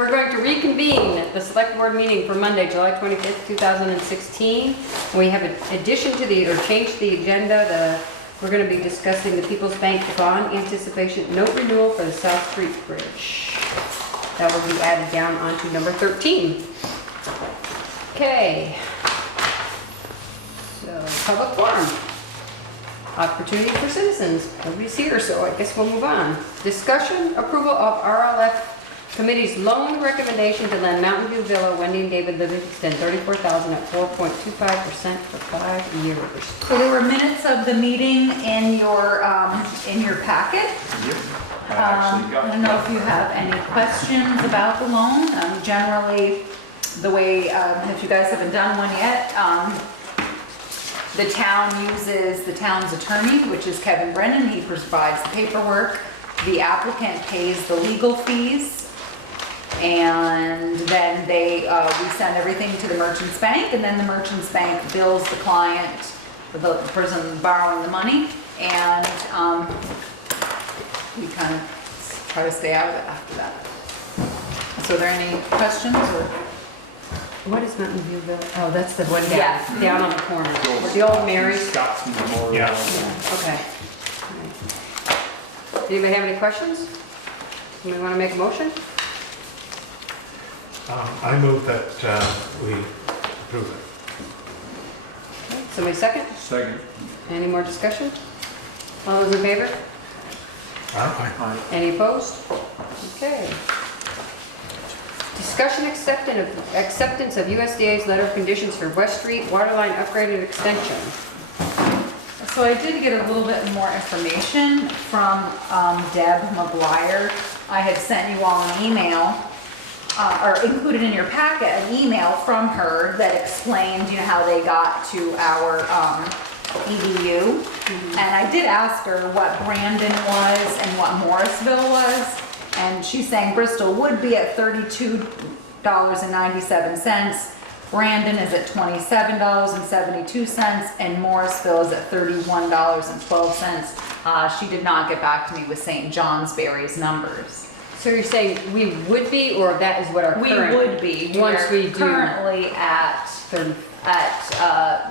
we're going to reconvene the select board meeting for Monday, July 25th, 2016. We have an addition to the, or change to the agenda. We're going to be discussing the People's Bank bond anticipation note renewal for the South Street Bridge. That will be added down onto number 13. Okay. So, public forum. Opportunity for citizens. Nobody's here, so I guess we'll move on. Discussion, approval of RLF Committee's loan recommendation to lend Mountain View Villa, Wendy and David Livingston, $34,000 at 4.25% for 5 years. So there were minutes of the meeting in your packet. Yep. I don't know if you have any questions about the loan. Generally, the way, if you guys haven't done one yet, the town uses the town's attorney, which is Kevin Brennan. He provides the paperwork. The applicant pays the legal fees. And then we send everything to the Merchants Bank, and then the Merchants Bank bills the client, the person borrowing the money, and we kind of try to stay out of it after that. So are there any questions or? What is Mountain View Villa? Oh, that's the one Yeah. down on the corner. Where the old Mary's. Scott's Memorial. Yeah. Okay. All right. Anybody have any questions? Anybody want to make a motion? I move that we approve it. Okay. Somebody second? Second. Any more discussion? All those in favor? Aye. Any opposed? Okay. Discussion acceptance of USDA's letter of conditions for West Street Waterline Upgraded Extension. So I did get a little bit more information from Deb McGuire. I had sent you all an email, or included in your packet, an email from her that explained, how they got to our EDU. And I did ask her what Brandon was and what Morrisville was. And she's saying Bristol would be at $32.97. Brandon is at $27.72, and Morrisville is at $31.12. She did not get back to me with St. Johnsbury's numbers. So you're saying we would be, or that is what our current? We would be. Once we do. Currently at 30.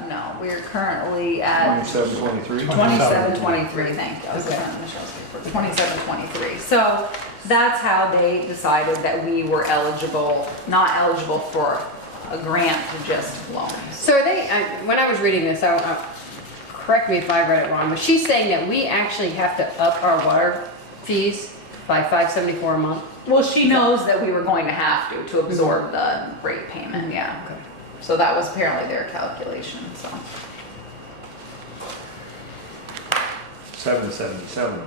no, we're currently at 2723. 2723, thank you. I was Okay. looking at Michelle's paper. 2723. So that's how they decided that we were not eligible for a grant to just loan. So are they, when I was reading this, correct me if I read it wrong, but she's saying that we actually have to up our water fees by $5.74 a month? Well, she knows that we were going to have to absorb the rate payment, yeah. Okay. So that was apparently their calculation, so. 777 a month.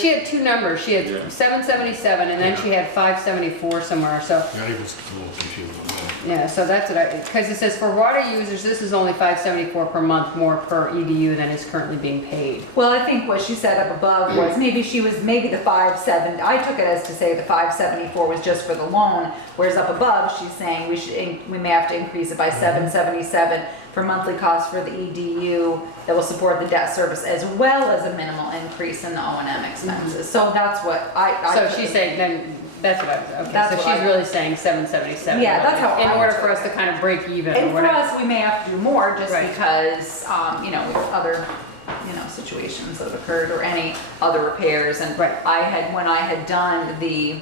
She had two numbers. She had Yeah. 777 and then she had 574 somewhere, so. Yeah, he was a little confused on that. Yeah, so that's what because it says for water users, this is only $5.74 per month more per EDU than is currently being paid. Well, I think what she said up above was maybe the 570, I took it as to say the 574 was just for the loan, whereas up above, she's saying we may have to increase it by 777 for monthly costs for the EDU that will support the debt service as well as a minimal increase in the O&M expenses. So that's what So she's saying then, that's what I was, okay, That's so what she's I- really saying 777. Yeah, that's how In I order took for us it. to kind of break even or And for whatever. us, we may have to do more just Right. because, we have other, situations that have occurred or any other repairs. And Right. when I had done the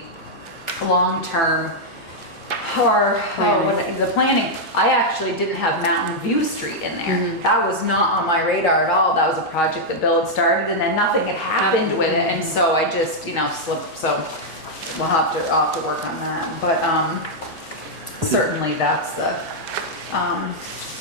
long-term the planning, I actually didn't have Mountain View Street in there. That was not on my radar at all. That was a project that Bill had started and then nothing had happened with it. And so I just, slipped, so I'll have to work on that. But, certainly that's the,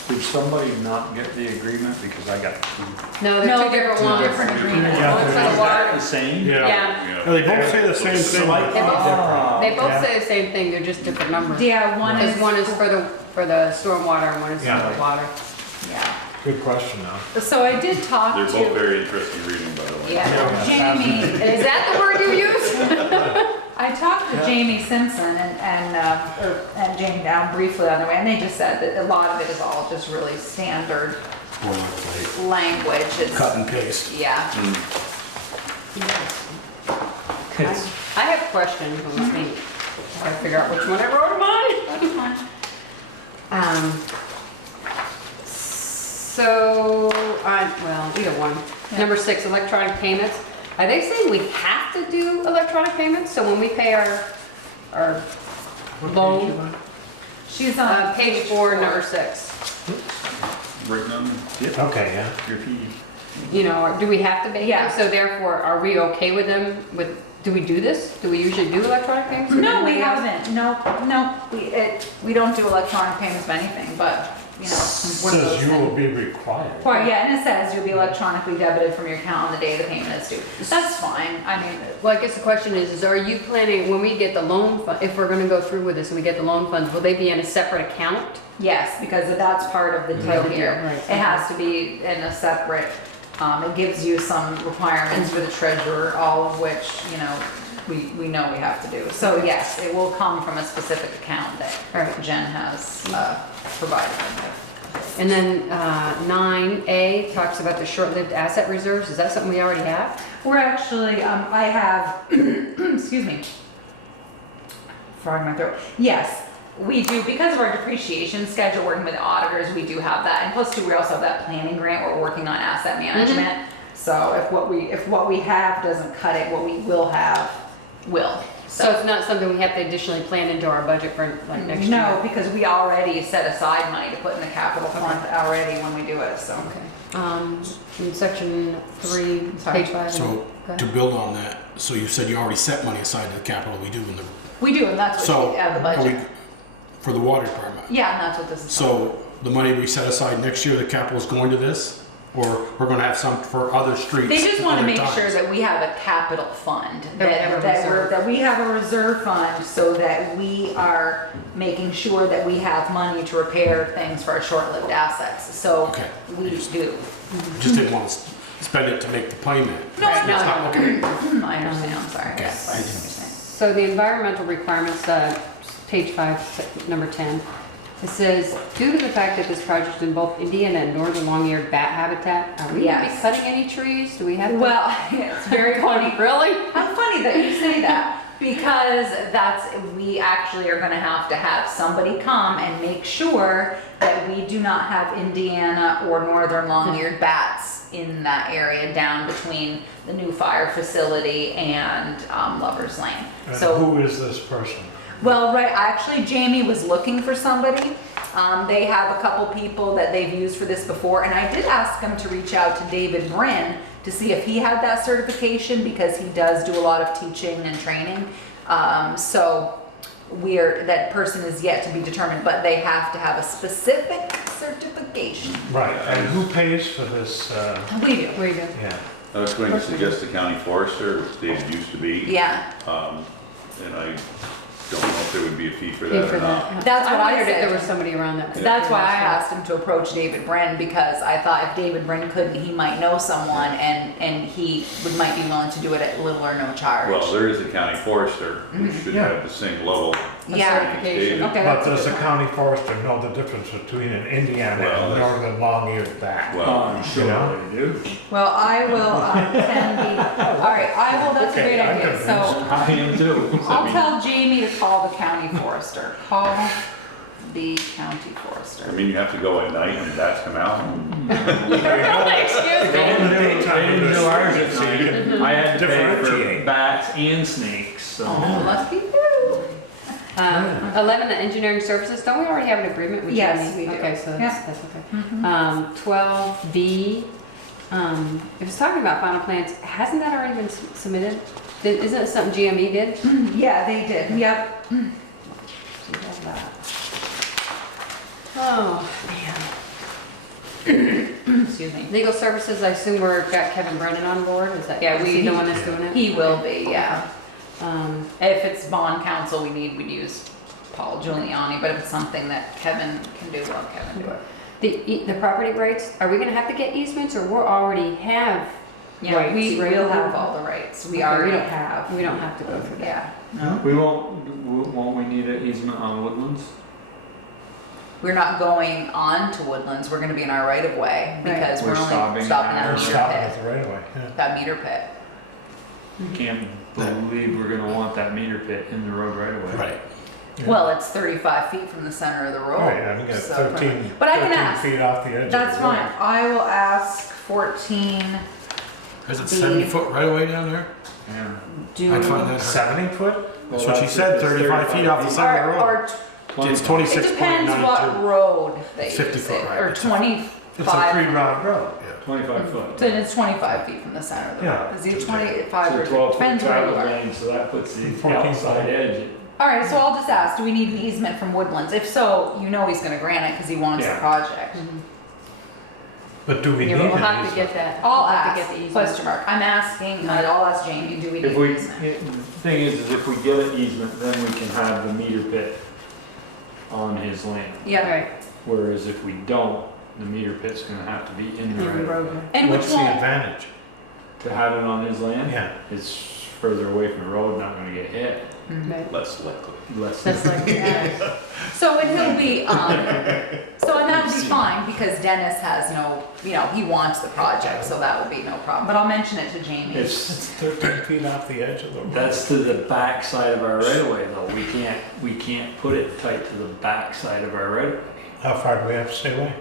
Did somebody not get the agreement? Because I got two. No, they're No, two they're different two ones. different agreements. Yeah, One's for they're- the water. The same? Yeah. They both say the same thing. Slightly They both- different. They both say the same thing, they're just different numbers. yeah, one Because is. one is for the stormwater and one is Yeah. for the water. Yeah. Good question, though. So I did talk They're to. both very interesting reading, by the way. Yeah, Jamie, Is that the word you use? I talked to Jamie Simpson and Jamie Down briefly on the way, and they just said that a lot of it is all just really standard language. It's, Cut and paste. yeah. It's- I have questions on this thing. I gotta figure out which one I wrote in mine. That's fine. Well, either one. Yeah. Number 6, electronic payments. Are they saying we have to do electronic payments? So when we pay our loan, She's on page 4, number 6. Right on Okay, yeah. your feet. You know, do we have to pay? Yeah. So therefore, are we okay with them do we do this? Do we usually do electronic payments? or No, do we haven't. No. We don't do electronic payments of anything, but, you know, one of those Says you will things. be required. Well, yeah, and it says you'll be electronically debited from your account on the day the payment is due. That's fine. I mean, Well, I guess the question is are you planning, when we get the loan fund, if we're gonna go through with this and we get the loan funds, will they be in a separate account? yes, because that's part of the deal Right, here. right, It has to be in a separate, it gives you some requirements for the treasurer, all of which, you know, we know we have to do. So yes, it will come from a specific account that Alright. Jen has provided. And then 9A talks about the short-lived asset reserves. Is that something we already have? We're actually, I have, excuse me, frog in my throat. Yes, we do, because of our depreciation schedule, working with auditors, we do have that. And plus two, we also have that planning grant, we're working on asset management. So if what we have doesn't cut it, what we will have will. So it's not something we have to additionally plan into our budget for like next year? No, because we already set aside money to put in the capital fund already when we do it, so. Okay. In section 3, Sorry. page 5. So, Go ahead. to build on that, so you said you already set money aside to the capital, we do in the, We do, and that's what so, we add the are we, budget. for the water department? Yeah, and that's what this is. So, the money we set aside next year, the capital is going to this? Or we're gonna have some for other streets? They just want to other make times? sure that we have a capital fund, That we have a reserve. that we have a reserve fund so that we are making sure that we have money to repair things for our short-lived assets. So Okay. we do. Just didn't want to spend it to make the payment. No, It's no, not- okay. I understand, I'm sorry. Okay. Yes, I understand. So the environmental requirements, page 5, number 10, it says, due to the fact that this project is in both Indian and northern long-eared bat habitat, are we going to be Yes. cutting any trees? Do we have to? Well, it's very funny. Really? How funny that you say that, because we actually are gonna have to have somebody come and make sure that we do not have Indiana or northern long-eared bats in that area down between the new fire facility and Lover's Lane. And So, who is this person? well, right, actually Jamie was looking for somebody. They have a couple people that they've used for this before, and I did ask them to reach out to David Brin to see if he had that certification, because he does do a lot of teaching and training. So that person is yet to be determined, but they have to have a specific certification. Right, and who pays for this, We do. We do. yeah. I was going to suggest the county forester, which Dave used to be. Yeah, And I don't know if there would be a fee for Fee that for or not. that. That's what I wondered if said. there was somebody around that. could that's do why I that. asked him to approach David Brin, because I thought if David Brin couldn't, he might know someone, and he might be willing to do it at little or no charge. Well, there is a county forester who should Yeah. have the same level. Yeah. Certification. Okay. But that's a does good the one. county forester know the difference between an Indiana Well, and that's- northern long-eared bat? Well, You know? Well, I will attend the, all right, I will, that's a Okay, great I'm idea, so I am too. I'll tell Jamie to call the county forester. Call the county forester. I mean, you have to go at night when bats come out. Excuse In me. the daytime, They didn't do ours at so you night. can I had to pay for differentiate. bats and snakes, so. Oh, must be true. 11, the engineering services, don't we already have an agreement with Yes, Jamie? we do. Okay, so Yeah. that's okay. 12B, if it's talking about final plans, hasn't that already been submitted? Isn't it something GME did? Yeah, they did, yep. We have that. Oh, man. Excuse me. Legal services, I assume got Kevin Brennan on board, is that? Yeah, is he we- the one that's doing it? He will be, yeah. Um, If it's bond counsel we'd use Paul Giuliani, but if it's something that Kevin can do, well, Kevin do it. The property rights, are we gonna have to get easements, or we already have Yeah, rights? we right? will have all the rights, we Okay, already don't- have. We don't have to go through that. Yeah, no. Won't we need an easement on Woodlands? We're not going on to Woodlands, we're gonna be in our right of way, because We're we're only stopping stopping at at Or meter stopping pit, at the right of way, yeah. that meter pit. Canton. believe we're gonna want that meter pit in the road right away. Right. Well, it's 35 feet from the center of the road. Right, I think it's so- 13, But I can 13 ask. feet off the edge of the road. That's fine. I will ask 14. Is it The- 70 foot right away down there? Yeah. Do I'd find that hard. 70 foot? That's what she said, 35 feet off the side of the road. or It's it 26.92. depends what road they 50 use foot, it, right. or It's a- 25. It's a 3-rod road. 25 foot. Then it's 25 feet from the center of the road. Yeah. Is it 25 or So 12 foot depends where you travel are? lane, so that puts the 14 outside foot. edge. All right, so I'll just ask, do we need an easement from Woodlands? If so, you know he's gonna grant it because he wants the Yeah. project. But do we need Yeah, an we'll have to get easement? that. I'll We'll have to ask, get the easement. question mark. I'm asking, I'll ask Jamie, do we need If an we, easement? the thing is if we get an easement, then we can have the meter pit on his land. Yeah, Right. Whereas if we don't, the meter pit's gonna have to be in the In the road. road. and which What's the one? advantage? To have it on his land, Yeah. it's further away from the road, not gonna get hit. Right. Less likely. Less. That's like, yeah. So and he'll be, so and that'd be fine because Dennis has no, he wants the project, so that would be no problem. But I'll mention it to Jamie. It's, It's 13 feet off the edge of the road. that's to the back side of our right of way though. We can't put it tight to the back side of our right of way. How far do we have to stay away?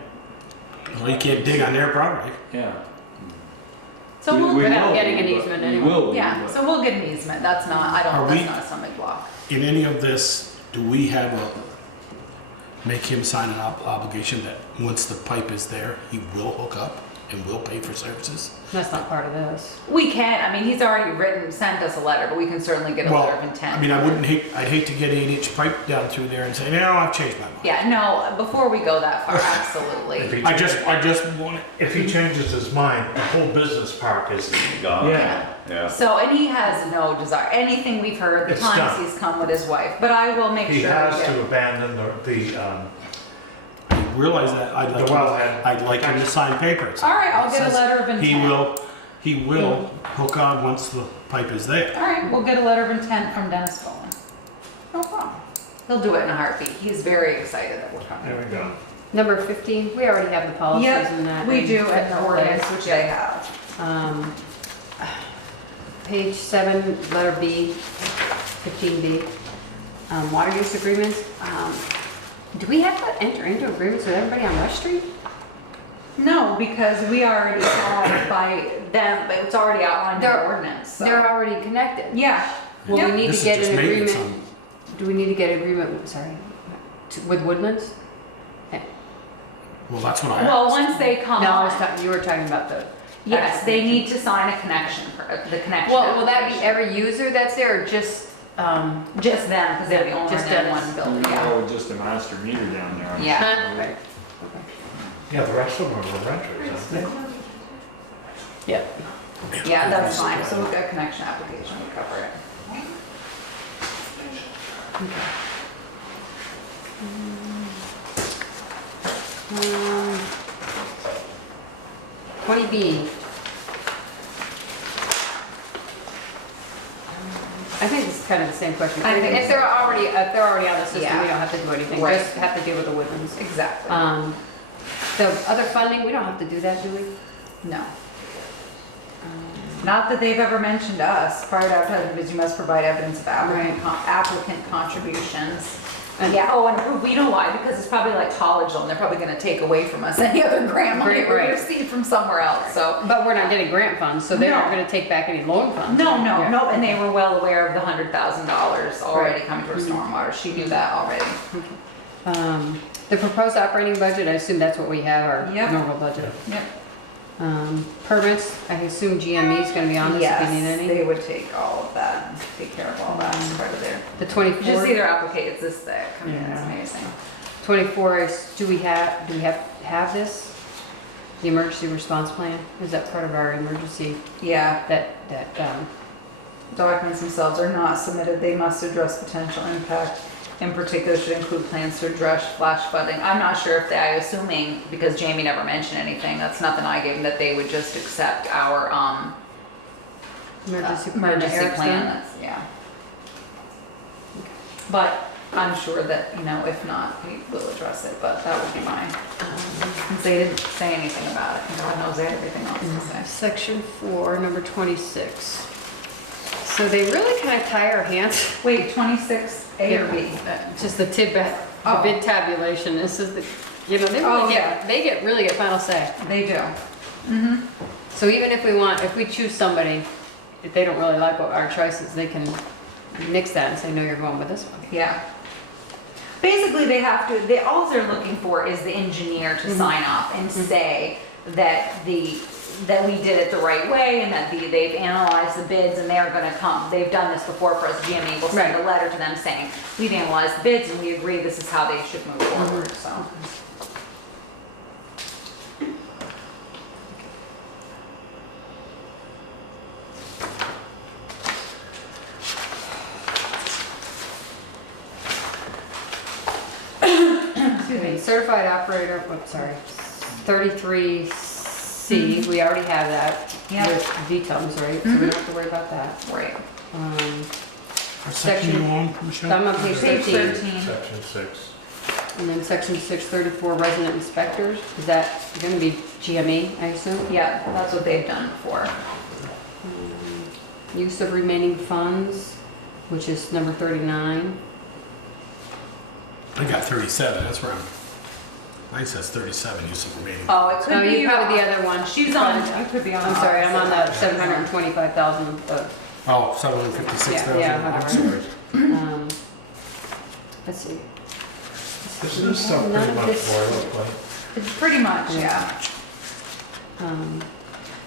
Well, you can't dig on their property. Yeah. So We- we'll, we Without will getting be, an but easement we anyway. will be, yeah, but- so we'll get an easement. That's not, Are that's we- not a stumbling block. In any of this, do we have make him sign an obligation that once the pipe is there, he will hook up and will pay for services? That's not part of this. We can, I mean, he's already sent us a letter, but we can certainly get a letter of intent. I mean, I'd hate to get 8-inch pipe down through there and say, no, I've changed my mind. Yeah, no, before we go that far, If absolutely. he I just want it. If he changes his mind, the whole business park is, Gone. Yeah. Yeah. So, and he has no desire, anything we've heard, the It's times done. he's come with his wife, but I will make he sure. has we get- to abandon I realize that. the wellhead. I'd like him to sign papers. All right, I'll get a Says letter of intent. He will hook on once the pipe is there. All right, we'll get a letter of intent from Dennis Bowen. No problem. He'll do it in a heartbeat. He's very excited that we're coming. There we go. Number 15, we already have the policies Yep, in that. we do, and the ordinance, which they have. Page 7, letter B, 15B, water use agreements. Do we have to enter into agreements with everybody on West Street? No, because we already saw it by them, but it's already outlined in the They're- ordinance, so. They're already connected. Yeah. Well, Yep. we need This to is get just an maintenance agreement. Do we need to get agreement, with Woodlands? Well, that's what I Well, asked. once they come No, on, you were talking about the. yes, they need to sign a connection, the connection. Well, will that be application. every user that's there or just, Just them, because they're the owner Just of that Dennis. one building, yeah. Oh, just a master meter down there. I'm Yeah. Huh? Right. Yeah, the rest of them are renters, aren't they? Yeah. Yeah, that's fine, so we've got a connection application, we cover it. 20B. I think it's kind of the same question. I think If they're already on the system, we Yeah. don't have to do anything, Right. just have to deal with the Woodlands. Exactly. The other funding, we don't have to do that, do we? No. Not that they've ever mentioned to us. Prior to advertising bids, you must provide evidence of applicant contributions. And- Yeah, oh, and we know why, because it's probably like college loan. They're probably gonna take away from us any other grant money we Right. receive from somewhere else, so. But we're not getting grant funds, so they're No. not gonna take back any loan funds. No, Yeah. and they were well aware of the $100,000 already coming to our stormwater. She knew that already. The proposed operating budget, I assume that's what we have, our Yep. normal budget. Yep. Permits, I assume GME is gonna be on this if you need Yes, any. they would take all of that and take care of all that as part of their. The You 24. just see their application, it's this thick. I mean, it's Yeah. amazing. 24 is, do we have this? The emergency response plan? Is that part of our emergency, Yeah, documents themselves are not submitted. They must address potential impact. In particular, should include plans to address flash flooding. I'm not sure if I'm assuming, because Jamie never mentioned anything, that's nothing I gave them, that they would just accept our, emergency emergency Eric's plan, done? that's, yeah. But I'm sure that, if not, we will address it, but that would be fine. Since they didn't say anything about it, God knows they had everything else to say. Section 4, number 26. So they really kind of tie our hands. Wait, 26A or B? Just the tidbit, the Oh. bid tabulation, this is the, they Oh, really yeah. really get final say. They do. So even if we choose somebody, if they don't really like what our choices, they can nix that and say, no, you're going with this one. Yeah. Basically, all they're looking for is the engineer to sign off and say that that we did it the right way and that they've analyzed the bids and they're gonna come. They've done this before for us. GME will send a letter to them saying, we've analyzed the bids and we agree this is how they should move forward, so. Excuse me, certified operator, 33C, we already have that Yeah. with VTUMs, right? So we don't have to worry about that. Right. What section you on, Michelle? I'm on page Page 13. 13. Section 6. And then section 634, resident inspectors, is that gonna be GME, I assume? Yeah, that's what they've done before. Use of remaining funds, which is number 39. I got 37, that's where mine says 37, use of remaining. Oh, it could No, be. you probably the other one. She's on, you could be on. I'm sorry, I'm on the opposite. 725,000, Oh, 756,000. Yeah, I'm whatever. sorry. Let's see. Isn't this stuff None pretty of much this- boilerplate? It's pretty much, yeah.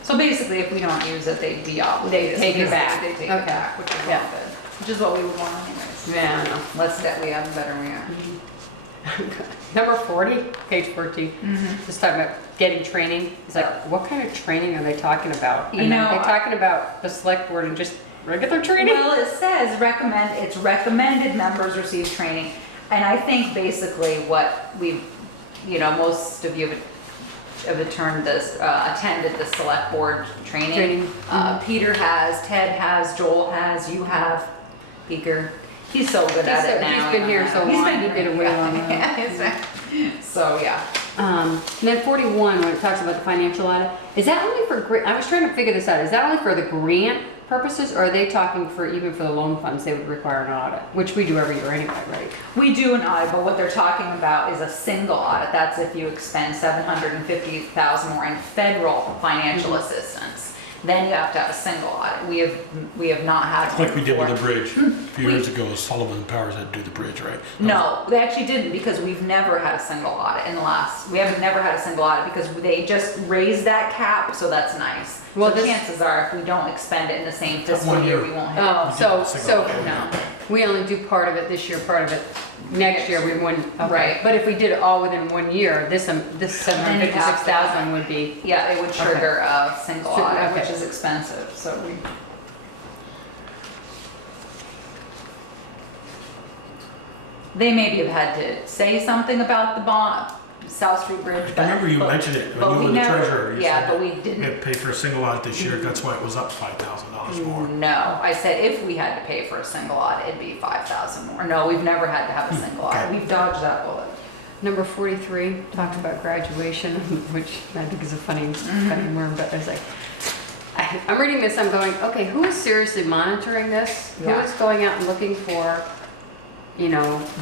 So basically, if we don't use it, they'd be obligated. They take it back. They take Okay. it back, which is Yeah. not good. Which is what we would want anyways. Yeah, I know. Less debt we have, the better we are. Number 40, page 14, just talking about getting training. It's like, what kind of training are they talking about? You And know, they're talking about the select board and just regular training? Well, it says it's recommended members receive training. And I think basically what most of you have attended the select board training. Training. Peter has, Ted has, Joel has, you have, Beaker. He's so good at it now. He's been here so He's long, been he did a way long ago. So, yeah. And then 41, when it talks about the financial audit, is that only for, I was trying to figure this out, is that only for the grant purposes, or are they talking for, even for the loan funds, they would require an audit, which we do every year anyway, right? We do an audit, but what they're talking about is a single audit. That's if you expend $750,000 more in federal financial assistance. Then you have to have a single audit. We have not had one Like we did with the before. bridge. A few years ago, Sullivan Powers had to do the bridge, right? No, they actually didn't because we've never had a single audit we haven't never had a single audit because they just raised that cap, so that's nice. Well, So this- chances are if we don't expend it in the same fiscal one year, year. we won't hit it. Oh, so, No. we only do part of it this year, part of it next year, we wouldn't, okay. Right. But if we did it all within 1 year, this 756,000 would be, Yeah, it would trigger a single So- audit, okay. which is expensive, so we. They maybe have had to say something about the bond, South Street Bridge, but. I remember you but- mentioned it but when you we were the never- treasurer. You Yeah, said but we we didn't. had to pay for a single audit this year, that's why it was up $5,000 more. No, I said if we had to pay for a single audit, it'd be 5,000 more. No, we've never had to have a single audit. okay. We've dodged that bullet. number 43, talks about graduation, which I think is a funny word, but it's like, I'm reading this, I'm going, okay, who is seriously monitoring this? Who Yeah. is going out and looking for,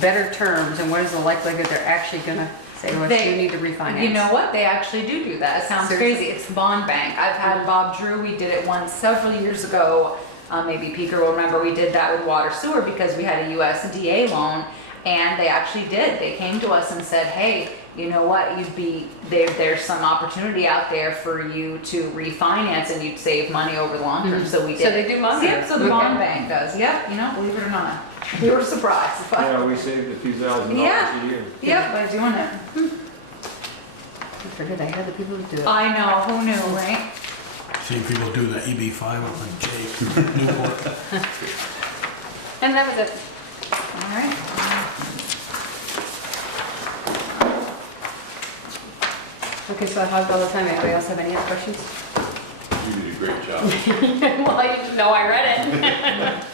better terms, and what is the likelihood they're actually gonna say, well, They- you need to refinance? You know what? They actually do that. It sounds Seriously? crazy. It's bond bank. I've had Bob Drew. We did it once several years ago. Maybe Peter will remember. We did that with water sewer because we had a USDA loan, and they actually did. They came to us and said, "Hey, you know what? There's some opportunity out there for you to refinance, and you'd save money over the long term." So we did. So they do monitor? Yep. So the Okay. bond bank does. Yep. Believe it or not, we were surprised. Yeah, we saved a few $1,000 Yeah. a year. Yep. By doing it. I figured they had the people to do it. I know. Who knew, right? Seeing people do the EB5 up in Jake, Newport. And that was it. All right. Okay, so how's all the time? Anybody else have any other questions? You did a great job. Well, I didn't know I read it.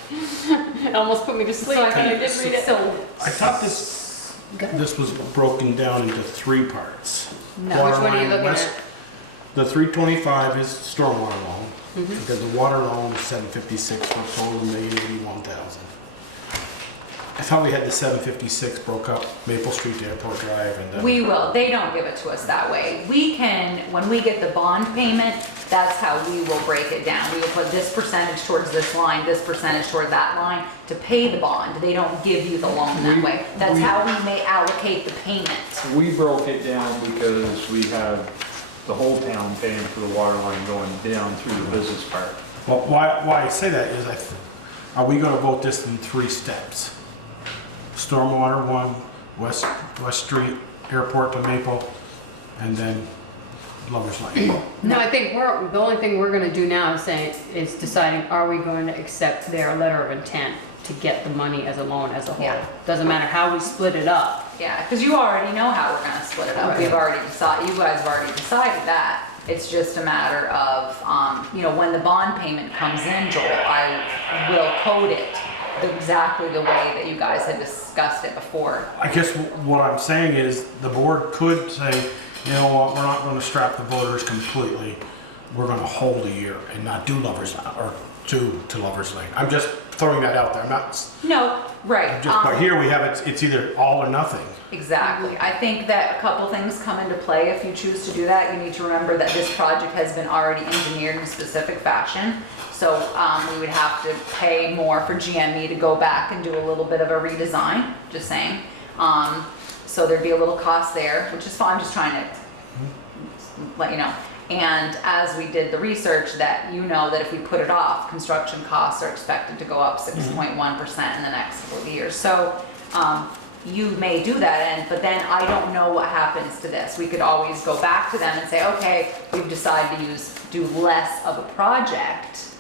It almost put me to sleep, and I did read it. So, I thought this was broken down into 3 parts. No, which one are you Waterline, looking West- at? the 325 is stormwater loan, because the water loan is 756 for a total of $1,081,000. I thought we had the 756 broke up, Maple Street to Airport Drive, and We will, they don't give it to us that way. We can, when we get the bond payment, that's how we will break it down. We will put this percentage towards this line, this percentage toward that line to pay the bond. They don't give you the loan that way. That's how we may allocate the payment. We broke it down because we have the whole town paying for the water line going down through the business park. well, why I say that is, are we gonna vote this in 3 steps? Stormwater 1, West Street, Airport to Maple, and then Lover's Lane. No, I think the only thing we're gonna do now is deciding, are we going to accept their letter of intent to get the money as a loan as a whole? Yeah. Doesn't matter how we split it up. Yeah, because you already know how we're gonna split it up. Right. We've already decided, you guys have already decided that. It's just a matter of, when the bond payment comes in, Joel, I will code it exactly the way that you guys had discussed it before. I guess what I'm saying is, the board could say, you know what, we're not gonna strap the voters completely. We're gonna hold a year and not do Lover's, or to Lover's Lane. I'm just throwing that out there. I'm not, No, right. but here we have it's either all or nothing. Exactly. I think that a couple things come into play if you choose to do that. You need to remember that this project has been already engineered in a specific fashion. So we would have to pay more for GME to go back and do a little bit of a redesign, just saying. So there'd be a little cost there, which is fine, just trying to let you know. And as we did the research, that that if we put it off, construction costs are expected to go up 6.1% in the next couple of years. So you may do that, but then I don't know what happens to this. We could always go back to them and say, okay, we've decided to do less of a project.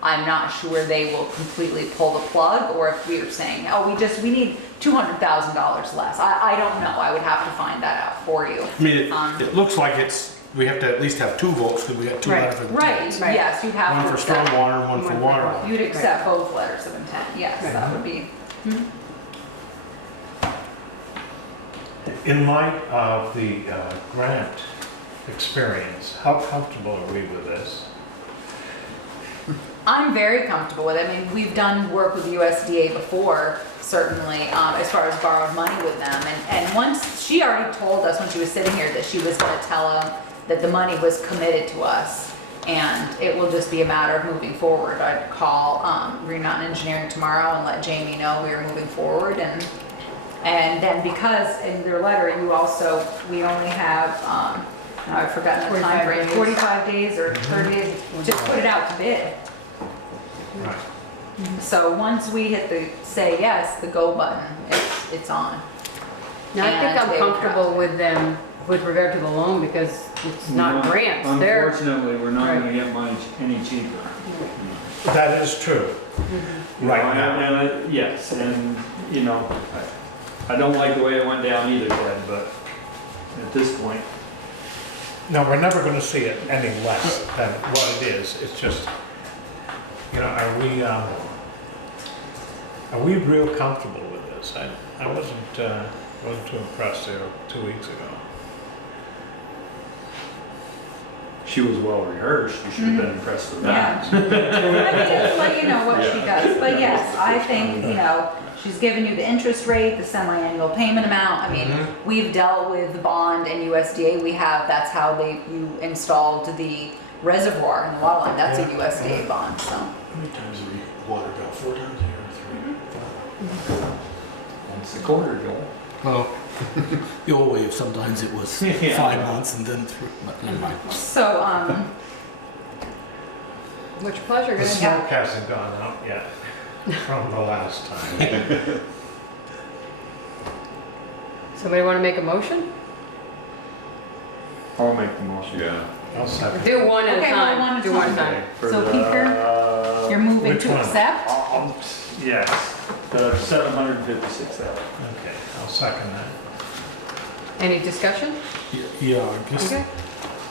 I'm not sure they will completely pull the plug, or if we are saying, oh, we need $200,000 less. I don't know. I would have to find that out for you. I mean, it looks like we have to at least have 2 votes, because we got 2 letters of intent. Right, Right. yes, you'd have One to for accept. stormwater and one for One for water. water. You'd accept both letters of intent, yes, Right. that would be. In light of the grant experience, how comfortable are we with this? I'm very comfortable with it. I mean, we've done work with USDA before, certainly, as far as borrowed money with them. And once, she already told us when she was sitting here that she was gonna tell them that the money was committed to us. And it will just be a matter of moving forward. I'd call Green Mountain Engineering tomorrow and let Jamie know we are moving forward. And then because in their letter, we only have, now I've forgotten the 45 time frame, days. 45 days or 30 days, just put it out to bid. Right. So once we hit the say yes, the go button, it's on. Now, I think And I'm they would comfortable have- with them with regard to the loan, because it's not No, grants, they're. Unfortunately, we're not Right. gonna get money any cheaper. That is true. Right You know, now. and yes, and, I don't like the way it went down either, Ted, but at this point, No, we're never gonna see it any less than what it is. It's just, are we real comfortable with this? I wasn't too impressed there 2 weeks ago. she was well rehearsed, you should have been impressed with that. Yeah. I mean, just let you know what she does. But yes, I think, she's given you the interest rate, the semi-annual payment amount. I mean, we've dealt with the bond and USDA. That's how you installed the reservoir in the water line. That's a USDA bond, so. How many times have we water bill? 4 times a year or 3? Once a quarter, Joel. Well, the old way of sometimes it was Yeah. 5 months and then 3, but never mind. So, Which pleasure, The gonna smoke hasn't gone out yet from the last time. Somebody wanna make a motion? I'll make the motion. Yeah. I'll second. Do one at a Okay, time. one at a Do one time. at a time. For So the- Peter, you're moving Which to one? accept? Yes, the 756,000. Okay, I'll second that. Any discussion? Yeah, I guess. Okay.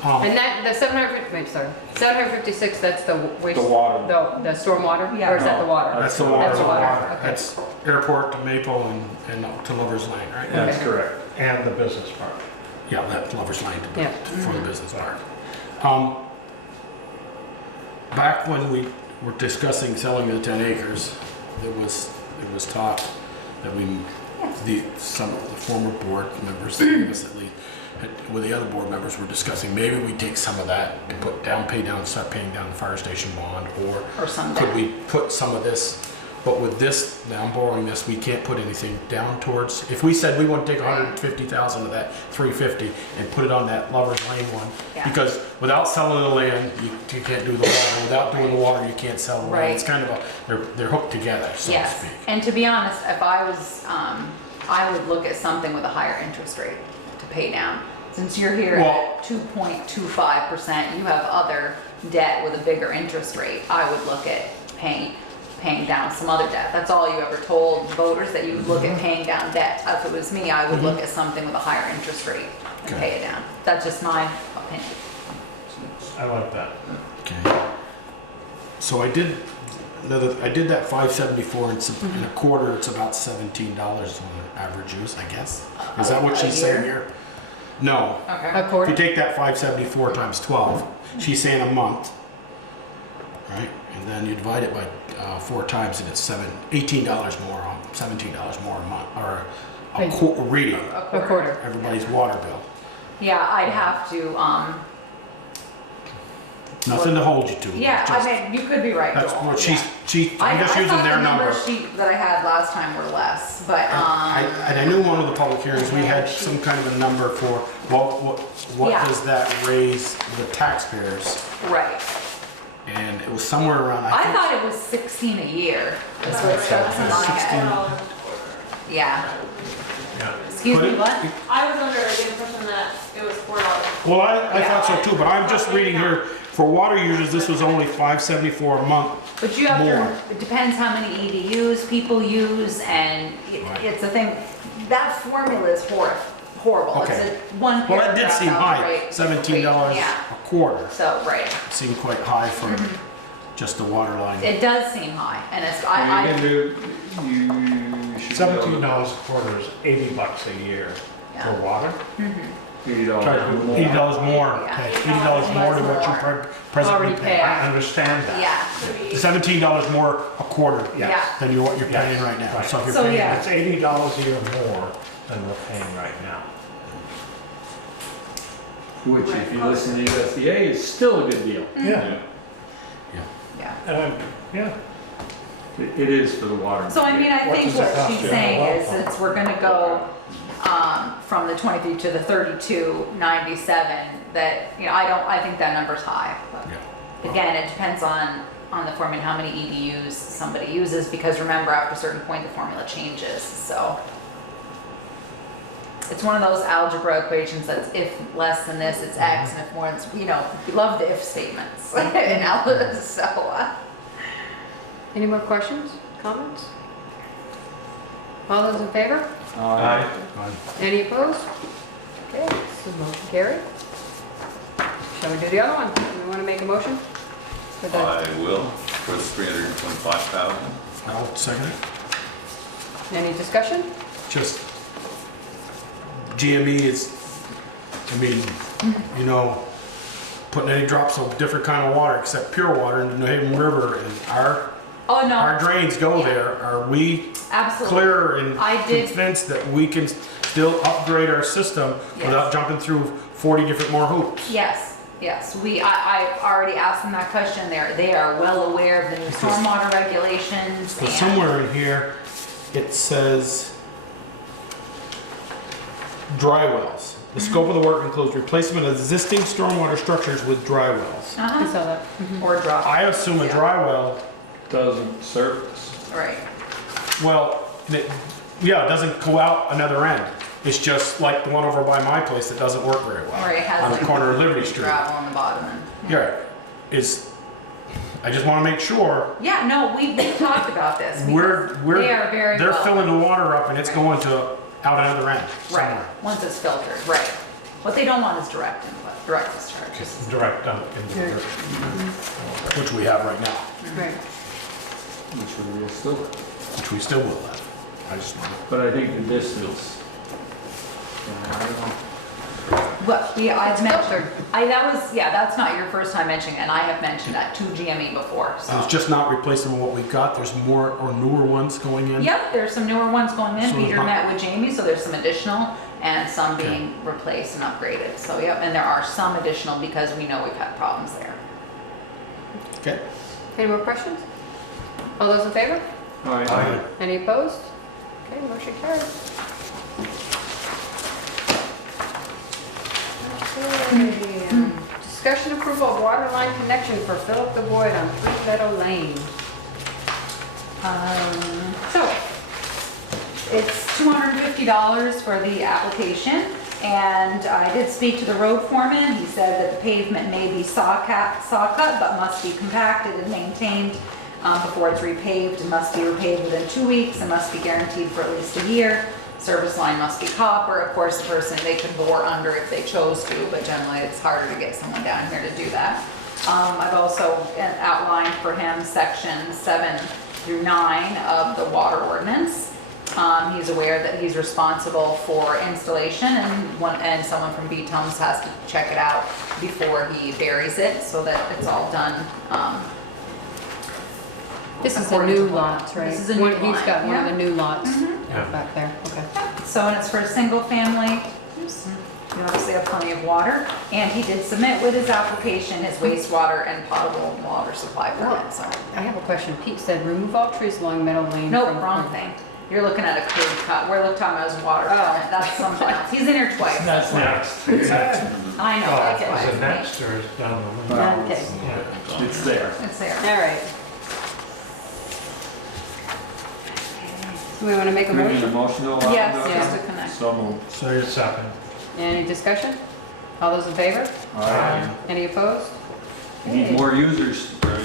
Um, And that, the 756, that's the waste. The water. The stormwater? Yeah. Or is that the water? That's the water. That's the water, okay. That's airport to Maple and to Lover's Lane, right? That's correct. And the business park. Yeah, that Lover's Lane to Yeah. for the business park. Back when we were discussing selling the 10 acres, it was talk that some of the former board members, recently, with the other board members, were discussing maybe we take some of that to start paying down the fire station bond, Or some could debt. we put some of this, but with this, now I'm borrowing this, we can't put anything down towards, if we said we want to take 150,000 of that 350 and put it on that Lover's Lane one, Yeah. because without selling the land, you can't do the water, without doing the water, you can't sell the land. Right. It's kind of they're hooked together, so to Yes, speak. and to be honest, if I was, I would look at something with a higher interest rate to pay down. Since you're here Well- at 2.25%, you have other debt with a bigger interest rate. I would look at paying down some other debt. That's all you ever told voters, that you would look at paying down debt. If it was me, I would look at something with a higher interest rate and Okay. pay it down. That's just my opinion. I like that. Okay. So I did that 574 and in a quarter, it's about $17 on the average use, I guess. Is that what A she's saying year? here? No. Okay. A If quarter? you take that 574 times 12, she's saying a month, right? And then you divide it by 4 times and it's $18 more, $17 more a month, or a reading, A quarter. everybody's water bill. Yeah, I'd have to, Nothing to hold you to. yeah, just- I mean, you could be right, That's Joel. what Yeah. I'm just using thought their the number. numbers that I had last time were less, but, And I knew one of the public hearings, we had some kind of a number for what Yeah. does that raise the taxpayers? right. And it was somewhere around, I I think, thought it was 16 a year, is what stuck in my head. Yeah, Yeah. excuse me, Put it- what? I was under the impression that it was $4. well, I thought so too, but I'm just reading here, for water users, this was only $574 a month. But you have More. to, it depends how many EDUs people use, and Right. it's a thing, that formula is horrible. It's Okay. a one Well, that did paragraph seem high, outright $17 Yeah, a quarter. so, right, Seemed quite high for just the water line. it does seem high, and it's, You I, can do, you should. $17 a quarter is $80 a year for Yeah. water. $80 more. $80 more, Yeah. okay, $80 more than what you presently Already pay. paid. I understand that. yeah, $17 more a quarter yeah. than what you're paying Yes. right now. Right. So if you're So, paying, yeah. It's $80 a year more than we're paying right now. Which, if you listen to USDA, is still a good deal. Yeah. Yeah. Yeah. It is for the water. So I mean, I What think does it what cost she's you? saying Well, is, it's, we're gonna go, from the 23 to the 32.97, that, you know, I think that number's high. But Yeah. again, it depends on the formula, how many EDUs somebody uses, because remember, after a certain point, the formula changes, so. It's one of those algebra equations that's if less than this, it's X, and if more, it's, you know, we love the if statements in algebra, so, Any more questions, comments? All those in favor? Aye. Any opposed? Okay, so motion carried. Shall we do the other one? Do we want to make a motion? For the- I will, for $325,000. I'll second it. Any discussion? Just GME is, I mean, you know, putting any drops of different kind of water except pure water in the New Haven River, and our oh, no, drains go there. Are we absolutely. clear and I did- convinced that we can still upgrade our system Yes. without jumping through 40 different more hoops? Yes, I've already asked them that question. They are well aware of the new stormwater regulations So and. somewhere in here, it says dry wells. The scope of the work includes replacement of existing stormwater structures with dry wells. I Uh-huh. saw that. Or drop, I assume a dry well, Doesn't surface. right. well, it doesn't go out another end. It's just like the one over by my place that doesn't work very well. Or it has On the like corner of Liberty Street. gravel on the bottom and. Yeah, I just want to make sure Yeah, no, we've talked about this. because we're, They are very they're well. filling the water up and it's going to out another end Right, somewhere. once it's filtered, right. What they don't want is direct input, direct discharge. Just direct dump into the river. Which we have right now, Right. Which we still, which we still will have. I just want but I think the distance. I don't know. But I've It's mentioned, filtered. that's not your first time mentioning it, and I have mentioned that to GME before, So so. it's just not replacing what we've got, there's more or newer ones going in? Yep, there's some newer ones going in. So Peter not- met with Jamie, so there's some additional and some Okay. being replaced and upgraded. So, yep, and there are some additional because we know we've had problems there. Okay. Any more questions? All those in favor? All right. Aye. Any opposed? Okay, motion carried. Okay. Discussion approval of water line connection for Philip the Void on Three Meadow Lane. So, it's $250 for the application, and I did speak to the road foreman. He said that the pavement may be saw cut, but must be compacted and maintained before it's repaved, and must be repaved within 2 weeks, and must be guaranteed for at least a year. Service line must be copper. Of course, the person, they could bore under if they chose to, but generally it's harder to get someone down here to do that. I've also outlined for him section 7 through 9 of the water ordinance. He's aware that he's responsible for installation, and someone from B-Tums has to check it out before he buries it, so that it's all done. This is a according new to lot, right? This is a new He's line, got one of yeah. the new lots Yeah. back there, okay. So, and it's for a single family. You obviously have plenty of water, and he did submit with his application his wastewater and potable water supply permit, so. I have a question. Pete said remove all trees along Meadow Lane. Nope, from- wrong thing. You're looking at a curb cut. We're talking about his water Oh. permit. That's something else. He's in here twice. That's next. I know, Oh, that's why. is it it's next or is it down the line? Okay, Yeah. It's there. me. It's there. all right. We want to make a Do we need a motion? motion to allow? Yes, that? just to connect. So moved. So you're Second. Any discussion? All those in favor? All right. Any opposed? Need more users, right?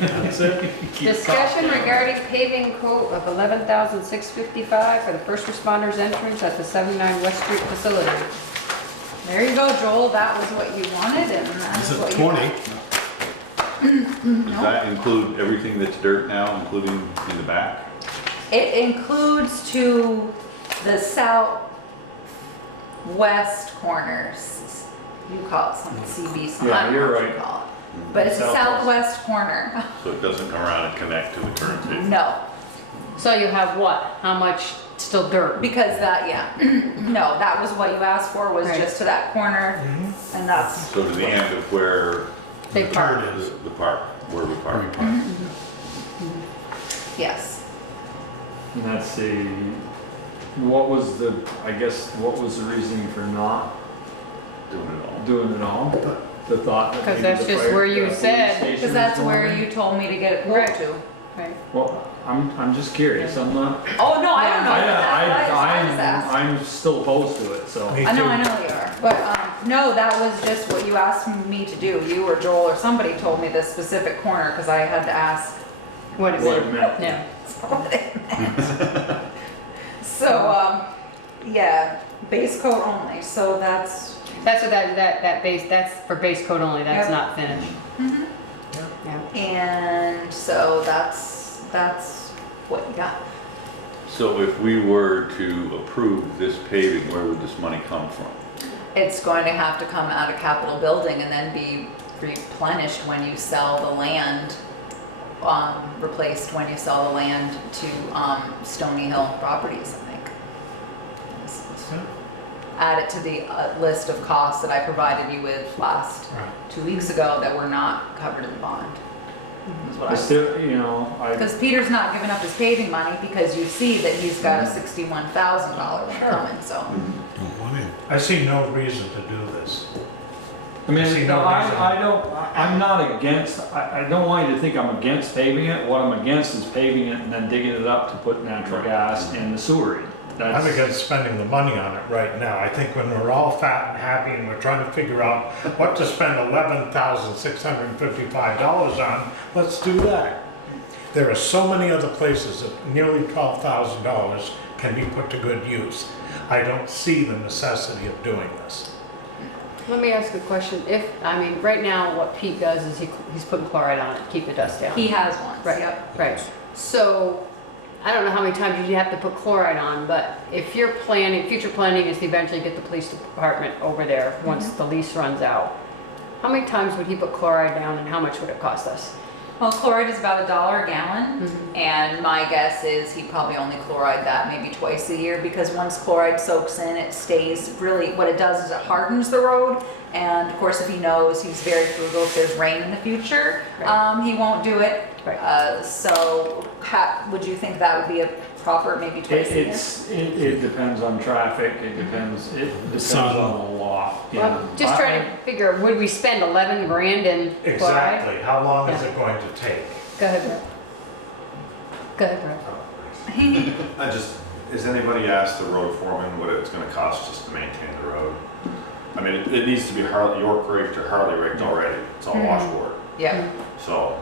That's it? Keep Discussion talking. regarding paving quote of $11,655 for the first responders entrance at the 79 West Street facility. There you go, Joel. That was what you wanted, and Is that's it what you. 20? Does that include everything that's dirt now, including in the back? It includes to the southwest corners. You call it something, CB something. Yeah, I don't know you're what you right. call it. But it's the Southwest. southwest corner. So it doesn't come around and connect to the current pavement? No, So you have what? How much still dirt? because that, yeah. No, that was what you asked for, was Right. just to that corner, and that's, So to the end of where They park. Turn is. the park, where we park? yes. And that's a, what was the, I guess, what was the reasoning for not Doing it all. doing it all? The thought that 'Cause maybe that's the just fire- where you the police said- station Because is that's going where in? you told me to get it quote Right. to. Right. Well, I'm just curious, I'm not, Oh, no, I don't know. I just asked. I'm still opposed to it, so. Me I know too. you are. But, no, that was just what you asked me to do. You or Joel or somebody told me this specific corner, because I had to ask What is What it? it meant. Yeah. what it meant. So, yeah, base coat only, so that's, That's what that base, that's for base coat only, that's Yep. not finished. Mhm. Yeah. and so that's what you got. So if we were to approve this paving, where would this money come from? It's going to have to come out of capital building and then be replenished when you sell the land, replaced when you sell the land to Stony Hill Properties, I think. Add it to the list of costs that I provided you with last Right. 2 weeks ago that were not covered in the bond. Is what I I still, you know, Because Peter's not giving up his paving money because you see that he's got a $61,000 one coming, so. Don't want it. I see no reason to do this. I I see mean, no reason. I'm not against, I don't want you to think I'm against paving it. What I'm against is paving it and then digging it up to put natural gas and the sewer in. I'm That's, against spending the money on it right now. I think when we're all fat and happy and we're trying to figure out what to spend $11,655 on, let's do that. There are so many other places that nearly $12,000 can be put to good use. I don't see the necessity of doing this. Let me ask a question. Right now, what Pete does is he's putting chloride on it, to keep the dust down. He has one. Right, Yep. right. So, I don't know how many times you have to put chloride on, but if you're planning, future planning is to eventually get the police department over there once the lease runs out. How many times would he put chloride down and how much would it cost us? Well, chloride is about $1 a gallon, Mhm. and my guess is he probably only chloride that maybe twice a year, because once chloride soaks in, it stays really, what it does is it hardens the road, and of course, if he knows he's very frugal, if there's rain in the future, Right. he won't do it. Right. So, would you think that would be a proper, maybe twice a year? It depends on traffic, it depends Sun. on a lot, you know. Well, just trying to figure, would we spend 11 grand in chloride? Exactly, how long is Yeah. it going to take? Go ahead, Brett. Go ahead, Brett. Has anybody asked the road foreman what it's gonna cost just to maintain the road? I mean, it needs to be York raked or Harley raked already, it's all washboard. Yeah, So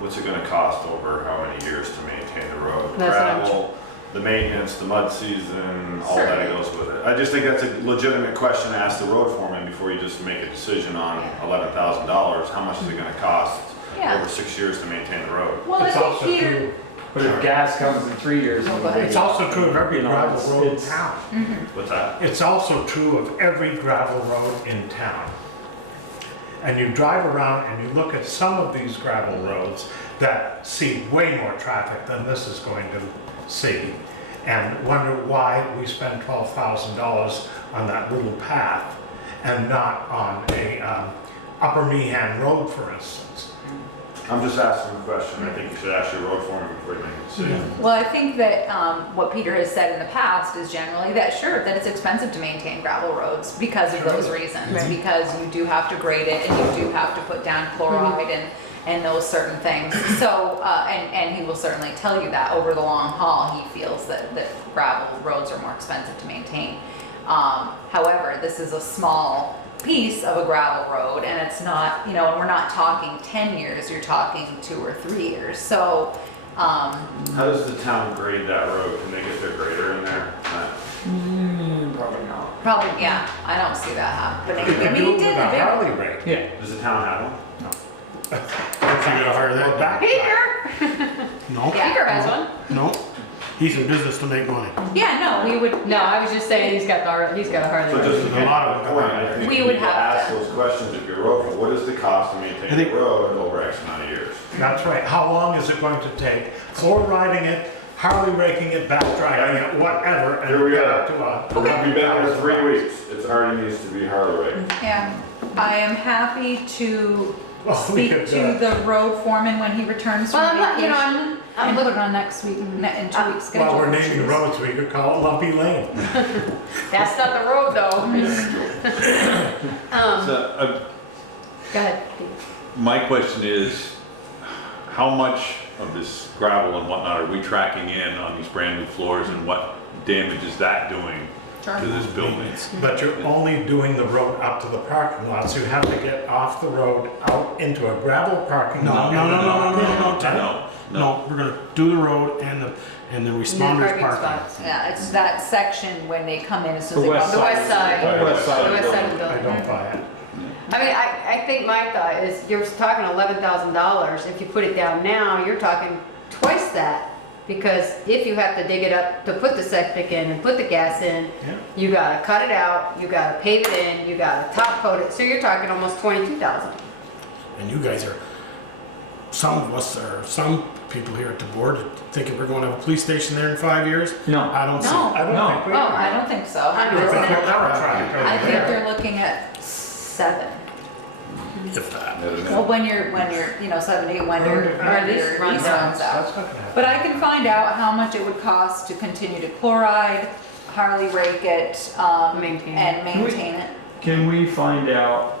what's it gonna cost over how many years to maintain the road? That's what I'm Gravel, the maintenance, the mud season, all that Certainly. goes with it. I just think that's a legitimate question to ask the road foreman before you just make a decision on $11,000. How much is it gonna cost yeah. over 6 years to maintain the road? Well, I It's think also Peter, true, But if gas comes in 3 years. Oh, go ahead. it's also true of every You know, gravel it's- road in it's- town. What's that? It's also true of every gravel road in town. And you drive around and you look at some of these gravel roads that see way more traffic than this is going to see, and wonder why we spend $12,000 on that little path and not on a Upper Meehan Road, for instance. I'm just asking a question. I think you should ask your road foreman before you make a decision. well, I think that what Peter has said in the past is generally that sure, that it's expensive to maintain gravel roads because of those reasons. Right. Because you do have to grade it and you do have to put down chloride and those certain things. So, and he will certainly tell you that over the long haul, he feels that gravel roads are more expensive to maintain. However, this is a small piece of a gravel road and it's not, you know, and we're not talking 10 years, you're talking 2 or 3 years. So, How does the town grade that road? Can they get their grader in there? Probably not. probably, yeah, I don't see that happening. You I can mean, do he it with did a a big Harley one. rake. Yeah. Does the town have one? If you gotta hire Or that, back. Peter! no, Yeah. Peter has one. no, he's in business to make money. Yeah, no, we would, No, I was just saying he's got a Harley. So just There's to a lot of get the point, I think We you would need to have ask to- those questions if you're road foreman. What is the cost to I maintain think- the road over X amount of years? That's right. How long is it going to take? Floor riding it, Harley raking it, back dragging it, whatever, and Here we get are. up to a. We've been there 3 weeks. It already needs to be Harley raked. yeah, I am happy to Well, we speak could, to the road foreman when he returns from Well, I'm not, you vacation. know, I'm And put looking, it on next week, in 2 weeks schedule. While we're naming roads, we could call it Lumpy Lane. that's not the road though. So, Go ahead, Pete. my question is, how much of this gravel and whatnot are we tracking in on these brand new floors, and what damage is that doing Sure. to this building? But you're only doing the road up to the parking lot, so you have to get off the road out into a gravel parking No, lot. no, no, no, no, no, no. No, No, we're gonna do the road and the responders Parking parking. spots. Yeah, it's that section when they come in as soon as The they west come. The west side, The west side. the west side of the I building. don't buy it. I mean, I think my thought is, you're talking $11,000, if you put it down now, you're talking twice that. Because if you have to dig it up to put the septic in and put the gas in, Yeah. you gotta cut it out, you gotta pave it in, you gotta top coat it, so you're talking almost 22,000. And you guys are, some of us are, some people here at the board thinking we're gonna have a police station there in 5 years. No. I don't see. No. I don't No. think we Oh, are. I don't think so. I I don't think think we'll never try to go I think there. they're looking at 7. If that. Well, when you're, you know, 7, 8, when your lease runs lease out. runs out. That's not gonna happen. But I can find out how much it would cost to continue to chloride, Harley rake it, Maintain it. and maintain it. Can we find out,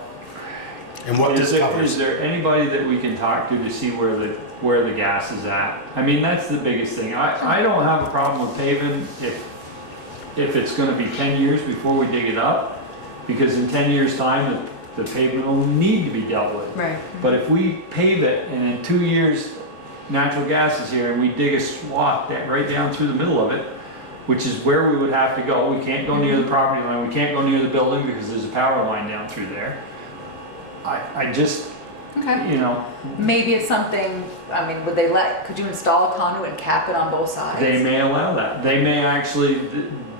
And what is this there, covers. is there anybody that we can talk to see where the gas is at? I mean, that's the biggest thing. I don't have a problem with paving if it's gonna be 10 years before we dig it up, because in 10 years' time, the pavement will need to be dealt with. Right. But if we pave it and in 2 years, natural gas is here and we dig a swath right down through the middle of it, which is where we would have to go. We can't go near the property line, we can't go near the building because there's a power line down through there. I just, Okay. you know, Maybe it's something, I mean, could you install a conduit and cap it on both sides? they may allow that. They may actually,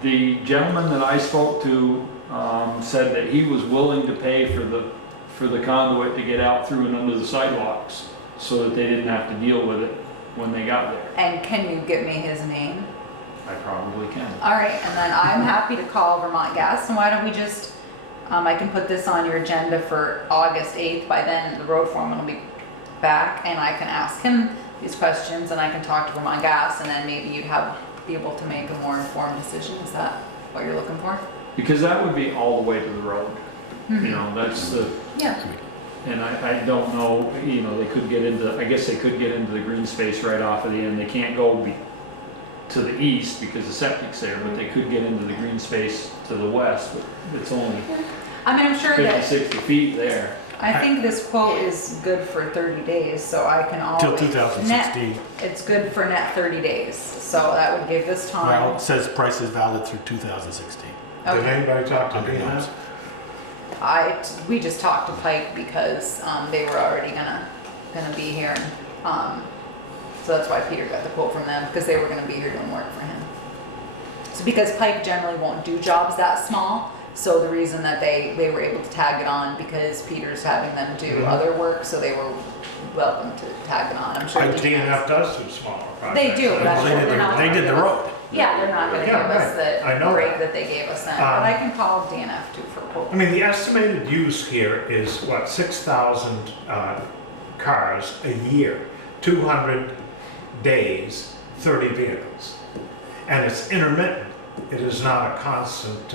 the gentleman that I spoke to, said that he was willing to pay for the conduit to get out through and under the sidewalks, so that they didn't have to deal with it when they got there. And can you give me his name? I probably can. All right, and then I'm happy to call Vermont Gas, and why don't we just, I can put this on your agenda for August 8th. By then, the road foreman will be back, and I can ask him these questions, and I can talk to Vermont Gas, and then maybe you'd be able to make a more informed decision. Is that what you're looking for? Because that would be all the way to the road. You know, that's the, Yeah. and I don't know, you know, I guess they could get into the green space right off of the end. They can't go to the east because the septic's there, but they could get into the green space to the west, but it's only I mean, I'm sure 50, that, 60 feet there. I think this quote is good for 30 days, so I can always. Till 2016. It's good for net 30 days, so that would give this Well, time. it says price is valid through 2016. Did Okay. anybody talk to Under me? notes. We just talked to Pike because they were already gonna be here. So that's why Peter got the quote from them, because they were gonna be here doing work for him. So because Pike generally won't do jobs that small, so the reason that they were able to tag it on, because Peter's having them do other work, so they were welcome to tag it on. I'm sure. TNF does do smaller projects. They do, Well, that's they what did they're not. they did the road. Yeah, they're not gonna give Yeah, us right. I the know break that. that they gave us then, but I can call DNF too for a quote. I mean, the estimated use here is what, 6,000 cars a year, 200 days, 30 vehicles. And it's intermittent. It is not a constant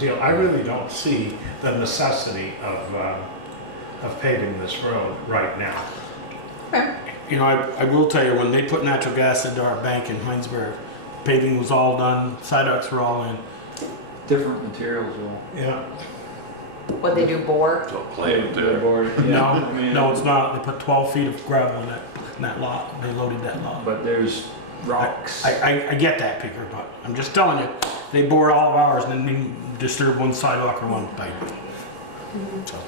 deal. I really don't see the necessity of paving this road right now. Okay. You know, I will tell you, when they put natural gas into our bank in Heinsberg, paving was all done, sidewalks were all in. Different materials will. Yeah. What they do, bore? So play it They're there. bored, yeah, I mean, No, it's not. They put 12 feet of gravel in that lot. They loaded that lot. But there's rocks. I get that, Picker, but I'm just telling you, they bore all of ours and then they disturb one sidewalk or one pipe. So,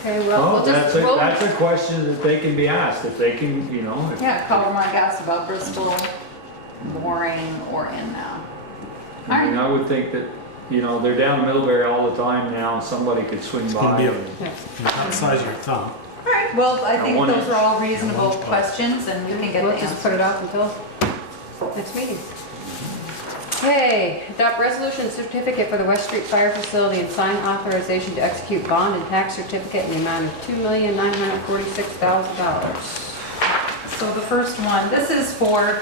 Okay, well, we'll just roll. That's a question that they can be asked, if they can, you know. Yeah, call Vermont Gas about Bristol boring or in now. I mean, I would think that, you know, they're down in Middlebury all the time now, and somebody could swing it's gonna by. be and- about the size of your thumb. All right, well, I think one those inch. are all reasonable questions and we can get We'll the just put answers. it off until next meeting. Okay, adopt resolution certificate for the West Street Fire Facility and sign authorization to execute bond and tax certificate in the amount of $2,946,000. So the first one, this is for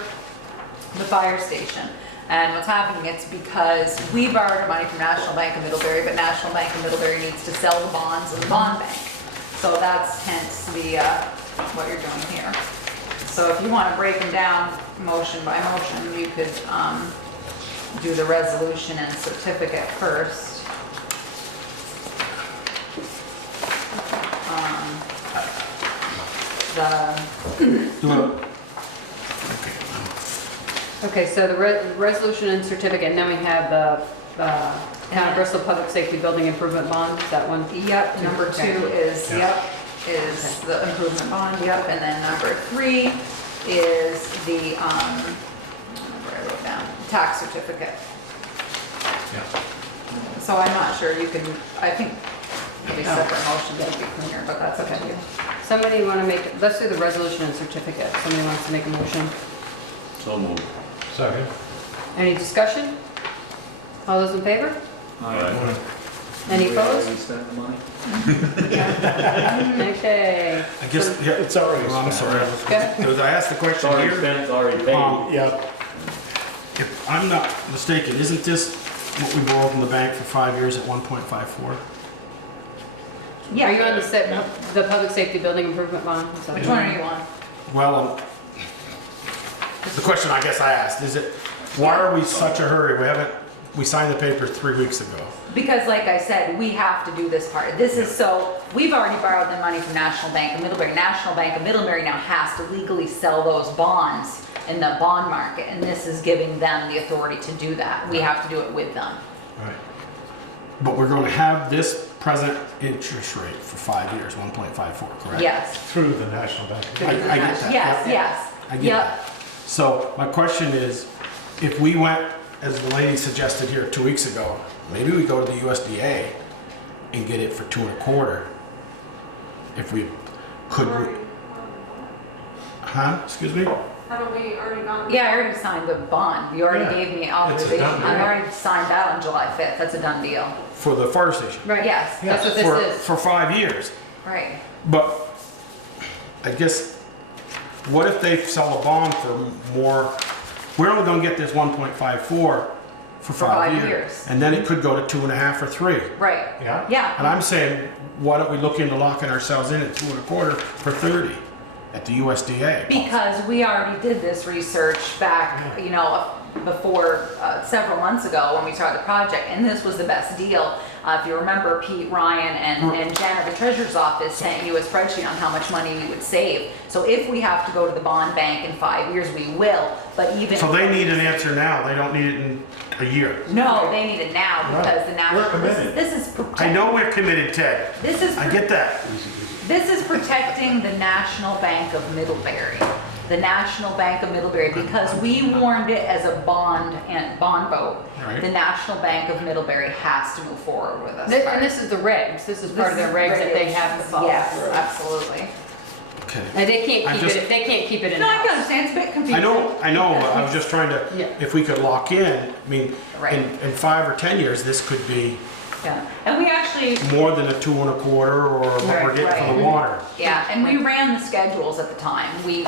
the fire station. And what's happening, it's because we borrowed money from National Bank of Middlebury, but National Bank of Middlebury needs to sell the bonds in the bond bank. So that's hence the, what you're doing here. So if you want to break them down motion by motion, you could do the resolution and certificate first. Okay, so the resolution and certificate, and then we have the Town of Bristol Public Safety Building Improvement Bond, is that one? Yep, number Okay. 2 is, Yeah. yep, is the improvement bond, yep, and then number 3 is the, where I wrote down, tax certificate. Yeah. So I'm not sure, you can, I think maybe separate motions would be cleaner, but that's okay. Somebody want to make, let's do the resolution and certificate. Somebody wants to make a motion. So moved. Second. Any discussion? All those in favor? All right. Any We opposed? already spent the money. Okay. I guess, yeah, It's already well, I'm spent. sorry. Okay. Because I asked the It's question already here. spent, it's already paid. Yeah. If I'm not mistaken, isn't this what we borrowed from the bank for 5 years at 1.54? Yeah. Are you on the public safety building improvement bond? Is that Which the one are you on? Well, the question I guess I asked, is it, why are we such a hurry? We signed the paper 3 weeks ago. Because like I said, we have to do this part. This is so, we've already borrowed the money from National Bank of Middlebury. National Bank of Middlebury now has to legally sell those bonds in the bond market, and this is giving them the authority to do that. We have to do it with them. Right. But we're going to have this present interest rate for 5 years, 1.54, correct? Yes, Through the National Bank. I get that. yes, yes. I get Yep. that. So my question is, if we went, as the lady suggested here 2 weeks ago, maybe we go to the USDA and get it for 2.25. If we could, excuse me? Haven't we already gone? Yeah, I already signed the bond. You already Yeah. gave me It's a authorization. done I deal. already signed that on July 5th. That's a done deal. For the fire station. Right. Yes. That's what For- this is. For 5 years. Right. But I guess, what if they sell a bond for more? We're only gonna get this 1.54 for 5 5 years. years. And then it could go to 2.5 or 3. Right. Yeah? Yeah. And I'm saying, why don't we look into locking ourselves in at 2.25 for 30 at the USDA? Because we already did this research back, you know, before, several months ago when we started the project, and this was the best deal. If you remember, Pete, Ryan, and Jen at the treasurer's office sent you a spreadsheet on how much money we would save. So if we have to go to the bond bank in 5 years, we will, but even. So they need an answer now, they don't need it in a year. No, they need it now because the national, We're committed. this is. I know we're committed, Ted. This is. I get that. This is protecting the National Bank of Middlebury. The National Bank of Middlebury, because we warned it as a bond vote. Right. The National Bank of Middlebury has to move forward with us. And this is the regs. This is part of their regs that they have to follow. Yes, absolutely. Okay. And they can't I'm keep just- it, they can't keep it in. No, I can understand, it's a bit confusing. I know, but I was just trying to, Yeah. if we could lock in, I mean, Right. in 5 or 10 years, this could be Yeah, and we actually, more than a 2.25 or what we're Right, getting for the right. water. yeah, and we ran the schedules at the time. We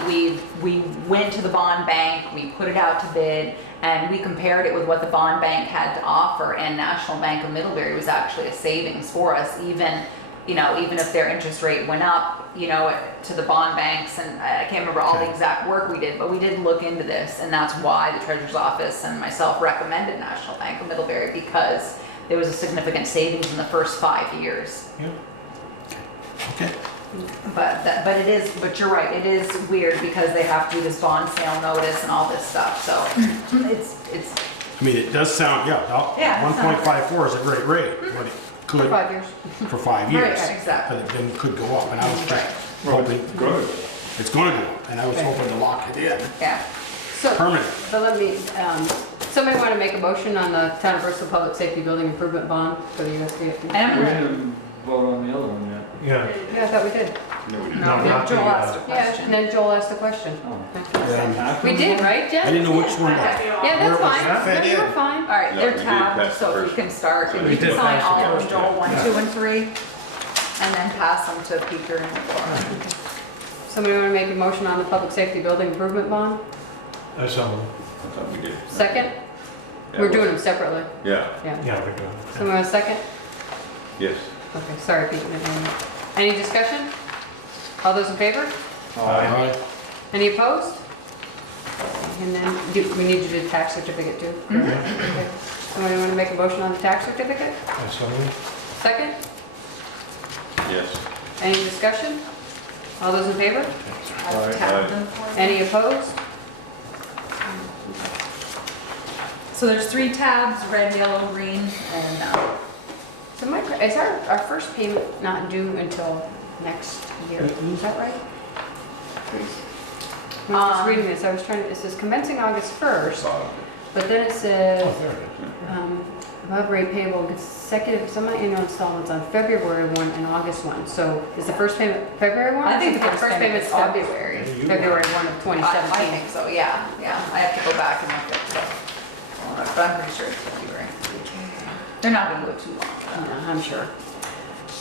went to the bond bank, we put it out to bid, and we compared it with what the bond bank had to offer, and National Bank of Middlebury was actually a savings for us, even, you know, even if their interest rate went up, you know, to the bond banks, and I can't remember all the Okay. exact work we did, but we did look into this, and that's why the treasurer's office and myself recommended National Bank of Middlebury, because there was a significant savings in the first 5 years. Okay. But it is, but you're right, it is weird because they have to do this bond sale notice and all this stuff, so it's, I mean, it does sound, yeah, Yeah, it sounds- 1.54 is a great rate, but it For could, 5 years. for 5 years. Right, exactly. But then it could go up, and I was Right. just hoping, Good. it's gonna go up, and I was hoping to lock it in, yeah. So, permanent. but let me, somebody want to make a motion on the Town of Bristol Public Safety Building Improvement Bond for the USDA? And I'm We gonna, didn't vote on the other one yet. Yeah. Yeah, I thought we did. No, not the, Joel asked a Yeah, and question. then Joel asked a question. We did, right, I Jen? didn't know which one. Yeah, that's Where was fine. that? No, you were fine. All right, Yeah, they're we did tabbed, pass the so if you first can start, We you did can sign pass the all of them, first Joel, one. 1, 2, and 3, and then pass them to Peter and Laura. Somebody want to make a motion on the Public Safety Building Improvement Bond? I thought we did. Second? Yeah, We're doing them separately. Yeah, Yeah. yeah, we're doing Someone want a second? yes. Okay, sorry, Pete. Any discussion? All those in favor? Aye. Any opposed? And then, we need to do the tax certificate too? it. Okay. Somebody want to make a motion on the tax certificate? Second? Yes. Any discussion? All those in favor? I've tabbed them for you. Any opposed? So there's 3 tabs, red, yellow, green, and, So my, is our first payment not due until next year? Is that right? When I was reading this, I was trying to, it says commencing August 1st, but then it says, Oh, there it is. above rate payable consecutive semi-annual installments on February 1 and August 1. So is the first payment February 1? I think the the first first payment's payment's February. February. February 1 of I 2017. think so, yeah, I have to go back and look at the, but I'm pretty sure it's February. They're not gonna go too long. Yeah, I'm sure.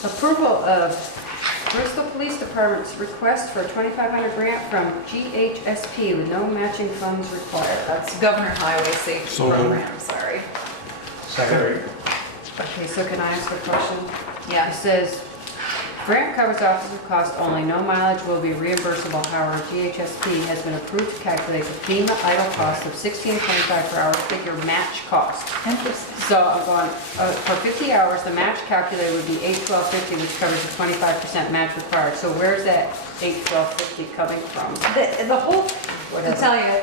Approval of Bristol Police Department's request for a $2,500 grant from GHSP with no matching funds required. That's Governor Highway Safety So moved. Program, sorry. Second. Okay, so can I ask a question? It Yeah, says, grant covers officer cost only, no mileage will be reimbursable. However, GHSP has been approved to calculate the FEMA idle cost of $16.25 per hour, figure match cost. interesting. So I'm going, for 50 hours, the match calculated would be $812.50, which covers the 25% match required. So where's that $812.50 coming from? The whole, to Whatever. tell you,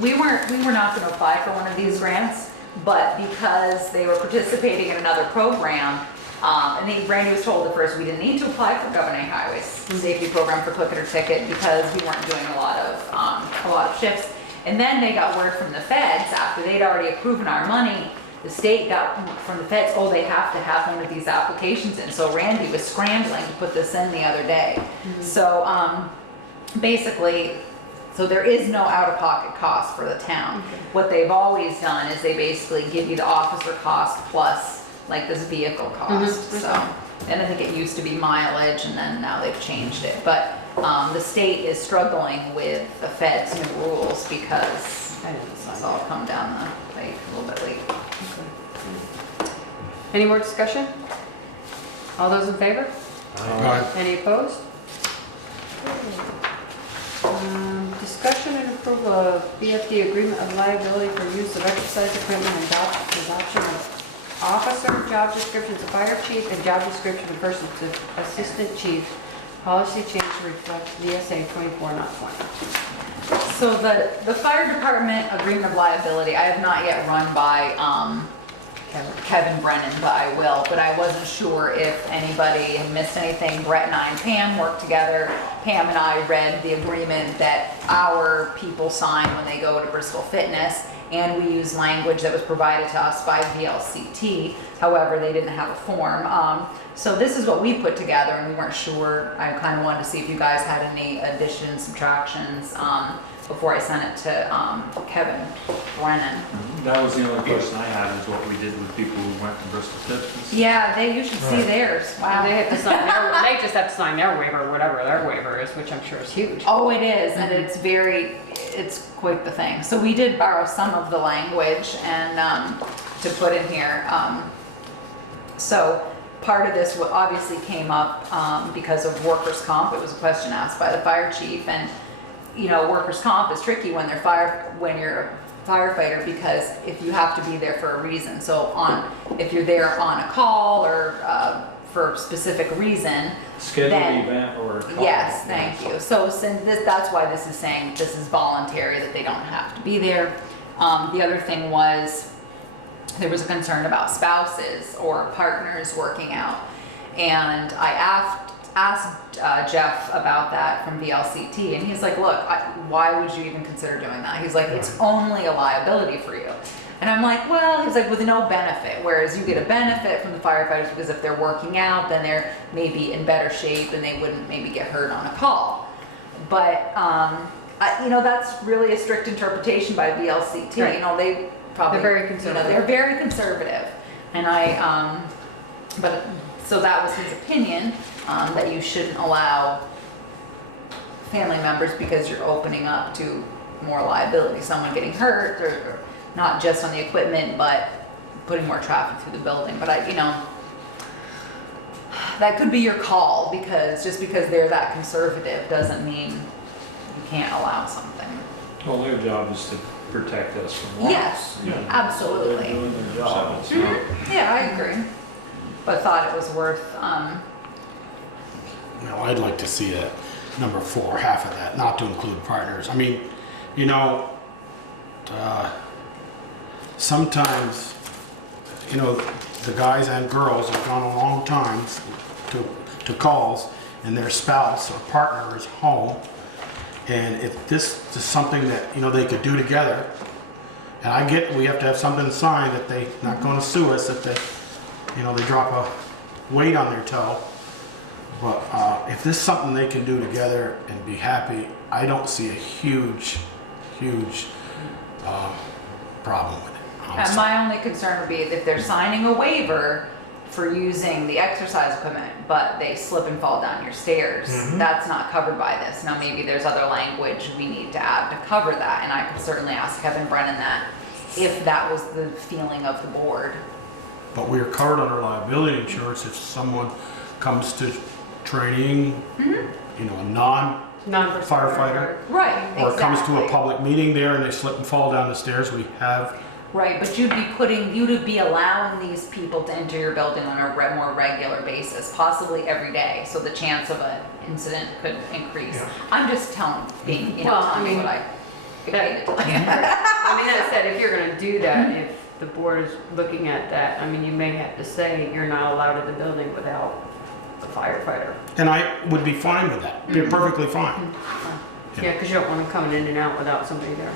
we were not gonna apply for one of these grants, but because they were participating in another program, Randy was told at first we didn't need to apply for governing highways safety program for click it or ticket because we weren't doing a lot of shifts. And then they got word from the feds after they'd already approved our money. The state got from the feds, oh, they have to have one of these applications in. So Randy was scrambling to put this in the other day. So basically, so there is no out-of-pocket cost for the town. What they've always done is they basically give you the officer cost plus like this vehicle cost. So, and I think it used to be mileage and then now they've changed it. But the state is struggling with the feds' new rules because it's all come down the pike a little bit late. Any more discussion? All those in favor? Aye. Any opposed? Discussion and approval of BFD agreement of liability for use of exercise equipment and adoption of officer job descriptions of fire chief and job description of person to assistant chief. Policy change to reflect VSA 24, not 20. So the fire department agreement of liability, I have not yet run by Kevin Brennan, but I will. But I wasn't sure if anybody had missed anything. Brett and I and Pam worked together. Pam and I read the agreement that our people sign when they go to Bristol Fitness, and we use language that was provided to us by VLCT. However, they didn't have a form. So this is what we put together, and we weren't sure. I kind of wanted to see if you guys had any additions, subtractions, before I sent it to Kevin Brennan. That was the only question I had, is what we did with people who went to Bristol Fitness. Yeah, you should see theirs. Wow. They have to sign their, they just have to sign their waiver, whatever their waiver is, which I'm sure is huge. Oh, it is, and it's quite the thing. So we did borrow some of the language and to put in here. So part of this obviously came up because of workers' comp. It was a question asked by the fire chief, and you know, workers' comp is tricky when you're a firefighter, because if you have to be there for a reason. So if you're there on a call or for a specific reason, Scheduled then, event or call. yes, thank you. So since that's why this is saying this is voluntary, that they don't have to be there. The other thing was, there was a concern about spouses or partners working out. And I asked Jeff about that from VLCT, and he's like, look, why would you even consider doing that? He's like, it's only a liability for you. And I'm like, well, he's like, with no benefit, whereas you get a benefit from the firefighters because if they're working out, then they're maybe in better shape and they wouldn't maybe get hurt on a call. But, you know, that's really a strict interpretation by VLCT. Right. You know, they probably, They're very conservative. You know, they're very conservative. And so that was his opinion, that you shouldn't allow family members because you're opening up to more liability, someone getting hurt, or not just on the equipment, but putting more traffic through the building. But you know, that could be your call, because just because they're that conservative doesn't mean you can't allow something. Well, their job is to protect us from loss. Yes, you know, absolutely. So they're doing their job. It's not- Yeah, I agree. But thought it was worth, Well, I'd like to see that number 4, half of that, not to include partners. I mean, you know, sometimes, you know, the guys and girls have gone a long time to calls, and their spouse or partner is home. And if this is something that, you know, they could do together, and I get we have to have something signed that they're not going to sue us if they, you know, they drop a weight on their toe. But if this is something they can do together and be happy, I don't see a huge problem with it. honestly. my only concern would be if they're signing a waiver for using the exercise equipment, but they slip and fall down your stairs, that's not covered by this. Now, maybe there's other language we need to add to cover that, and I could certainly ask Kevin Brennan that, if that was the feeling of the board. But we are covered under liability insurance if someone comes to training, you know, a non-firefighter, Right, or comes to a exactly. public meeting there and they slip and fall down the stairs, we have, Right, but you'd be allowing these people to enter your building on a more regular basis, possibly every day, so the chance of an incident could increase. Yeah. I'm just telling Well, I you mean, what I I mean, that said, if you're gonna do that, the board is looking at that, I mean, you may have to say you're not allowed in the building without the firefighter. And I would be fine with that, be perfectly fine. Yeah, because you don't want them coming in and out without somebody there.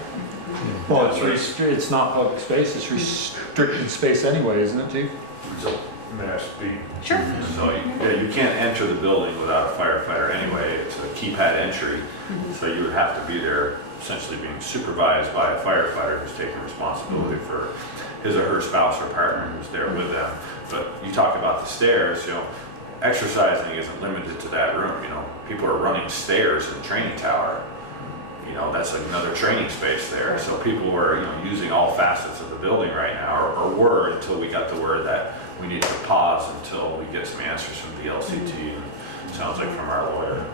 Well, it's not public space, it's restricted space anyway, isn't it, Chief? So, May I speak? Sure. so you can't enter the building without a firefighter anyway. It's a keypad entry. So you would have to be there essentially being supervised by a firefighter who's taking responsibility for his or her spouse or partner who's there with them. But you talk about the stairs, exercising isn't limited to that room. People are running stairs in the training tower. That's another training space there. So people are, using all facets of the building right now, or were until we got the word that we need to pause until we get some answers from the LCT, and sounds like from our lawyer.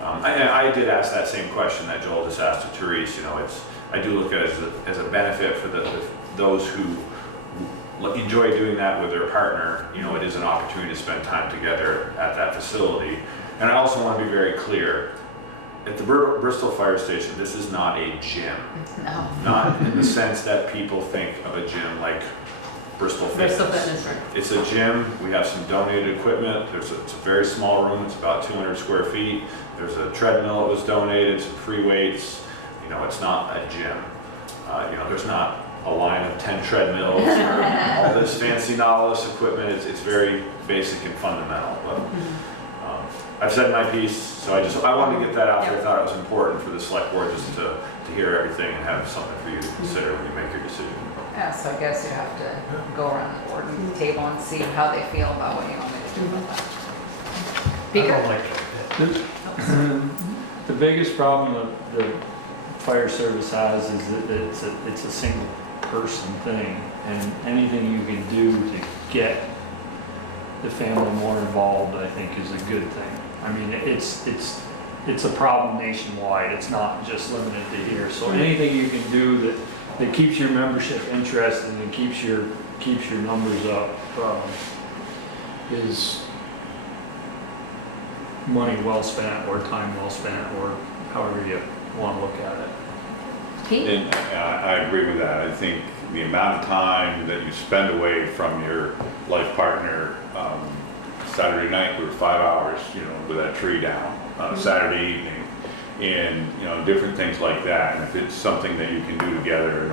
I did ask that same question that Joel just asked to Therese. I do look at it as a benefit for those who enjoy doing that with their partner. It is an opportunity to spend time together at that facility. And I also want to be very clear, at the Bristol Fire Station, this is not a gym. No. Not in the sense that people think of a gym like Bristol Fitness. Bristol Fitness, right. It's a gym. We have some donated equipment. It's a very small room. It's about 200 square feet. There's a treadmill that was donated, some free weights. It's not a gym. There's not a line of 10 treadmills or all this fancy novelist equipment. It's very basic and fundamental. But I've said my piece, so I wanted to get that out there. I thought it was important for the select board just to hear everything and have something for you to consider when you make your decision. Yeah, so I guess you have to go around the board and table and see how they feel about what you want me to do about that. Speaker? I don't like it. The biggest problem that the fire service has is that it's a single person thing, and anything you can do to get the family more involved, I think, is a good thing. I mean, it's a problem nationwide. It's not just limited to here. So anything you can do that keeps your membership interested and keeps your numbers up is money well spent or time well spent, or however you want to look at it. Pete? And I agree with that. I think the amount of time that you spend away from your life partner, Saturday night we were 5 hours, with that tree down on a Saturday evening, and different things like that. And if it's something that you can do together in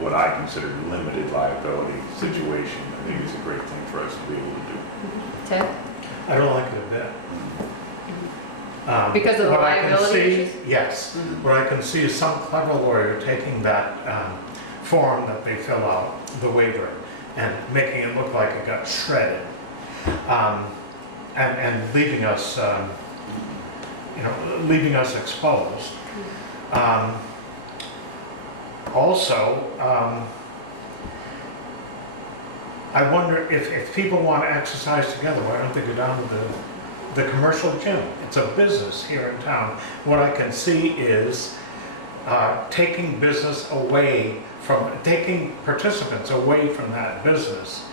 what I consider limited liability situation, I think it's a great thing for us to be able to do. Ted? I don't like it a bit. Because of the What I can liability see- issues? Yes. What I can see is some clever lawyer taking that form that they fill out, the waiver, and making it look like it got shredded, and leaving us, leaving us exposed. Also, I wonder if people want to exercise together, why don't they go down to the commercial gym? It's a business here in town. What I can see is taking participants away from that business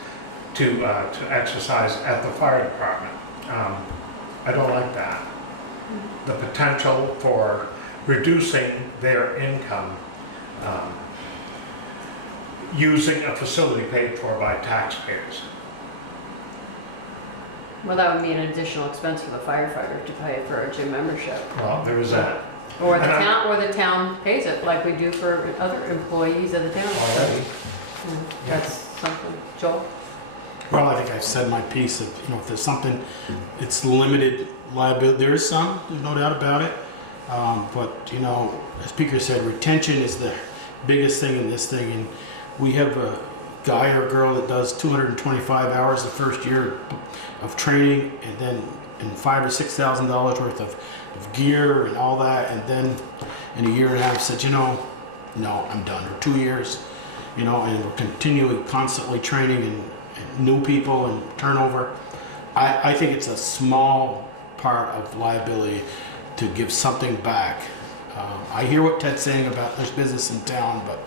to exercise at the fire department. I don't like that. The potential for reducing their income using a facility paid for by taxpayers. Well, that would be an additional expense for the firefighter to pay for a gym membership. Well, there is that Or the And the town pays it, like we do for other employees of the town. already. That's something. Joel? Well, I think I've said my piece of, if there's something, it's limited liability, there is some, there's no doubt about it. But, as Speaker said, retention is the biggest thing in this thing. And we have a guy or girl that does 225 hours the first year of training, and then and $5,000 or $6,000 worth of gear and all that. And then in a year and a half said, no, I'm done. Or 2 years, and we're continually, constantly training and new people and turnover. I think it's a small part of liability to give something back. I hear what Ted's saying about there's business in town, but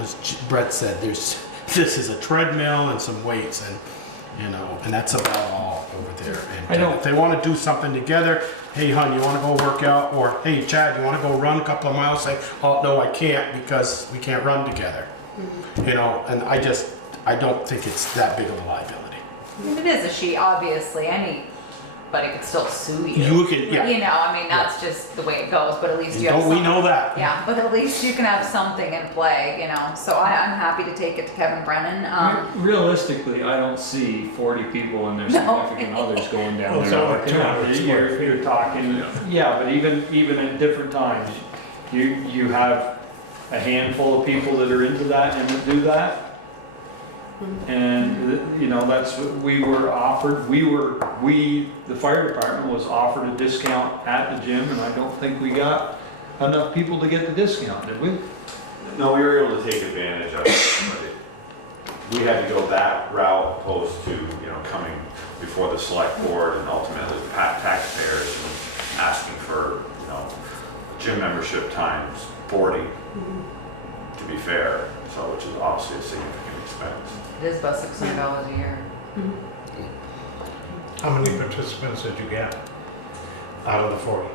as Brett said, this is a treadmill and some weights, and that's about all over there. And if they want to do something together, hey hon, you want to go work out? Or hey Chad, you want to go run a couple of miles? Say, oh no, I can't because we can't run together. You know, and I don't think it's that big of a liability. If it is a she, obviously, anybody could still sue you. You can, yeah. You know, I mean, that's just the way it goes, but at least you have Don't we something. know that? Yeah, but at least you can have something in play, you know, so I'm happy to take it to Kevin Brennan. Realistically, I don't see 40 people and their significant others going down Well, it's there. only looking at 200 it. square feet. You're talking, yeah, but even at different times, you have a handful of people that are into that and that do that. And, you know, that's what we were offered, the fire department was offered a discount at the gym, and I don't think we got enough people to get the discount, did we? No, we were able to take advantage of it, but we had to go that route opposed to, you know, coming before the select board and ultimately the taxpayers and asking for, you know, gym membership times 40, to be fair, so which is obviously a significant expense. It is about $600 a year. How many participants did you get out of the 40?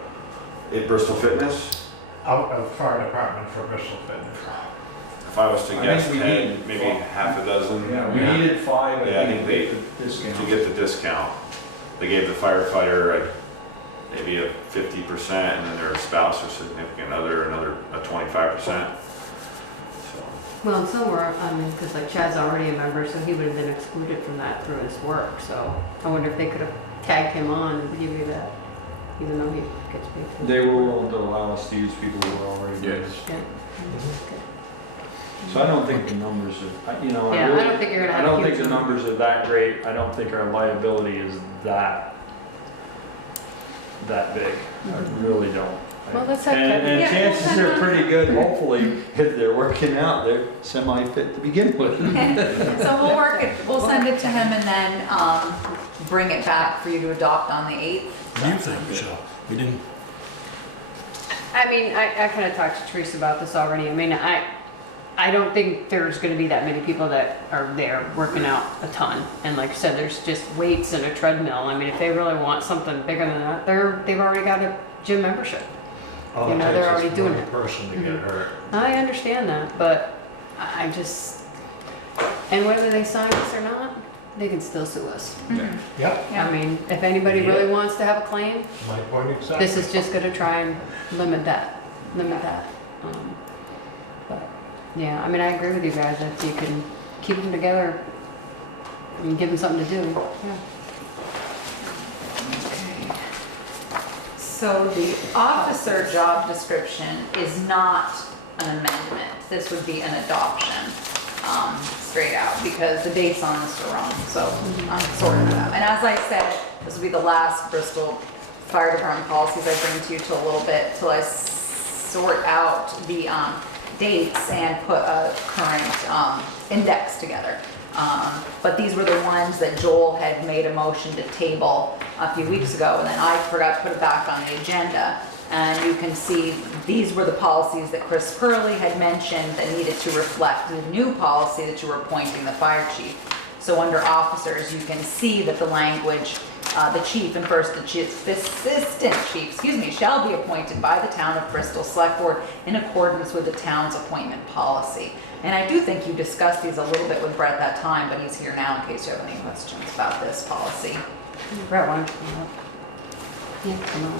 At Bristol Fitness, Out of fire department for Bristol Fitness? if I was to I guess think we 10, need- maybe half a dozen. Yeah, we needed 5, Yeah, I I think think, to get the discount. To get the discount. They gave the firefighter maybe a 50%, and then their spouse or significant other, another 25%. So, Well, and some were, I mean, because like Chad's already a member, so he would have been excluded from that through his work, so I wonder if they could have tagged him on and give you that, even though he gets paid for it. They were willing to allow us to use people who were already Yes. members. Yeah. So I don't think the numbers are, you know, Yeah, I really- don't think you're gonna have I a don't think huge the number. numbers are that great. I don't think our liability is that big. I really don't. Well, let's have And Kevin. Yeah, chances we'll are send pretty good, hopefully, if they're working out, they're semi-fit to begin with. So we'll work it, we'll send it to him and then, bring it back for you to adopt on the 8th. What do you think, Michelle? We didn't, I mean, I kind of talked to Teresa about this already. I mean, I don't think there's going to be that many people that are there working out a ton. And like I said, there's just weights and a treadmill. I mean, if they really want something bigger than that, they've already got a gym membership. All You it know, takes they're is already doing one it. person to get hurt. I understand that, but I just, and whether they sign this or not, they can still sue us. Yep, Yeah. I mean, if anybody really wants to have a claim, my point exactly. this is just gonna try and limit that. But, yeah, I mean, I agree with you guys, if you can keep them together and give them something to do, yeah. So the officer job description is not an amendment. This would be an adoption, straight out, because the dates on this are wrong, so I'm sorting it out. And as I said, this will be the last Bristol Fire Department policies I bring to you till a little bit, till I sort out the dates and put a current index together. But these were the ones that Joel had made a motion to table a few weeks ago, and then I forgot to put it back on the agenda. And you can see, these were the policies that Chris Purley had mentioned that needed to reflect the new policy that you were appointing the fire chief. So under officers, you can see that the language, the chief and first assistant chief, shall be appointed by the town of Bristol Select Board in accordance with the town's appointment policy. And I do think you discussed these a little bit with Brett that time, but he's here now in case you have any questions about this policy. Brett, why don't you come up? Yeah, come on.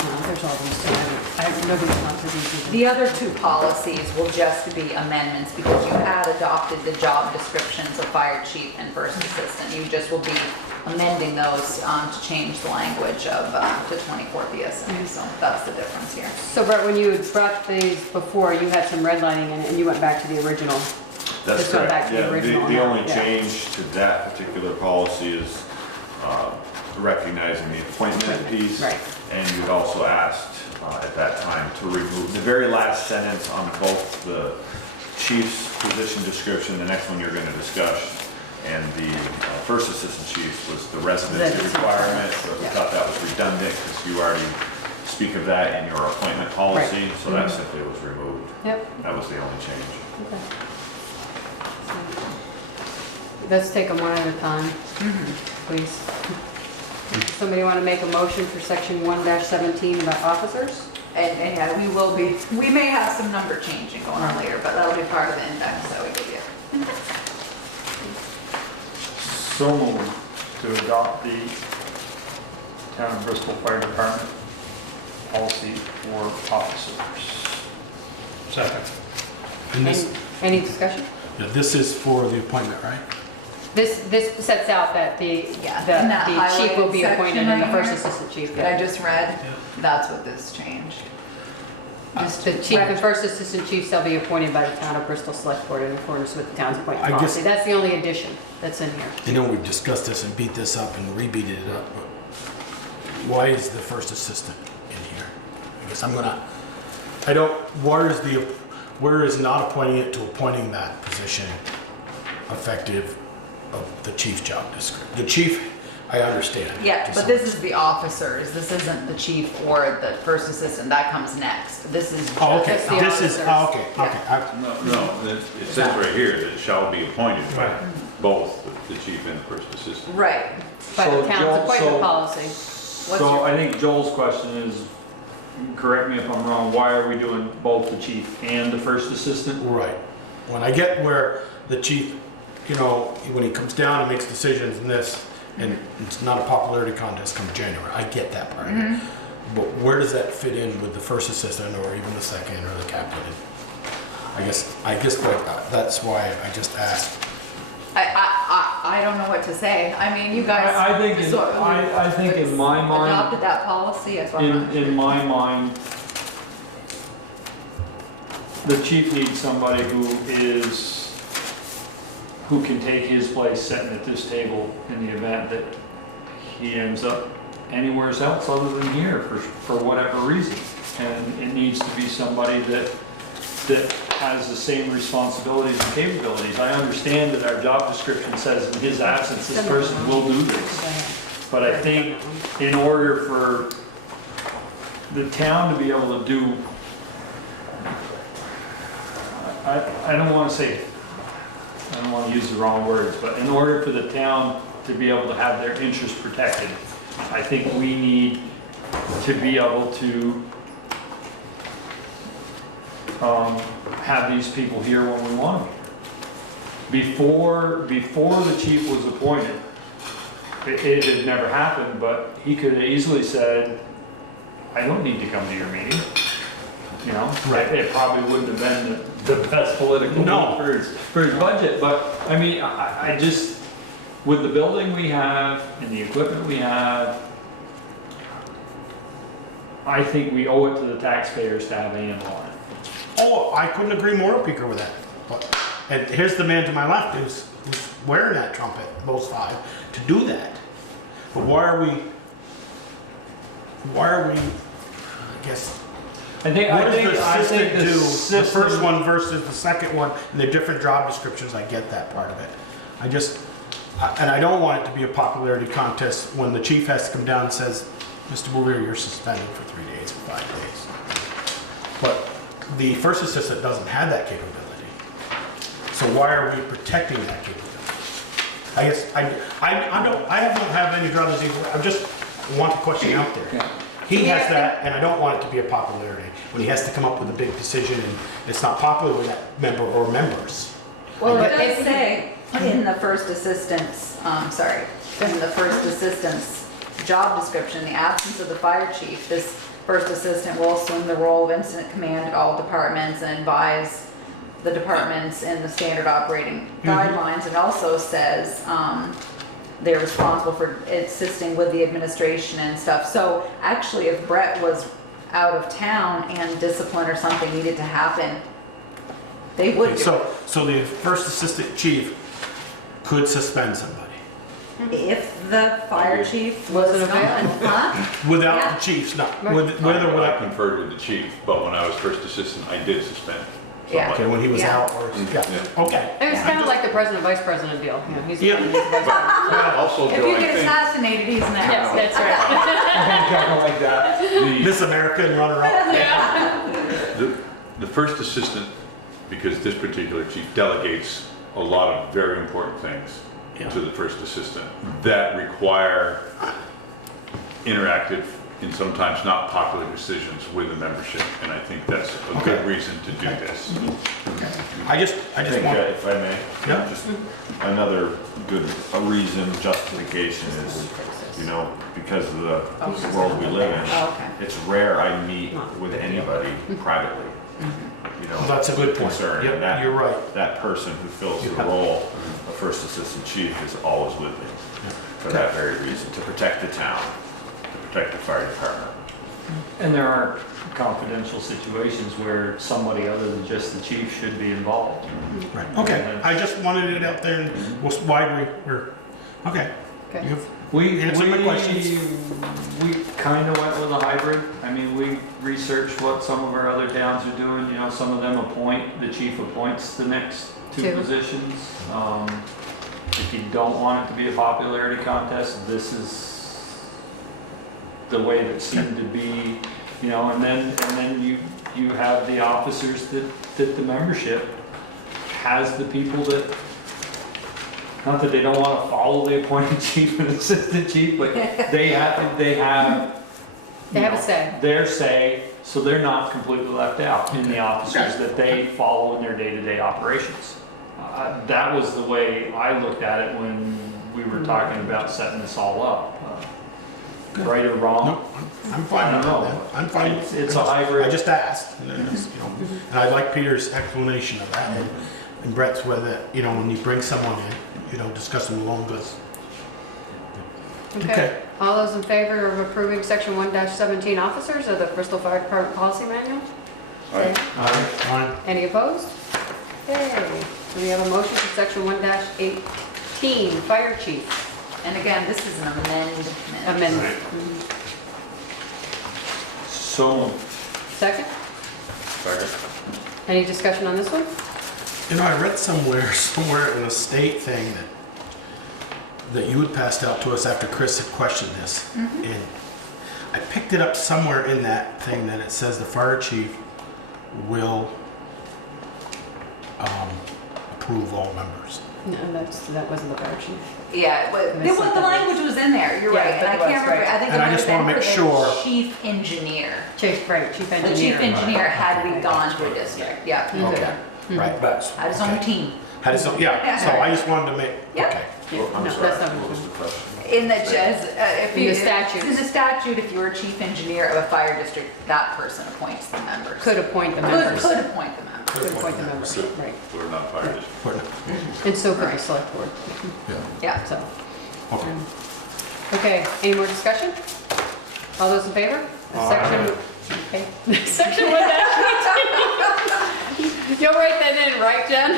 No, there's all these, nobody's not busy. The other two policies will just be amendments because you had adopted the job descriptions of fire chief and first assistant. You just will be amending those to change the language of the 24th ESA. So that's the difference here. So Brett, when you had brought these before, you had some redlining in it and you went back to the original. That's Just go back correct. to the Yeah, original the now, only yeah. change to that particular policy is recognizing the appointment piece. Right. And you'd also asked at that time to remove the very last sentence on both the chief's position description, the next one you're going to discuss, and the first assistant chief was the residency Residency requirement. So we yeah. thought that was redundant because you already speak of that in your appointment policy. Right. So that simply was removed. Yep. That was the only change. Okay. Let's take them one at a time, please. Somebody want to make a motion for section 1-17 about officers? And yeah, we may have some number changing going on later, but that'll be part of the index that we give you. So moved to adopt the Town of Bristol Fire Department policy for officers. Second. And this, Any discussion? yeah, this is for the appointment, right? This sets out that the Yeah, in that chief will be highlighted appointed section and the right first here assistant chief. that I just read, that's what this changed. The chief and first assistant chief shall be appointed by the Town of Bristol Selectboard in accordance with the town's appointment I guess- policy. That's the only addition that's in here. I know we've discussed this and beat this up and rebeated it up, but why is the first assistant in here? I guess where is not appointing it to appointing that position effective of the chief job description? The chief, I understand. Yeah, to but some this is the officers, this isn't the chief or the first assistant, that comes next. This is. Oh, okay, Just the this is, officers. okay. No, it says right here that it shall be appointed by Right. both the chief and the first assistant. Right. By the So town's Joel- appointment so- policy. So I think Joel's question is, correct me if I'm wrong, why are we doing both the chief and the first assistant? Right. When I get where the chief, when he comes down and makes decisions in this, and it's not a popularity contest come January, I get that part of it. But where does that fit in with the first assistant or even the second or the captain? I guess that's why I just asked. I don't know what to say. I mean, you guys. I think sort of in my mind, adopted that policy as well. in my mind, the chief needs somebody who can take his place sitting at this table in the event that he ends up anywhere else other than here for whatever reason. And it needs to be somebody that has the same responsibilities and capabilities. I understand that our job description says in his absence, this person will do this. But I think in order for the town to be able to do, I don't want to use the wrong words, but in order for the town to be able to have their interests protected, I think we need to be able to have these people here when we want them. Before the chief was appointed, it had never happened, but he could have easily said, I don't need to come to your meeting. Right. It probably wouldn't have been the best political No. move for his budget, but I mean, I just, with the building we have and the equipment we have, I think we owe it to the taxpayers to have a handle on it. Oh, I couldn't agree more, Peter, with that. And here's the man to my left who's wearing that trumpet, those five, to do that. But why are we, I guess, what does the assistant do, the first one versus the second one, and the different job descriptions, I get that part of it. And I don't want it to be a popularity contest when the chief has to come down and says, Mr. Bouvier, you're suspended for 3 days or 5 days. But the first assistant doesn't have that capability. So why are we protecting that capability? I guess, I don't have any druthers either, I just want the question out there. He has that, and I don't want it to be a popularity, when he has to come up with a big decision and it's not popular with that member or members. Well, But it if- does say in the first assistant's, in the first assistant's job description, the absence of the fire chief, this first assistant will assume the role of incident command at all departments and advise the departments in the standard operating guidelines. It also says, they're responsible for assisting with the administration and stuff. So actually, if Brett was out of town and discipline or something needed to happen, they would do it. So the first assistant chief could suspend somebody If the fire chief Wasn't was available. Huh? without Yeah. the chief's, not, Right. with or I without. conferred with the chief, but when I was first assistant, I did suspend. Yeah. Okay, when he was Yeah. out or, yeah, okay. It was kind of like the president, vice president deal. He's Yeah. he's vice president. Also, If Joe, you I get think assassinated, he's next. Yes, that's right. Like that. the, Miss America and runner up. the first assistant, because this particular chief delegates a lot of very important things Yeah. to the first assistant that require interactive in sometimes not popular decisions with the membership, and I think that's a good Okay. reason to do this. I just I think, want, if I may, Yeah. just another good, a reason, justification is, you know, because of the world we live in, Oh, okay. it's rare I meet with anybody privately. You know, that's a good point. concern, and Yep, you're right. that person who fills the Yeah. role of first assistant chief is always with me for that very reason, to protect the town, to protect the fire department. And there are confidential situations where somebody other than just the chief should be involved. Right. Okay, I just wanted it out there and was why we're, okay. Okay. You've We answered my questions. kind of went with a hybrid. I mean, we researched what some of our other towns are doing. You know, some of them appoint, the chief appoints the next two Two. positions. If you don't want it to be a popularity contest, this is the way that seemed to be, you know, and then you have the officers that the membership has, the people that, not that they don't want to follow the appointed chief and assistant chief, but they have They have you a know, say. their say, so they're not completely left out in the officers that they follow in their day-to-day operations. That was the way I looked at it when we were talking about setting this all up. Right or wrong, No, I'm fine with I don't that. know. I'm fine. It's a hybrid. I just asked, and then it's, you know, and I like Peter's explanation of that, and Brett's whether, you know, when you bring someone in, you know, discuss them along with us. Okay. All those in favor of approving section 1-17 officers of the Bristol Fire Department Policy Manual? Aye. Fine. Any opposed? Okay. Do we have a motion for section 1-18, fire chief And again, this is an amendment. amendment? So, Second? Second. Any discussion on this one? You know, I read somewhere in a state thing that you had passed out to us after Chris had questioned this. And I picked it up somewhere in that thing that it says the fire chief will approve all members. No, that wasn't the fire chief. Yeah, but Missing the the- language was in there, you're Yeah, right, and but I it was, can't remember, right. I think it And I might have just been wanna for make the sure- chief engineer. Chief, right, chief The engineer. chief engineer had we gone to a district, yeah. Okay, right. Had his own team. Had it, so, yeah, so I just wanted to make, Yeah. okay. Yeah, I'm no, sorry, that's not what was what the question? In the, if In you. the statutes. In the statute, if you were a chief engineer of a fire district, that person appoints the members. Could appoint the members. Could appoint the members. Could appoint the members, right. We're not fired. And so could the select board, Yeah. so. Okay. Okay, any more discussion? All those in favor? Section, okay. Section 1-18. You'll write that in, right, Jen?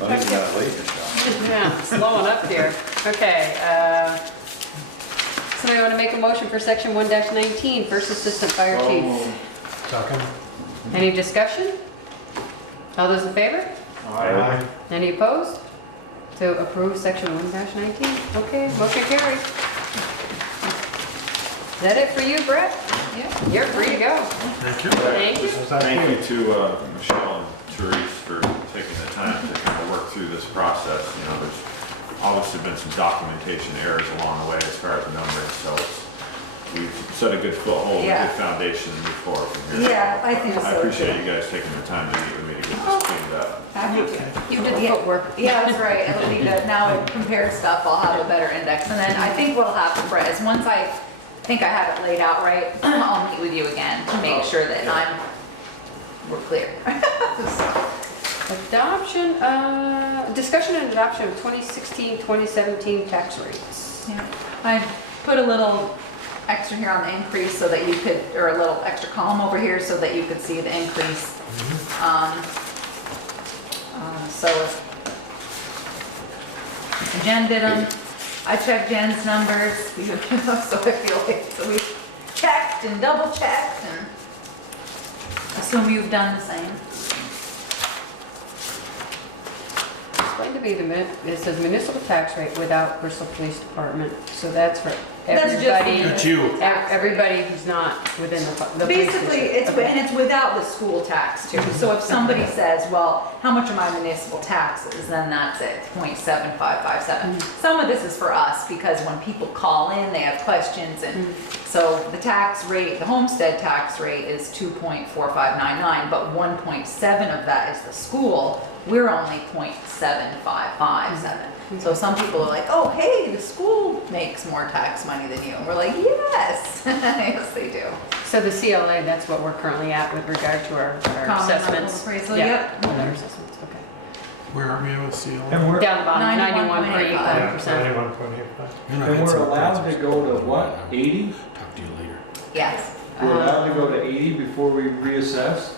Not even that late, Michelle. Yeah, slowing up here. Okay, somebody want to make a motion for section 1-19, first assistant fire chief? Second? Any discussion? All those in favor? Aye. Any opposed? To approve section 1-19? Okay, motion carried. Is that it for you, Brett? Yeah. You're free to go. Thank you. Thank you. Thank you to Michelle and Therese for taking the time to kind of work through this process. You know, there's obviously been some documentation errors along the way as far as the numbering, so we've set a good foothold, a Yeah. good foundation to move forward from here. Yeah, I think so. I appreciate you guys taking the time to meet with me to get this cleaned up. Happy to. You did the footwork. Yeah, that's right, it'll be good. Now I compared stuff, I'll have a better index. And then I think what'll happen, Brett, is once I think I have it laid out right, I'll meet with you again to make sure that we're clear. Adoption, discussion and adoption of 2016-2017 tax rates. Yeah. I put a little extra here on the increase so that you could, or a little extra column over here so that you could see the increase. So Jen did them, I checked Jen's numbers, so I feel like, so we checked and double checked and assume you've done the same. It's going to be it says municipal tax rate without Bristol Police Department, so that's for That's just- everybody, That's you. everybody who's not within the police Basically, district. it's, Okay. and it's without the school tax too. So if somebody says, well, how much are my municipal taxes, then that's it, 0.7557. Some of this is for us because when people call in, they have questions and so the tax rate, the homestead tax rate is 2.4599, but 1.7 of that is the school. We're only 0.7557. So some people are like, oh, hey, the school makes more tax money than you. And we're like, yes, yes, they do. So the CLA, that's what we're currently at with regard to our Common level assessments. appraisal, Yeah, yep. with our assessments, okay. Where are we with CLA? And we're, Down the bottom, 91.85. 91.85%. 91.85. You're not and getting we're some allowed to thousands. go to what, 80? Talk to you later. Yes, We're allowed to go to 80 before we reassess?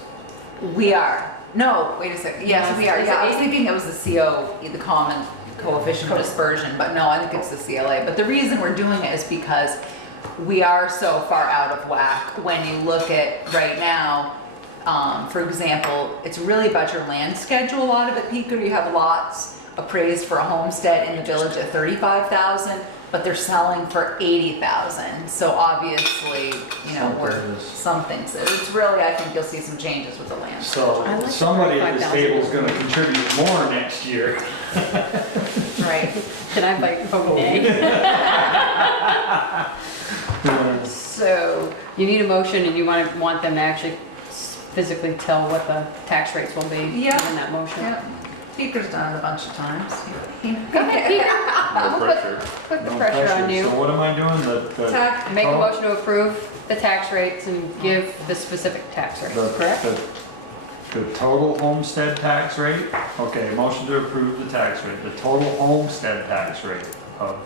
we are. No, wait a second. Yes, we are. Is it Yeah, I was 80? thinking it was the CO, the common coefficient of dispersion, but no, I think it's the CLA. But the reason we're doing it is because we are so far out of whack. When you look at right now, for example, it's really about your land schedule, a lot of it, Peter. You have lots appraised for a homestead in the village at 35,000, but they're selling for 80,000. So obviously, you know, some things. It's really, I think you'll see some changes with the land. So I like the somebody at this 45,000. table is gonna contribute more next year. Right. Can I vote nay? So you need a motion and you want them to actually physically tell what the tax rates will be Yeah. in that motion? Yep. Speaker's done it a bunch of times. Go ahead, Peter. No We'll pressure. put the No pressure on So you. what am I doing? Tax- Make a Oh. motion to approve the tax rates and give the specific tax rates, correct? The total homestead tax rate? Okay, motion to approve the tax rate. The total homestead tax rate of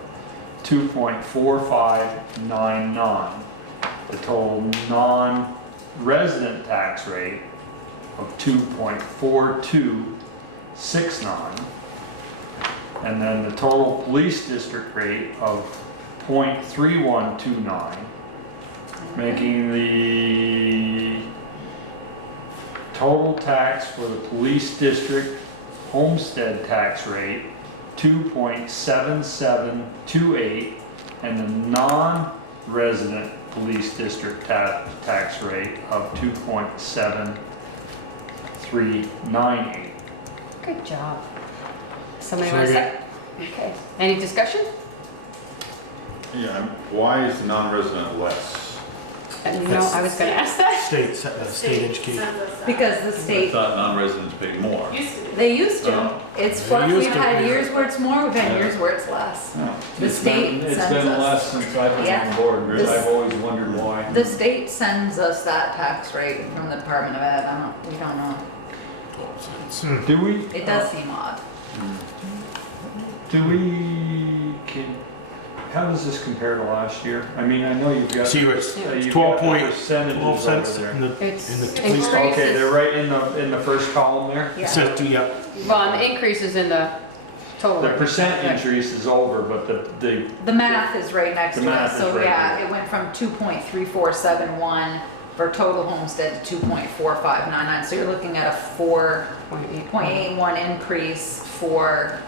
2.4599. The total non-resident tax rate of 2.4269. And then the total police district rate of 0.3129, making the total tax for the police district homestead tax rate 2.7728, and the non-resident police district tax rate of 2.7398. Good job. Somebody want to Second. say? Okay. Any discussion? Yeah, why is the non-resident less? No, I was going to ask that. State education. Sends us that. Because the I state, thought non-residents pay more. Used to be. they used to. Oh. It's They fluctuated. used We've to had be. years where it's more, we've had Yeah. years where it's less. No. The state It's sends been us. less since I've been Yeah. on board, This- I've always wondered why. The state sends us that tax rate from the Department of Ed. We don't know. 12 cents. Do we? It does seem odd. How does this compare to last year? I mean, I know you've got. See, it's you've 12 got the point, percentages 12 cents over there. in the, It's in the police. increased. Okay, they're right in the first column there? It says, yep, Well, and the increase is in the total. The percent Right. increase is over, but the The math is right next The to it. math is So right yeah, here. it went from 2.3471 for total homestead to 2.4599. So you're looking at a 4.81 increase for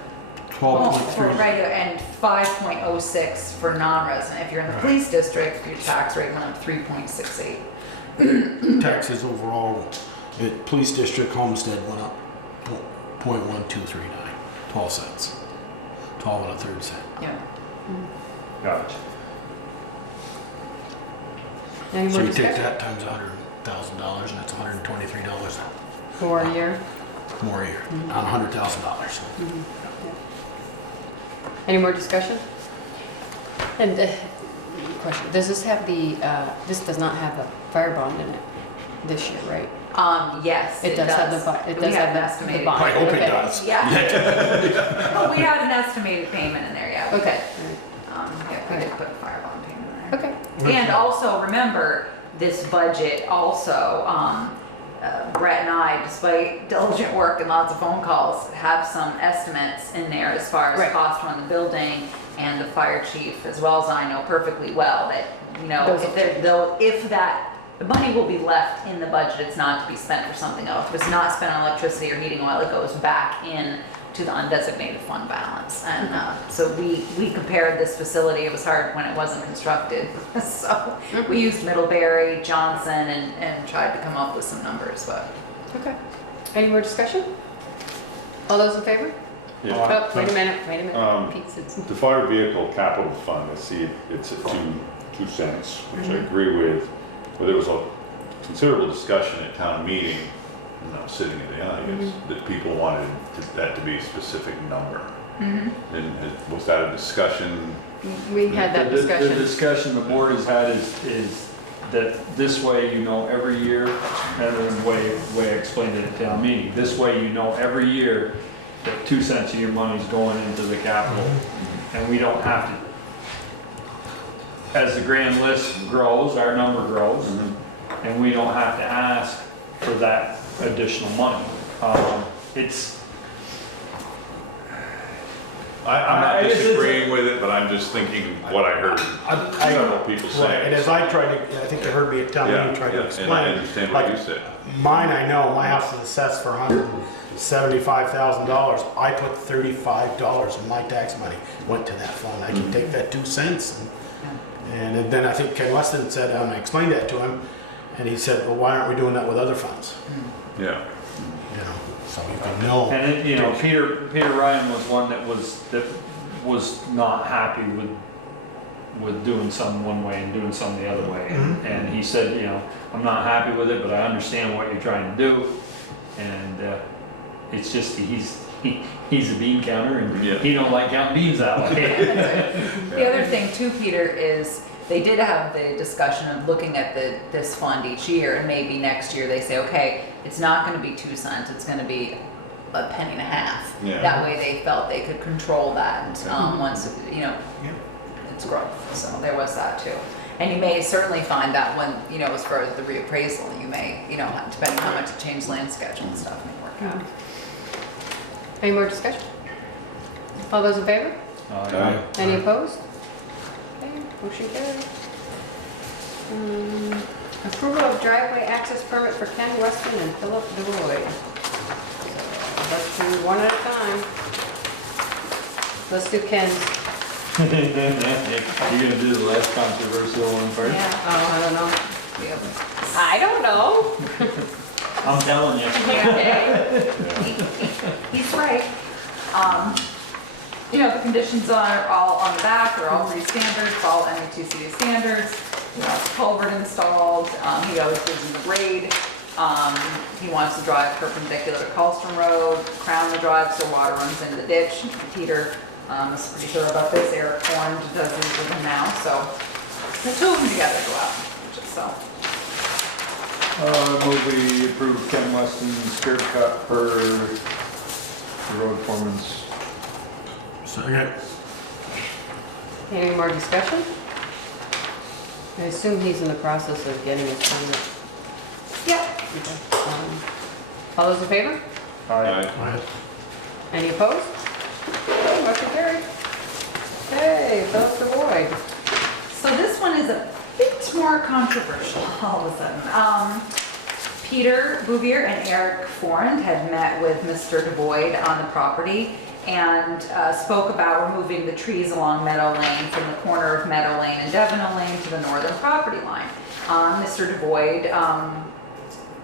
12.3. right, and 5.06 for non-resident. If you're in the Right. police district, your tax rate went up 3.68. Taxes overall, police district homestead went up 0.1239, 12 cents. 12 and a third cent. Yeah. gotcha. Any So more you take discussion? that times $100,000 and that's $123 For a year? more a year on $100,000. Any more discussion? And, question, does this have this does not have a fire bond in it this year, right? Yes, It does have the, it We does had have an the estimated. bond. I hope it Okay. does. Yeah. Oh, we had an estimated payment in there, yeah. we Okay, did. Yeah, we did put a fire bond payment in there. okay. And also, remember, this budget also, Brett and I, despite diligent work and lots of phone calls, have some estimates in there as far as Right. cost on the building, and the fire chief, as well as I know perfectly well, that, you know, Those if the money will be left in the budget, it's not to be spent for something else. If it's not spent on electricity or heating oil, it goes back in to the undesignated fund balance. And so we compared this facility, it was hard when it wasn't constructed. So we used Middlebury, Johnson, and tried to come up with some numbers, but. Okay. Any more discussion? All those in favor? Yeah. Oh, wait a minute. Pete said The fire vehicle capital fund, I see it's at 2 cents, which I agree with, but there was a considerable discussion at town meeting, and I was sitting in the audience, that people wanted that to be a specific number. And was that a discussion? We had that The discussion. discussion the board has had is that this way you know every year, and the way I explained it at town meeting, this way you know every year that 2 cents of your money's going into the capital, and we don't have to, as the grand list grows, our number grows, and we don't have to ask for that additional money. I'm not I guess it's a- disagreeing with it, but I'm just thinking what I heard several people Right, and say. as I tried to, I think you heard me at town meeting, tried to And I explain. understand what like, you said. Mine, I know, my house is assessed for $175,000. I put $35 of my tax money went to that fund. I can take that 2 cents. And then I think Ken Weston said, I explained that to him, and he said, well, why aren't we doing that with other funds? Yeah. You know, so you can know. And it, you know, Peter Ryan was one that was not happy with doing some one way and doing some the other way. And he said, you know, I'm not happy with it, but I understand what you're trying to do. And it's just he's a bean counter, and he don't like counting beans that way. The other thing too, Peter, is they did have the discussion of looking at this fund each year, and maybe next year they say, okay, it's not gonna be 2 cents, it's gonna be $0.015. Yeah. That way they felt they could control that, once, you know, it's growth, so there was that too. And you may certainly find that when, you know, as far as the reappraisal, you may, you know, depending how much change land schedule and stuff may work out. Any more discussion? All those in favor? Aye. Any opposed? Okay, motion carried. Approval of driveway access permit for Ken Weston and Philip DeWood. So let's do one at a time. Let's do Ken's. You gonna do the less controversial one first? Yeah, Oh, I don't know. yeah. I don't know. I'm telling you. He's right. You know, the conditions are all on the back, they're all pretty standard, follow ME2CD standards. He wants a culvert installed, he always gives him the grade. He wants to drive perpendicular to Colston Road, crown the drive so water runs into the ditch. Peter is pretty sure about this, Eric Horn does this with him now, so the two of them together go out, so. Move we approve Ken Weston's curb cut per the road foreman's. Second. Any more discussion? I assume he's in the process of getting his permit. Yeah. Okay. All those in favor? Aye. Any opposed? Okay, motion carried. Okay, Philip DeWood. So this one is a bit more controversial all of a sudden. Peter Bouvier and Eric Forand had met with Mr. DeVoid on the property and spoke about removing the trees along Meadow Lane from the corner of Meadow Lane and Devonell Lane to the northern property line. Mr. DeVoid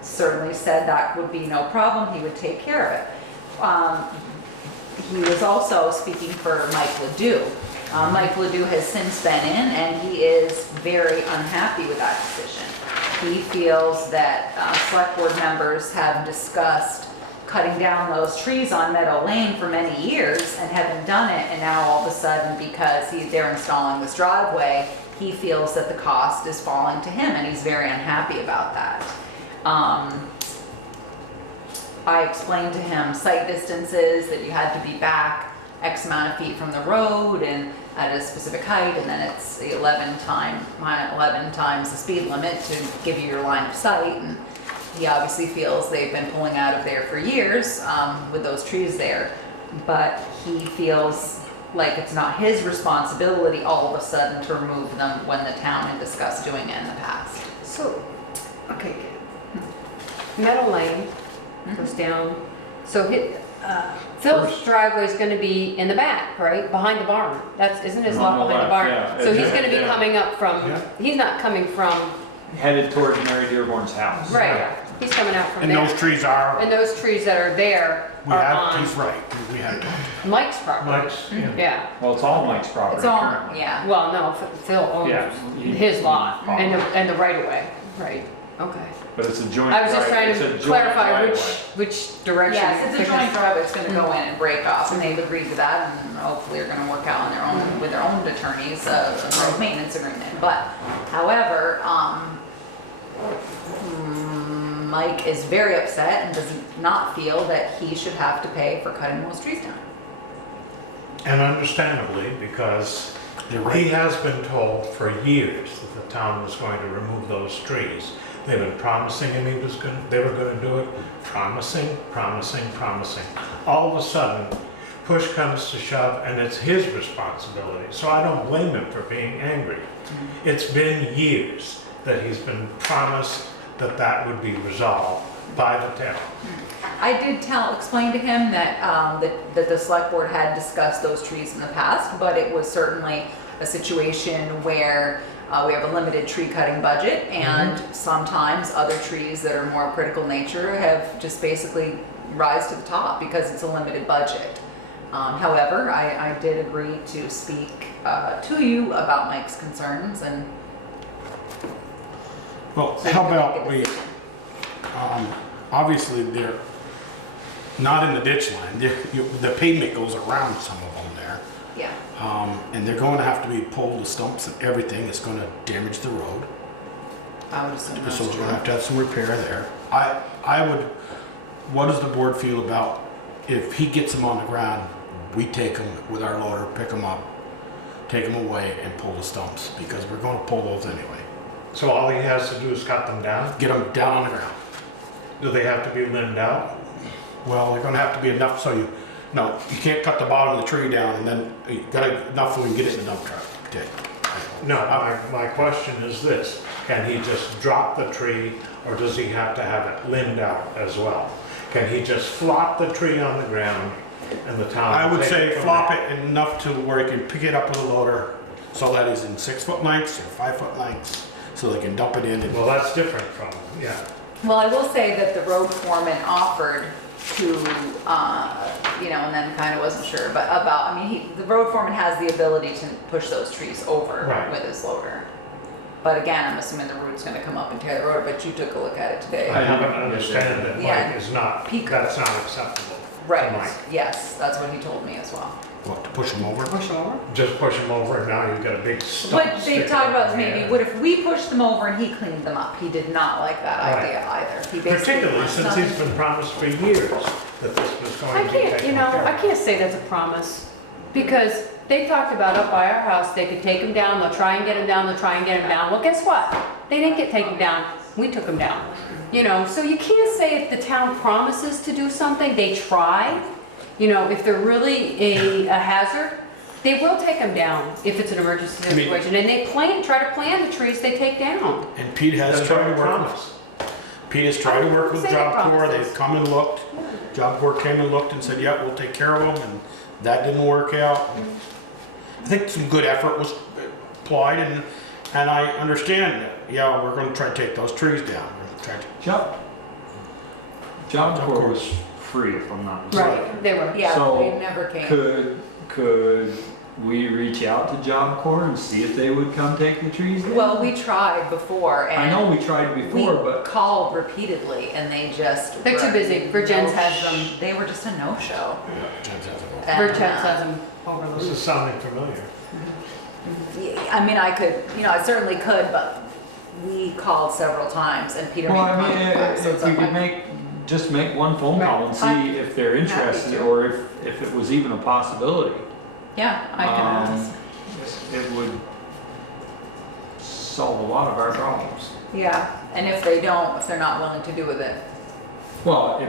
certainly said that would be no problem, he would take care of it. He was also speaking for Mike Ledoux. Mike Ledoux has since been in and he is very unhappy with that decision. He feels that select board members have discussed cutting down those trees on Meadow Lane for many years and haven't done it, and now all of a sudden because they're installing this driveway, he feels that the cost is falling to him and he's very unhappy about that. I explained to him site distances, that you had to be back X amount of feet from the road and at a specific height, and then it's 11 times the speed limit to give you your line of sight. And he obviously feels they've been pulling out of there for years with those trees there, but he feels like it's not his responsibility all of a sudden to remove them when the town had discussed doing it in the past. So, okay. Meadow Lane goes down, so Phil's driveway's gonna be in the back, right, behind the barn. Isn't his lot On the behind the left, barn? yeah. So he's gonna be Yeah. coming up from, Yeah. he's not coming from, Headed towards Mary Dearborn's house. right, he's coming out from And those there. trees are, And those trees that are there we are have, he's on right, we have talked. Mike's property. Mike's, yeah. Yeah, Well, it's all Mike's property. It's all, currently. yeah. well, no, Phil Yeah. owns his lot Mhm. and the right of way, right, okay. But it's a joint. I was just trying it's a to joint clarify driveway. which direction. Yes, it's a because- joint driveway, it's gonna go in and break off, and they've agreed to that, and hopefully are gonna work out on their own, with their own attorneys, a road maintenance agreement. But, however, Mike is very upset and does not feel that he should have to pay for cutting those trees down. And understandably, because They're he right. has been told for years that the town was going to remove those trees. They've been promising him they were gonna do it, promising. All of a sudden, push comes to shove and it's his responsibility. So I don't blame him for being angry. It's been years that he's been promised that that would be resolved by the town. I did explain to him that, that the select board had discussed those trees in the past, but it was certainly a situation where we have a limited tree cutting budget, and sometimes other trees that are more critical nature have just basically rise to the top because it's a limited budget. However, I did agree to speak to you about Mike's concerns, and Well, so you how can about make a we, decision. obviously, they're not in the ditch line, the pavement goes around some of them there. Yeah. And they're going to have to be pulled, the stumps and everything, it's gonna damage the road. I would assume that's So we're true. gonna have to have some repair there. I would, what does the board feel about if he gets them on the ground, we take them with our loader, pick them up, take them away and pull the stumps, because we're gonna pull those anyway. So all he has to do is cut them down? Get them down on the ground. Do they have to be limbed out? Well, they're gonna have to be enough so you can't cut the bottom of the tree down and then you gotta, enough so we can get it in the dump truck. Okay. No, my question is this, can he just drop the tree or does he have to have it limbed out as well? Can he just flop the tree on the ground and the town? I will would take say it from flop there? it enough to where you can pick it up with a loader so that he's in 6 foot lengths or 5 foot lengths, so they can dump it in and Well, that's different from, yeah. Well, I will say that the road foreman offered to, and then kind of wasn't sure, but about, the road foreman has the ability to push those trees over Right. with his loader. But again, I'm assuming the root's gonna come up and tear the road, but you took a look at it today. I haven't understand that Yeah. Mike is not, He- that's not acceptable. to Right, Mike. yes, that's what he told me as well. what, to push them over. Push them over? Just push him over and now you've got a big stump. What they sticking talked up about is in the maybe, air. what if we pushed them over and he cleaned them up? He did not like that Right. idea either. He basically Particularly wants since something- he's been promised for years that this was I going to be can't, taken care of. I can't say that's a promise, because they talked about up by our house, they could take them down, they'll try and get them down, they'll try and get them down. Well, guess what? They didn't get taken down, we took them down. So you can't say if the town promises to do something, they try. If they're really a hazard, they will take them down if it's an emergency I mean- situation. And they try to plant the trees they take down. And Pete has That's tried what to we work promised. Pete has tried to work with Say they Job Corps, promises. they've come and looked. Job Corps came and looked and said, yeah, we'll take care of them, and that didn't work out. I think some good effort was applied, and I understand that, yeah, we're gonna try to take those trees down. We're gonna try to- Job Job Corps Corps. was free, if I'm not mistaken. Right, they were. Yeah, So, they never came. Could we reach out to Job Corps and see if they would come take the trees down? Well, we tried before and. I know we tried before, We but called repeatedly and they just. They're too were busy. Virgin's no has sh- them. They were just a no-show. And, Virchett has them This overlooked. is sounding familiar. I could, I certainly could, but we called several times and Peter made well, I mean, contact. So if it's we like, could just make one phone call and Right. see if they're interested, to. or if it was even a possibility. yeah, I can ask. It would solve a lot of our problems. Yeah, and if they're not willing to do with it. Well,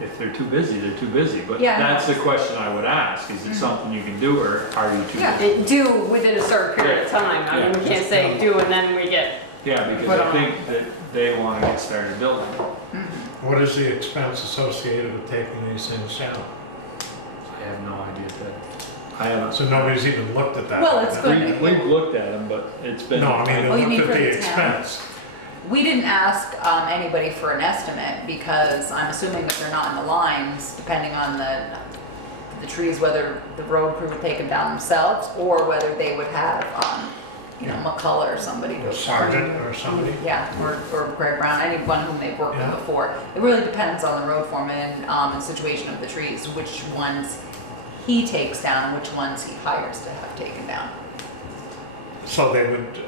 if they're too busy, they're too busy, but Yeah. that's the question I would ask, is it something you can do, or are you too Yeah. busy? Do within a certain period of time. I mean, we can't say do and then we get, Yeah, because Put I on. think that they wanna get started building. What is the expense associated with taking these things down? I have no idea, Ted. I haven't. So nobody's even looked at that. Well, it's good. We've looked at them, but it's been. No, I mean, Oh, you they mean looked for at the the town? expense. We didn't ask anybody for an estimate because I'm assuming that they're not in the lines, depending on the trees, whether the road crew would take them down themselves or whether they would have, McCullough or somebody do Or it. sergeant or somebody. Yeah, or Greg Brown, anyone whom they've worked Yeah. with before. It really depends on the road foreman and situation of the trees, which ones he takes down and which ones he hires to have taken down. So they would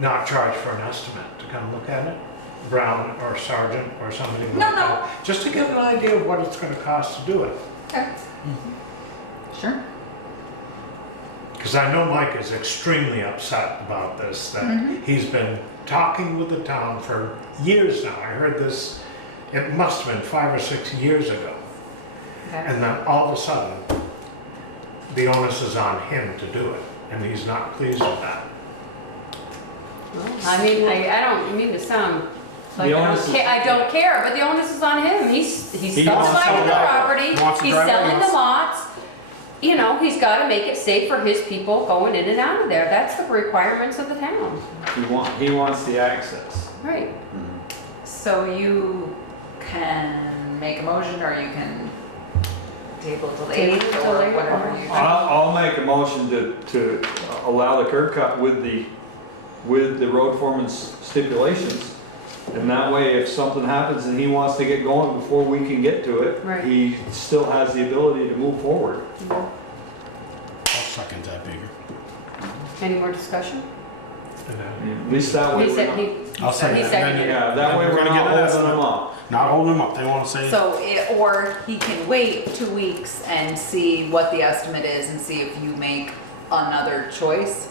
not charge for an estimate to come look at it? Brown or sergeant or somebody like No, that? no. Just to get an idea of what it's gonna cost to do it. Okay. Sure. Because I know Mike is extremely upset about this, that he's been talking with the town for years now. I heard this, it must have been 5 or 6 years ago. Okay. And then all of a sudden, the onus is on him to do it, and he's not pleased with that. I mean, I don't mean to sound like The I onus don't, is- I don't care, but the onus is on him. He's He wants to subdividing the sell it. property, He wants to he's drive selling lanes. the lots. You know, he's gotta make it safe for his people going in and out of there. That's the requirements of the town. He wants the access. Right. So you can make a motion or you can table it till the Table it 8th till or later. whatever you. I'll make a motion to allow the curb cut with the road foreman's stipulations. And that way, if something happens and he wants to get going before we can get to it, Right. he still has the ability to move forward. I'll second that, Baker. Any more discussion? And then- At least that way He we're said, not, I'll second he it. seconded it. yeah, that way We're we're gonna not get an holding estimate. them up. Not holding them up, they wanna say, So, or he can wait 2 weeks and see what the estimate is and see if you make another choice.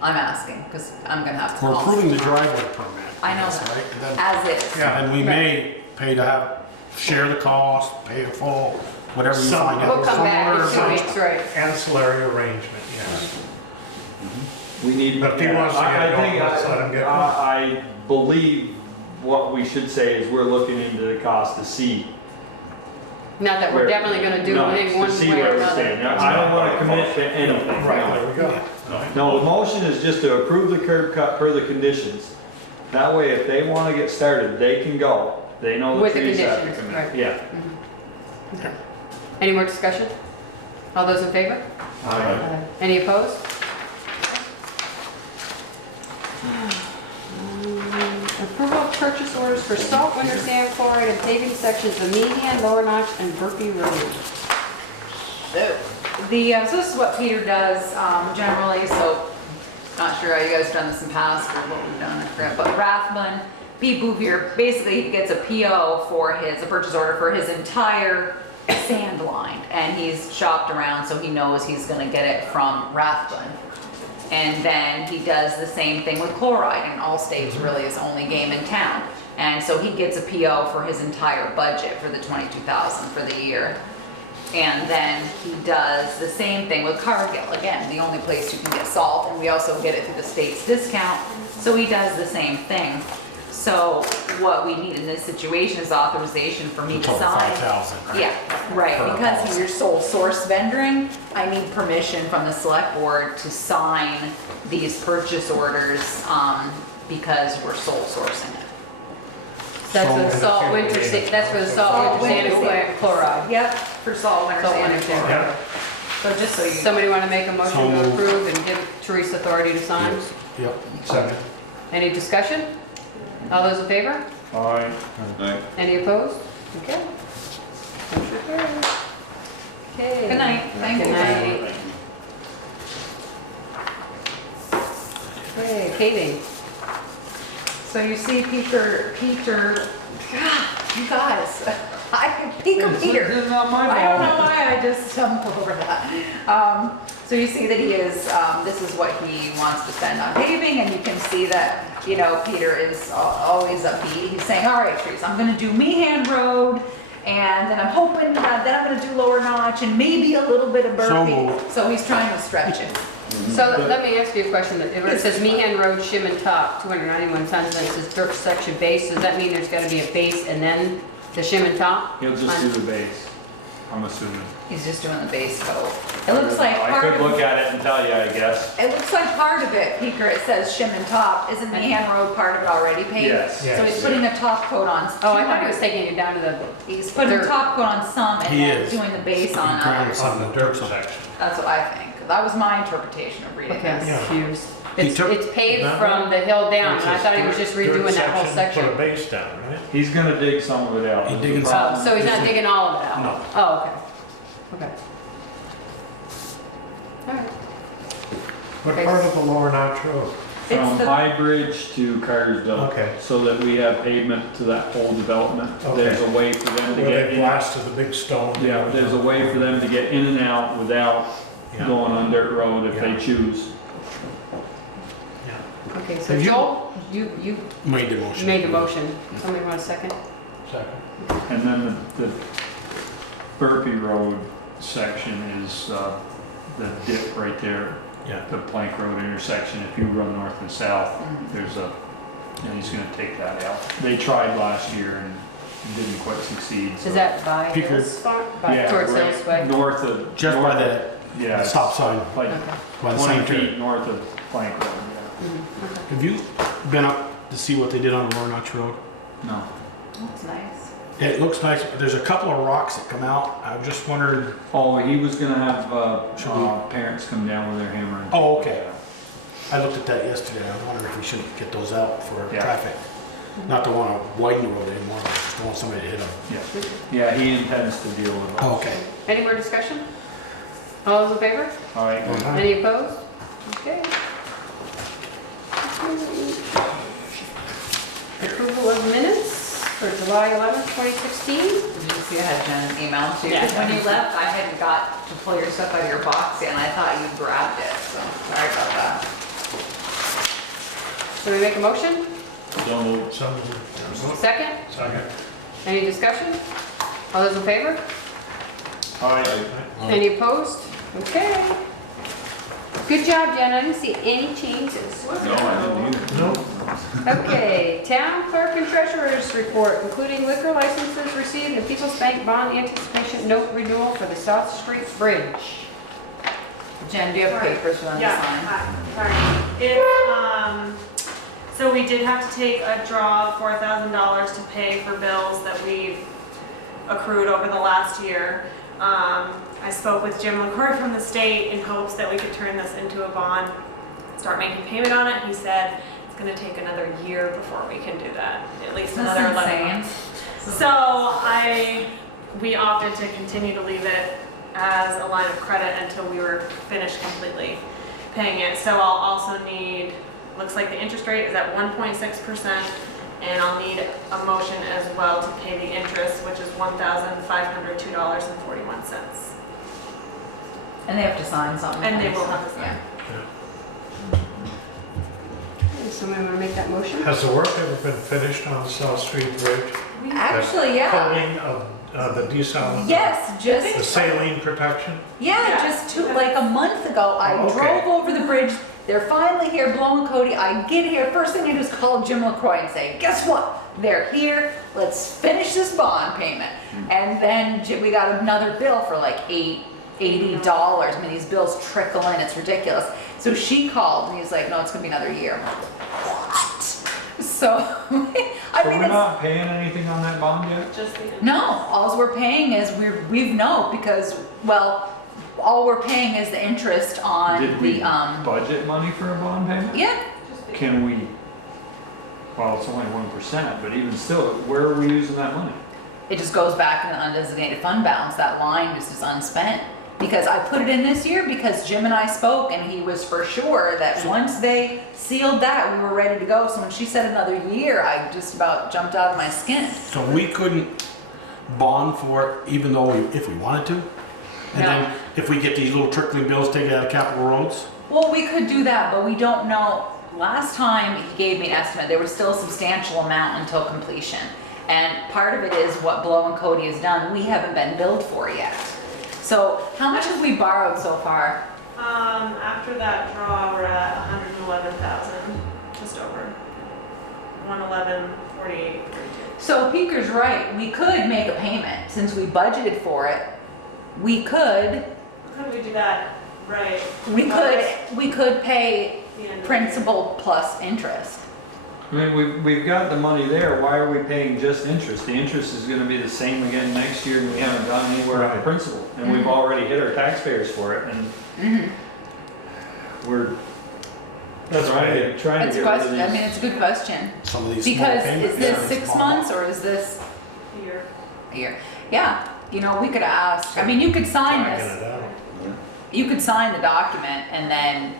I'm asking, because I'm gonna have to we're call. approving the driveway permit. I know guess, that. right? And then- As is. Yeah. And we may pay to have, share the cost, pay it full, whatever you Some- find out. We'll come back in Somewhere 2 weeks, right? Ancillary arrangement, yes. We need. But if he wants to get I going, think let's let him get going. I believe what we should say is we're looking into the cost to see. Not that we're definitely gonna do No, it one to see way or where we another. stand. I don't wanna commit to anything. Right, there we go. No, the motion is just to approve the curb cut per the conditions. That way, if they wanna get started, they can go. They know the With the trees have to conditions, come in. right. Yeah. Okay. Any more discussion? All those in favor? Any opposed? Approval of purchase orders for salt, winter sand, chloride, and paving sections of Meehan, Lower Notch, and Burpee Road. So this is what Peter does generally, so not sure how you guys have done this in the past or what we've done, I forget, but Rathman, B. Bouvier, basically he gets a PO for a purchase order for his entire sand line, and he's shopped around so he knows he's gonna get it from Rathbun. And then he does the same thing with chloride, and Allstate's really his only game in town. And so he gets a PO for his entire budget for the 22,000 for the year. And then he does the same thing with Cargill, again, the only place you can get salt, and we also get it through the state's discount, so he does the same thing. So what we need in this situation is authorization for me to Total sign. 5,000, right? Yeah, right, Per because policy. he's your sole source vendoring, I need permission from the select board to sign these purchase orders, because we're sole sourcing it. That's for the So- salt, winter, that's for the salt, winter sand, and chloride. Yep, for salt, winter, Salt, sand, winter, and sand. chloride. Yeah, So just so you. Somebody want to make a motion So to moved. approve and give Teresa authority to sign? Yep. second. Any discussion? All those in favor? Alright. Right. Any opposed? Okay. Motion carries. Okay. Good night. Thank you. Good night. Okay, paving. So you see Peter, God, you guys, Peter. This is not my I don't know fault. why I just stumbled over that. So you see that he is, this is what he wants to spend on paving, and you can see that, Peter is always upbeat. He's saying, all right, Teresa, I'm gonna do Meehan Road, and then I'm hoping that then I'm gonna do Lower Notch, and maybe a little bit of So Burpee. moved. So he's trying to stretch it. So let me ask you a question. It says Meehan Road, shim and top, 291 tons, and it says dirt section base. Does that mean there's gotta be a base and then The shim and top? He'll just do the base, I'm assuming. He's just doing the base coat. It looks like I part could look of, at it and tell you, I guess. it looks like part of it, Peter, it says shim and top. Isn't the hand road part of it already painted? Yes. So he's putting a top coat on. Oh, I thought he was taking it down to the, He's putting a dirt. top coat on some and He then is. doing the base on Crown others. On the dirt section. That's what I think. That was my interpretation of reading okay, I'm this. Yeah. confused. He It's, took- it's paved That from the hill down, and I Which is thought he was just dirt redoing that whole Put a section. base down, right? He's gonna dig some of it out. He's digging Oh, so he's not digging all of it out? No. Oh, okay. Okay. All right. What part of the Lower Notch Road? It's From the- High Bridge to Cartersville. Okay. So that we have pavement to that whole development. Okay. There's a way for them to Where get they in. blasted the big stone. Yeah, there's a way for them to get in and out without Yeah. going on dirt road if they Yeah. choose. Yeah. Okay, so Have you- Joel, you Made the motion. made the motion. Somebody want a second? Second. And then the Burpee Road section is the dip right there, Yeah. the Plank Road intersection. If you run north and south, there's a, and he's gonna take that out. They tried last year and didn't quite succeed. so- Is that by Picker. Hills Farm? By, Yeah, towards right Hills Way? north of. Just north by of- the Yeah, it's stop sign, like Okay. by the 20 cemetery. feet north of Plank Road, yeah. Mhm, okay. Have you been up to see what they did on Lower Notch Road? No. That's nice. It looks nice. There's a couple of rocks that come out. I just wondered. Oh, he was gonna have, Should we- parents come down with their hammer and. Oh, okay. I looked at that yesterday. I wondered if we shouldn't get those out for Yeah. traffic. Not to want to widen the road anymore. I just don't want somebody to hit them. Yeah, yeah, he intends to deal with those. Oh, okay. Any more discussion? All those in favor? All right, Uh-huh. Any opposed? Okay. Approval of minutes for July 11th, 2016. Did you see I had Jen's email too? Yeah. Because when you left, I hadn't got to pull your stuff out of your box yet, and I thought you grabbed it, so sorry about that. So we make a motion? Some, Second? second. Any discussion? All those in favor? all right. Any opposed? Okay. Good job, Jen. I didn't see any changes. No, I didn't either. No. Okay, town clerk and treasurer's report, including liquor licenses received and People's Bank bond anticipation note renewal for the South Street Bridge. Jen, do you have papers for them to Yeah, sign? sorry. If, so we did have to take a draw of $4,000 to pay for bills that we've accrued over the last year. I spoke with Jim LaCour from the state in hopes that we could turn this into a bond, start making payment on it. He said it's gonna take another year before we can do that, at least another That's 11 insane. months. So we opted to continue to leave it as a line of credit until we were finished completely paying it. So I'll also need, looks like the interest rate is at 1.6%, and I'll need a motion as well to pay the interest, which is $1,502.41. And they have to sign something. And they will have to sign. Yeah. Okay, Somebody want to make that motion? Has the work ever been finished on the South Street Bridge? Actually, yeah. Coating of the desal, Yes, the just, saline protection? yeah, Yeah. just like a month ago, I Oh, okay. drove over the bridge. They're finally here blowing Cody. I get here, first thing I do is call Jim LaCroix and say, guess what? They're here, let's finish this bond payment. And then we got another bill for like $80. I mean, these bills trickle in, it's ridiculous. So she called and he's like, no, it's gonna be another year. I'm like, what? So, I So mean, we're it's, not paying anything on that bond yet? Just the. no, all we're paying is we've no, because, well, all we're paying is the interest on Did we the, budget money for a bond payment? yeah, Can we, well, it's only 1%, but even still, where are we using that money? it just goes back in the undesignated fund balance. That line just is unspent. Because I put it in this year because Jim and I spoke and he was for sure that once they sealed that, we were ready to go. So when she said another year, I just about jumped out of my skin. So we couldn't bond for it even though if we wanted to? And No. then if we get these little trickling bills taken out of capital roads? Well, we could do that, but we don't know. Last time he gave me an estimate, there was still a substantial amount until completion. And part of it is what Blow and Cody has done. We haven't been billed for yet. So how much have we borrowed so far? After that draw, we're at 111,000, just over. 111, 48. So Peaker's right, we could make a payment, since we budgeted for it, we could How could we do that? Right. we could pay The end of the principal plus interest. I mean, we've got the money there, why are we paying just interest? The interest is gonna be the same again next year, and we haven't gone anywhere on the Right. principal. And we've already hit our taxpayers for it, and we're That's right. trying to It's get rid of question, I mean, these. it's a good question. Some of these small Because payments. is this are 6 small. months or is this year. a year? Yeah, you know, we could ask, I mean, you could sign Dragging this, it out. you could sign the document and then,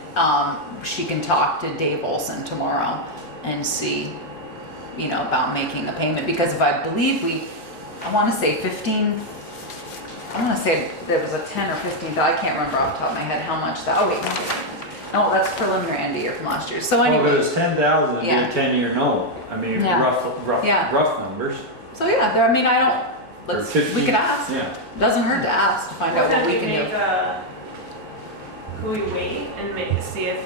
she can talk to Dave Olson tomorrow and see, you know, about making a payment, because if I believe I wanna say 15, I wanna say there was a 10 or 15, I can't remember off the top of my head how much that, oh wait, no, that's preliminary end of year from last year, so Oh, but anyway. it's 10,000, it'd be Yeah. a 10-year note. I mean, Yeah. Yeah. rough numbers. So yeah, there, I mean, I don't, Or we 15, could ask, Yeah. doesn't hurt to ask to find out what we can do. Could we wait and see if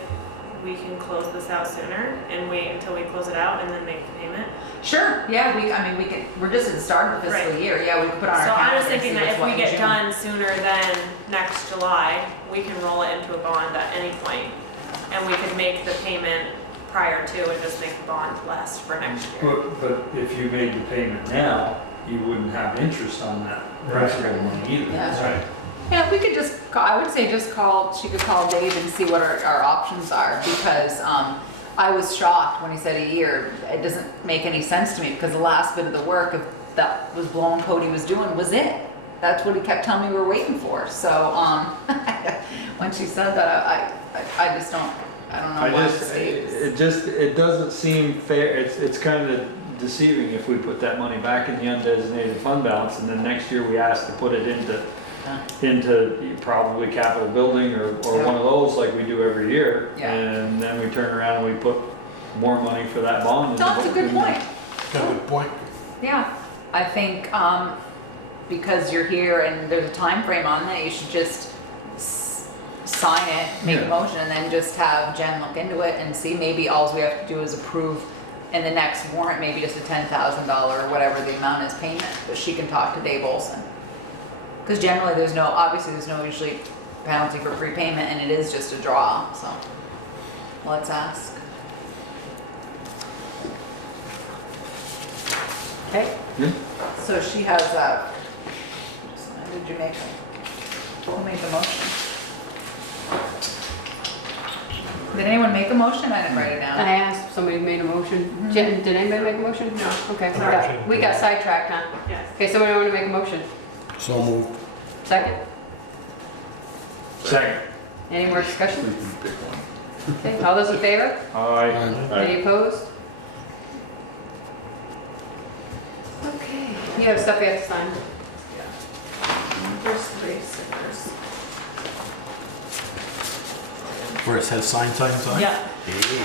we can close this out sooner and wait until we close it out and then make the payment? Sure, yeah, we could, we're just at the start of the fiscal Right. year, yeah, we could put on our So calendar. I was and thinking see that what's if we what in get June. done sooner than next July, we can roll it into a bond at any point, and we could make the payment prior to and just make the bond last for next year. But if you made the payment now, you wouldn't have interest on that principal money either. Yeah. That's right. Yeah, we could just call, I would say just call, she could call Dave and see what our options are, because, I was shocked when he said a year. It doesn't make any sense to me, because the last bit of the work of, that was blowing Cody was doing was it. That's what he kept telling me we were waiting for, so, when she said that, I just don't, I don't know why the state. It doesn't seem fair, it's kind of deceiving if we put that money back in the undesignated fund balance, and then next year we ask to put it into probably capital building or one of those like we do every year. Yeah. And then we turn around and we put more money for that bond. No, that's a good point. Good point. Yeah, I think, because you're here and there's a time frame on that, you should just sign it, make a Yeah. motion, and then just have Jen look into it and see, maybe all we have to do is approve in the next warrant, maybe just a $10,000 or whatever the amount is payment, but she can talk to Dave Olson. Because generally obviously there's no usually penalty for prepayment, and it is just a draw, so let's ask. Okay, Yeah. so she has, did you make, who made the motion? Did anyone make a motion? I didn't write it I down. asked if somebody made a motion. Jen, did anybody make a motion? No. Okay, we got sidetracked, huh? Yes. Okay, somebody want to make a motion? So moved. Second? Second. Any more discussion? We can pick one. Okay, all those in favor? Aye. Any opposed? Okay, you have stuff you have to sign. There's 3 stickers. Where it says sign, sign, sign? Yeah.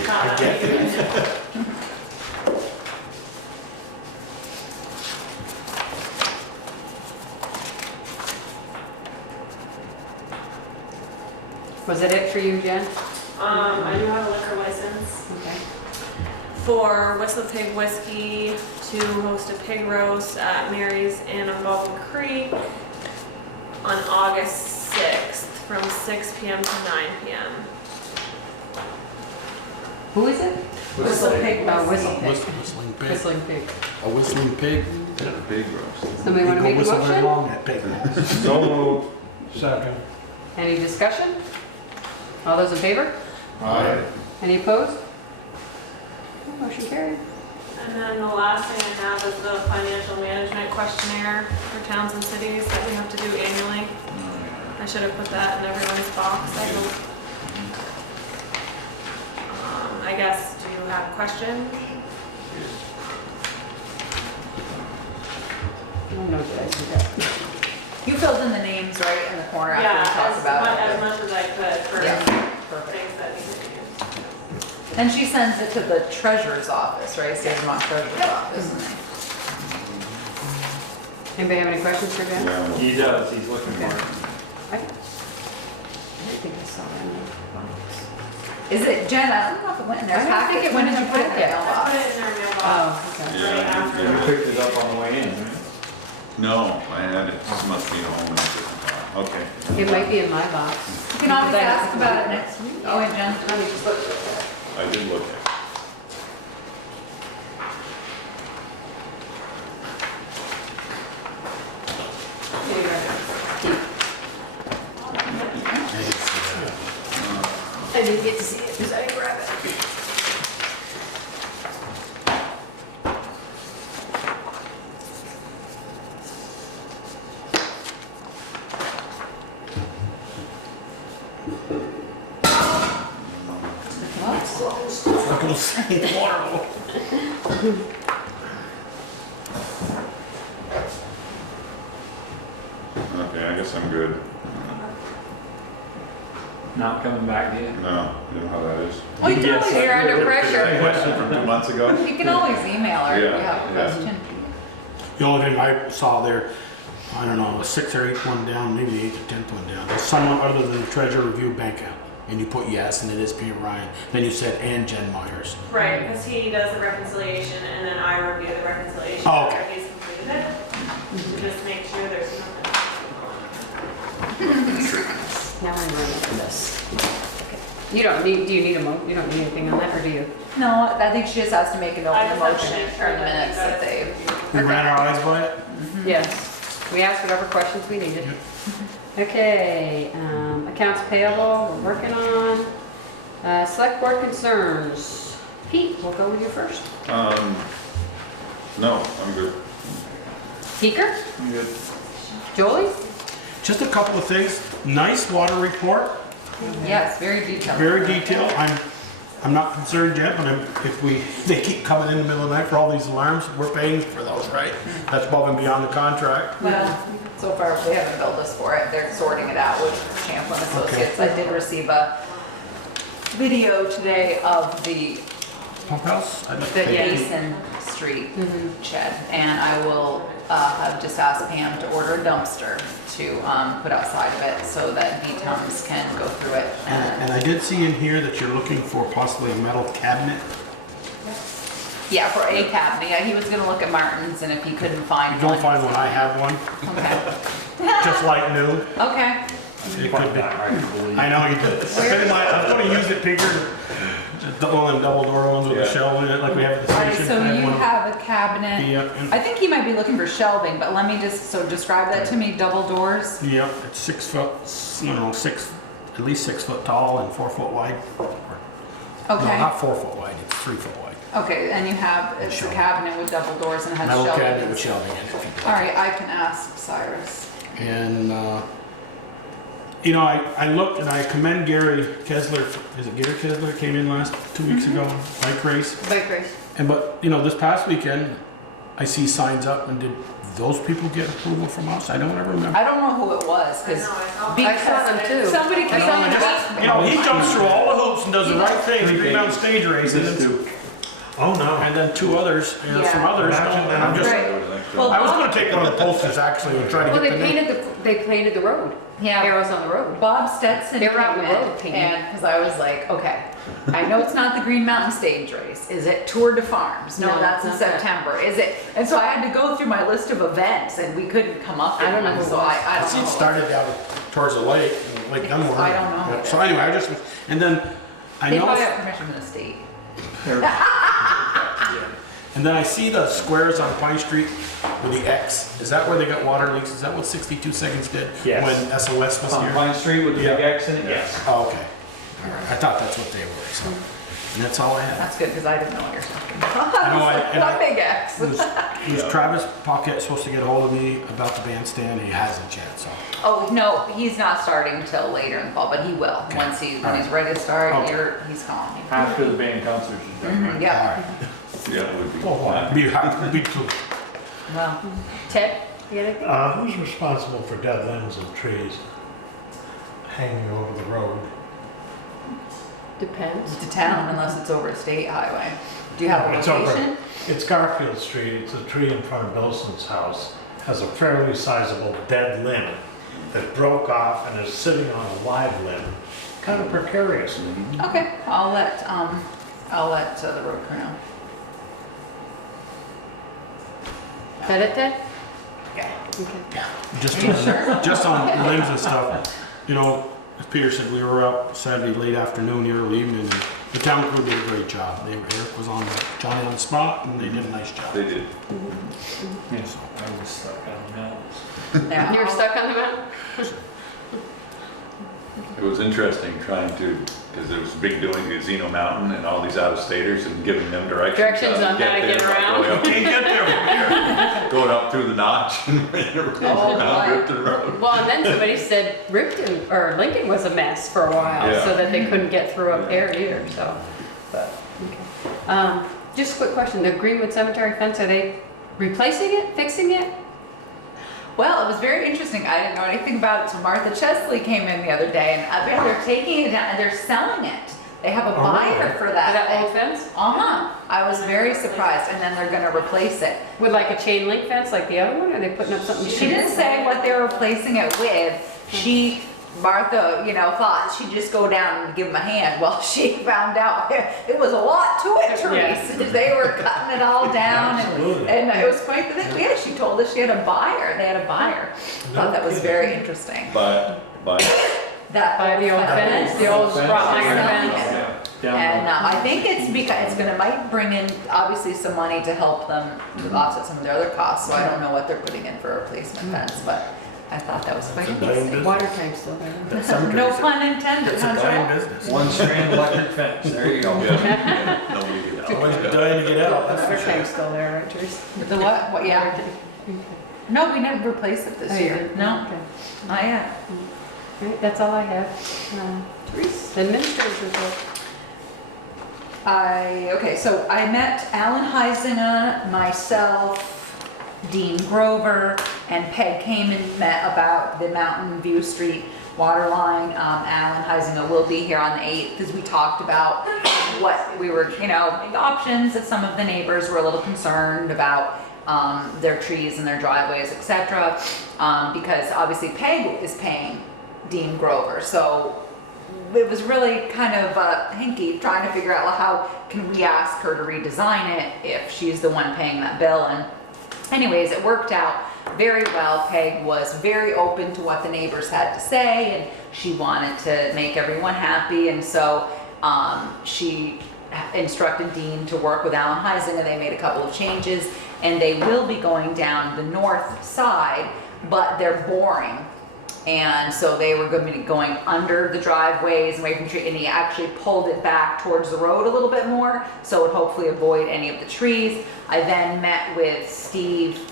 I get it. Was it for you, Jen? I do have a liquor license Okay. for Whistle Pig Whiskey to host a pig roast at Mary's in Baldwin Creek on August 6th from 6 p.m. to 9 p.m. Who is it? Whistle Pig Oh, Whiskey. Whistle Pig. Whistling pig. Whistling Pig. A whistling pig. Yeah, the big roast. Somebody want to make a Whistle very motion? long, that pig. So moved. Second. Any discussion? All those in favor? Aye. Any opposed? Motion carried. And then the last thing I have is the financial management questionnaire for towns and cities that we have to do annually. I should have put that in everyone's box, I hope. I guess, do you have questions? Oh, no, did I see that? You filled in the names right in the corner Yeah, after we talked about as it. much as I could for Yeah, things perfect. that need to be. And she sends it to the treasurer's office, right? State of Vermont treasurer's office. Anybody have any questions for Jen? Yeah. He does, he's looking for it. I didn't think I saw that. Is it, Jen, I don't know if it went in their I don't think packet. it When went did in you the put it in their packet. I put mailbox? it in their mailbox. Oh, okay. Yeah, Right after. You picked it up on the way in, right? No, I had it, it must be home in a different time. Okay. It might be in my box. You can always ask about it next week. Oh, and Jen. Let me just look at that. I did look at it. Here you go. Keep. I didn't get to see it because I didn't grab it. I can see tomorrow. Okay, I guess I'm good. Not coming back to you? No, you know how that is. Oh, you can Yes, always, You're under That pressure. question from 2 months ago? you can always email her if you Yeah, have a yeah. question. The only thing I saw there, I don't know, a 6th or 8th one down, maybe the 8th or 10th one down, there's someone other than the treasurer review bank account. And you put yes, and it is Peter Ryan. Then you said, and Jen Myers. Right, because he does the reconciliation and then I review the reconciliation Oh, okay. after he's completed it. To just make sure there's nothing. Now I'm running for this. You don't need, do you need you don't need anything on that, or do you? No, I think she just has to make a note I in the just have to motion make or sure in the that minutes you that guys they. review. We ran our eyes by it? Yes. We asked whatever questions we needed. Okay, accounts payable, we're working on. Select board concerns. Pete, we'll go with you first. No, I'm good. Peeker? I'm good. Jolie? Just a couple of things. Nice water report, Yes, very detailed. very detailed. I'm not concerned yet, but they keep coming in the middle of the night for all these alarms, we're paying for those, right? That's above and beyond the contract. Well, so far they haven't billed us for it. They're sorting it out with Champlin Associates. I did receive a video today of the Pump house? I'd like to the take it. Mason Street shed, and I will have just asked Pam to order a dumpster to put outside of it so that B-Tums can go through it. And I did see in here that you're looking for possibly a metal cabinet. Yeah, for a cabinet. Yeah, he was gonna look at Martin's, and if he couldn't find If one. you don't find one, I have one, Okay. just like new. Okay. It could be. I know you did. I'm gonna use it, Peter. One of them double door ones with a Yeah. shelf in it, like we have at the All right, station. so I have you one of- have a cabinet. Yep, and- I think he might be looking for shelving, but let me just, so describe that to me, double doors. Yep, it's 6 foot, at least 6 foot tall and 4 foot wide. No, Okay. not 4 foot wide, it's 3 foot wide. Okay, and you have, it's a Shelving. cabinet with double doors and has Metal shelving. cabinet with shelving in it. All right, I can ask Cyrus. And, I looked and I commend Gary Kessler, is it Gary Kessler came in 2 weeks ago, bike race? Bike race. But, this past weekend, I see signs up, and did those people get approval from us? I don't ever remember. I don't know who it was, I because. know, I saw I saw them too. Somebody You came know, on I just- he jumps through all the hoops and does the right thing, the Green Mountain Stage Race, and Just then, to- Oh, no. and then 2 others, some Yeah. others don't, and I'm just, Right. Well, I was gonna take one of the posters actually and try to Well, get they the name. painted the road. Yeah. Arrows on the road. Bob Stetson They're came out on the road in, painting. and, because I was like, okay, I know it's not the Green Mountain Stage Race. Is it Tour de Farms? No, No, that's in not that. September. Is it? And so I had to go through my list of events, and we couldn't come up with I don't know one, who it so was. I I don't see know. it started down towards the lake, Lake Dunmore. I don't know. Yeah, so anyway, and then I They know, probably have permission from the state. and then I see the squares on Pine Street with the X. Is that where they got water leaks? Is that what 62 Seconds did? Yes. When SOS was On here? Pine Street with the big X in it, yes. Oh, okay. All right. I thought that's what they were, so. And that's all I had. That's good, because I didn't know what you're talking about. I know, and What big X? Was Travis Pocket supposed to get a hold of me about the bandstand? He hasn't yet, so. Oh, no, he's not starting until later in the fall, but he will. Okay. When he's All right. ready to start, Okay. he's calling you. After the band concerts is done, right? Yeah, All right. Yeah, it would be. Be too. well, Ted, you got anything? Who's responsible for dead limbs and trees hanging over the road? Depends. to town unless it's over a state highway. Do you have a It's over. location? It's Garfield Street, it's a tree in front of Bilson's house, has a fairly sizable dead limb that broke off and is sitting on a live limb, kind of precarious. Okay, I'll let the road crew know. Is that it, Ted? Yeah. Okay. Just on limbs and stuff, you know, as Peter said, we were up Saturday late afternoon, early evening, and the town crew did a great job. Eric was on, Johnny on the spot, and they did a nice job. They did. Yes, I was stuck on the mountains. Yeah, You were I'll- stuck on the mountain? It was interesting trying to, because it was a big doing at Zeno Mountain and all these out-of-staters and giving them Directions on how to get there. around. Going up, can't get there from here. Going up through the notch and around Ripton Road. Well, and then somebody said Ripton, or Lincoln was a mess for a while, Yeah. so that they couldn't get through up there either, so, but, okay. Just a quick question, the Greenwood Cemetery fence, are they replacing it, fixing it? Well, it was very interesting. I didn't know anything about it till Martha Chesley came in the other day, and they're taking it down and they're selling it. They have a Oh, buyer really? for For that that old thing. fence? Uh-huh. I was very surprised, and then they're gonna replace it. With like a chain link fence like the other one, or are they putting up something? She didn't say what they were replacing it with. Martha, thought she'd just go down and give them a hand. Well, she found out it was a lot to it, Therese. Yeah. They were cutting it all down, Absolutely. and it was quite the thing. Yeah, she told us she had a buyer. They had a buyer. Thought that was very interesting. But That By the old fence, the old wrought iron fence. Yeah, And down I think it's because might bring in obviously some money to help them to offset some of their other costs. So I don't know what they're putting in for a replacement fence, but I thought that was quite It's a dying interesting. business. Water tank's still there. That cemetery No is a- pun intended, It's a huh, dying Joel? business. one strand electric fence, there you go. yeah, nobody did that. Always dying to get out, The that's water for sure. tank's still there, right, Teresa? The what? Yeah. No, we never replaced it Oh, this you year. did? No, Okay. not yet. Right, that's all I have. Teresa, administrator's report. Okay, so I met Alan Heisinger, myself, Dean Grover, and Peg came and met about the Mountain View Street water line. Alan Heisinger will be here on the 8th because we talked about what we were, the options that some of the neighbors were a little concerned about their trees and their driveways, etc. Because obviously Peg is paying Dean Grover, so it was really kind of hinky trying to figure out how can we ask her to redesign it if she's the one paying that bill. And anyways, it worked out very well. Peg was very open to what the neighbors had to say, and she wanted to make everyone happy, and so she instructed Dean to work with Alan Heisinger. They made a couple of changes, and they will be going down the north side, but they're boring. And so they were going to be going under the driveways and away from the tree, and he actually pulled it back towards the road a little bit more, so it would hopefully avoid any of the trees. I then met with Steve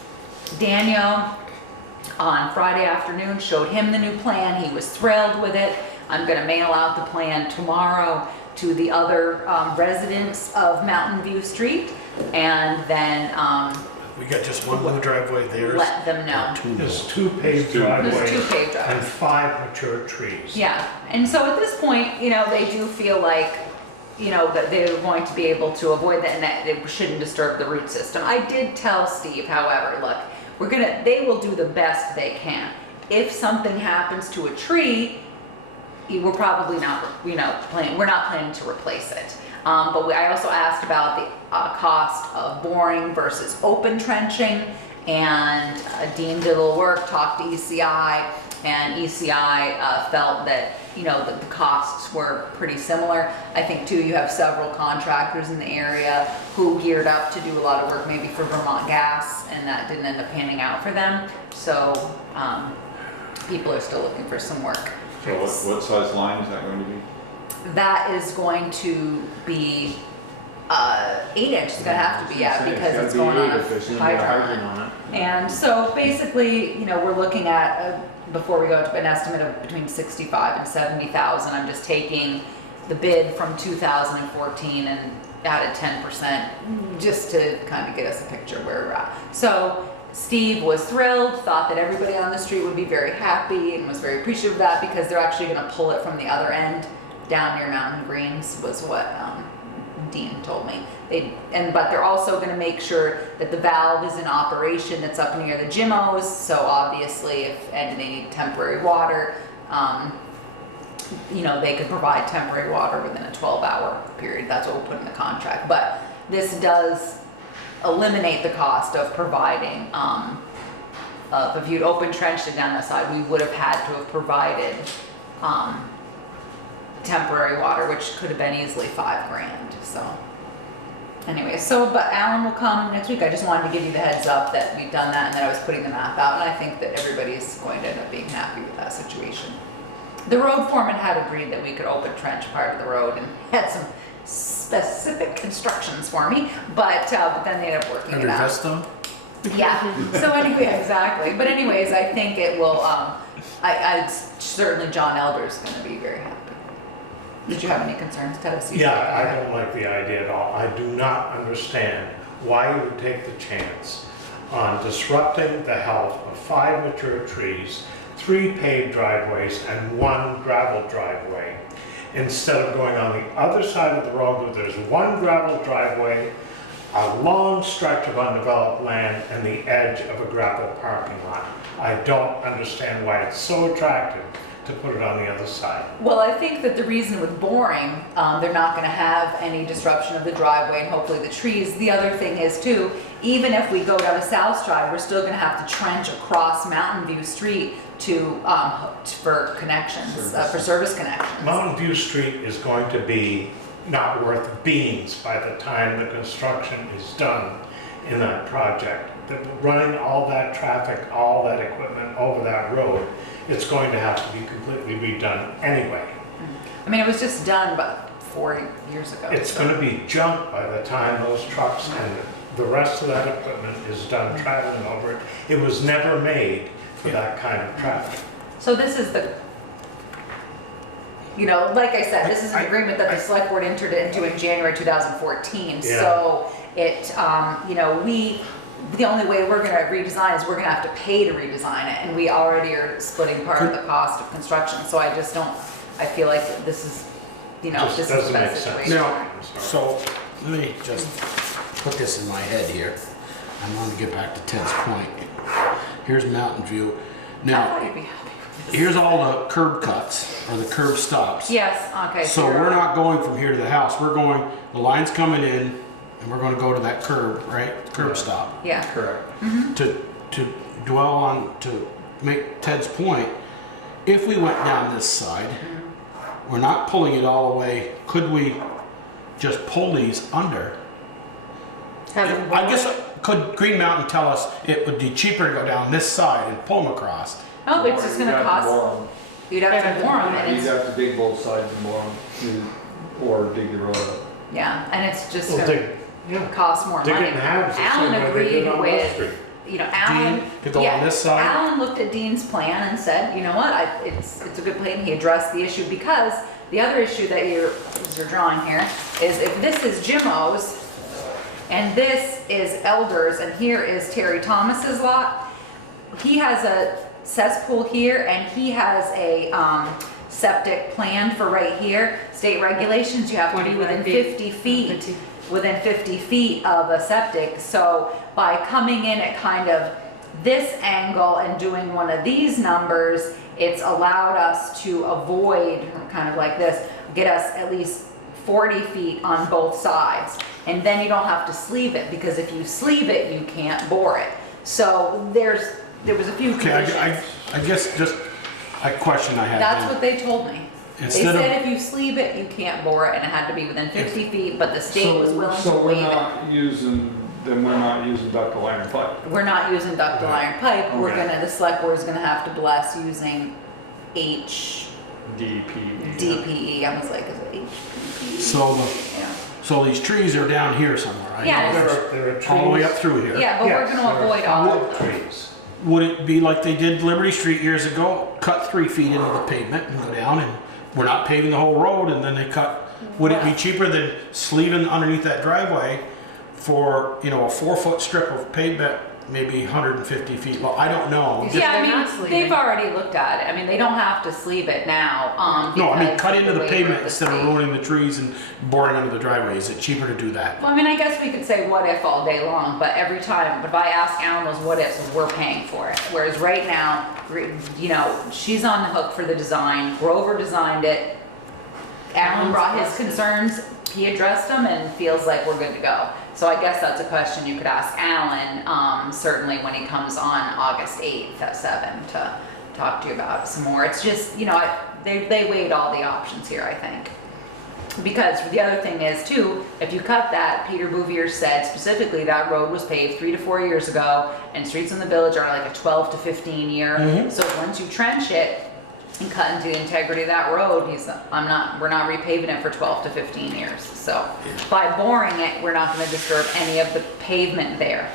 Daniel on Friday afternoon, showed him the new plan. He was thrilled with it. I'm going to mail out the plan tomorrow to the other residents of Mountain View Street, and then We got just one new driveway there. let them know. There's 2 paved There's 2 driveways paved driveways. and 5 mature trees. Yeah, and so at this point, they do feel like, that they're going to be able to avoid that and that it shouldn't disturb the root system. I did tell Steve, however, look, they will do the best they can. If something happens to a tree, we're probably not, we're not planning to replace it. But I also asked about the cost of boring versus open trenching, and Dean did a little work, talked to ECI, and ECI felt that the costs were pretty similar. I think too, you have several contractors in the area who geared up to do a lot of work maybe for Vermont Gas, and that didn't end up panning out for them. So people are still looking for some work. So what size line is that going to be? That is going to be 8 inch. It's gonna have to be, yeah, because it's going on a hydrant. on it. And so basically, we're looking at, before we go to an estimate of between 65 and 70,000. I'm just taking the bid from 2014 and added 10% just to kind of get us a picture where we're at. So Steve was thrilled, thought that everybody on the street would be very happy, and was very appreciative of that because they're actually gonna pull it from the other end down near Mountain Greens was what Dean told me. But they're also gonna make sure that the valve is in operation that's up near the Jimos, so obviously and they need temporary water, you know, they could provide temporary water within a 12-hour period. That's what we'll put in the contract. But this does eliminate the cost of providing, if you'd open trenched it down the side, we would have had to have provided temporary water, which could have been easily $5,000. So anyway, but Alan will come next week. I just wanted to give you the heads up that we've done that and that I was putting the map out, and I think that everybody's going to end up being happy with that situation. The road foreman had agreed that we could open trench part of the road and had some specific instructions for me, but then they ended up working Under it out. Vesta? Yeah, so anyway, exactly. But anyways, I think it will, certainly John Elder's gonna be very happy. Did you have any concerns, Ted? Yeah, I don't like the idea at all. I do not understand why you would take the chance on disrupting the health of 5 mature trees, 3 paved driveways, and 1 gravel driveway, instead of going on the other side of the road where there's 1 gravel driveway, a long stretch of undeveloped land, and the edge of a gravel parking lot. I don't understand why it's so attractive to put it on the other side. Well, I think that the reason with boring, they're not gonna have any disruption of the driveway and hopefully the trees. The other thing is too, even if we go down the South Drive, we're still gonna have to trench across Mountain View Street for connections, for service connections. Mountain View Street is going to be not worth beans by the time the construction is done in that project. Running all that traffic, all that equipment over that road, it's going to have to be completely redone anyway. I mean, it was just done about 4 years ago. It's going to be junk by the time those trucks and the rest of that equipment is done traveling over it. It was never made for that kind of traffic. So this is the, you know, like I said, this is an agreement that the select board entered into in January 2014. Yeah. So it, you know, the only way we're gonna redesign is we're gonna have to pay to redesign it, and we already are splitting part of the cost of construction. So I just don't, I feel like this is, you know, Just this is the doesn't make best sense. situation. Now, so let me just put this in my head here. I want to get back to Ted's point. Here's Mountain View. I Now, thought you'd be happy. here's all the curb cuts or the curb stops. Yes, okay. So you're- we're not going from here to the house. We're going, the line's coming in and we're going to go to that curb, right? Curb stop. Yeah. Correct. To dwell on, to make Ted's point, if we went down this side, we're not pulling it all the way. Could we just pull these under? I guess, could Green Mountain tell us it would be cheaper to go down this side and pull them across? Oh, it's just gonna cost, you'd have to bore them, and You'd it's, have to dig both sides and bore them, or dig the road up. yeah, and it's just Well, gonna yeah. cost more Dig money. it in halves, the Alan same way they did agreed on West with, Street. you know, Alan. Dean, to go yeah, on this side? Alan looked at Dean's plan and said, you know what, it's a good plan. He addressed the issue because the other issue that you're drawing here is if this is Jimmo's and this is Elder's and here is Terry Thomas's lot, he has a cesspool here and he has a septic plan for right here. State regulations, you have to be within 50 feet. Within 50 feet of a septic. So by coming in at kind of this angle and doing one of these numbers, it's allowed us to avoid, kind of like this, get us at least 40 feet on both sides. And then you don't have to sleeve it, because if you sleeve it, you can't bore it. So there was a few Okay, conditions. I guess just a question I had. That's then. what they told me. They Instead said of, if you sleeve it, you can't bore it, and it had to be within 50 feet, but the state was willing to So we're waive it. not using, then we're not using ductile iron pipe. We're not using ductile iron pipe, we're Okay. the select board's gonna have to bless using DP. DPE, I was like, is it HDPE? Yeah. so these trees are down here somewhere, right? Yeah. There are trees. All the way up through here. Yeah, but we're Yes, gonna there are avoid all of wood them. trees. Would it be like they did Liberty Street years ago, cut 3 feet into the pavement and go down, and we're not paving the whole road, and then they cut? Would it be cheaper than sleeving underneath that driveway for, you know, a 4-foot strip of pavement maybe 150 feet long. I don't know. Is Yeah, I They're not mean, sleeving. they've already looked at it. I mean, they don't have to sleeve it now. No, I mean, because cut of into the waiver pavement of the instead of state. ruining the trees and boring under the driveway. Is it cheaper to do that? Well, I mean, I guess we could say what if all day long, but every time, if I ask Alan those what ifs, we're paying for it. Whereas right now, you know, she's on the hook for the design. Grover designed it. Alan brought his concerns, he addressed them and feels like we're good to go. So I guess that's a question you could ask Alan, certainly when he comes on August 8th at 7 to talk to you about it some more. It's just, you know, they weighed all the options here, I think. Because the other thing is too, if you cut that, Peter Bouvier said specifically that road was paved 3 to 4 years ago, and streets in the village are like a 12 to 15 year. So once you trench it and cut into the integrity of that road, we're not repaving it for 12 to 15 years. So by boring it, we're not going to disturb any of the pavement there.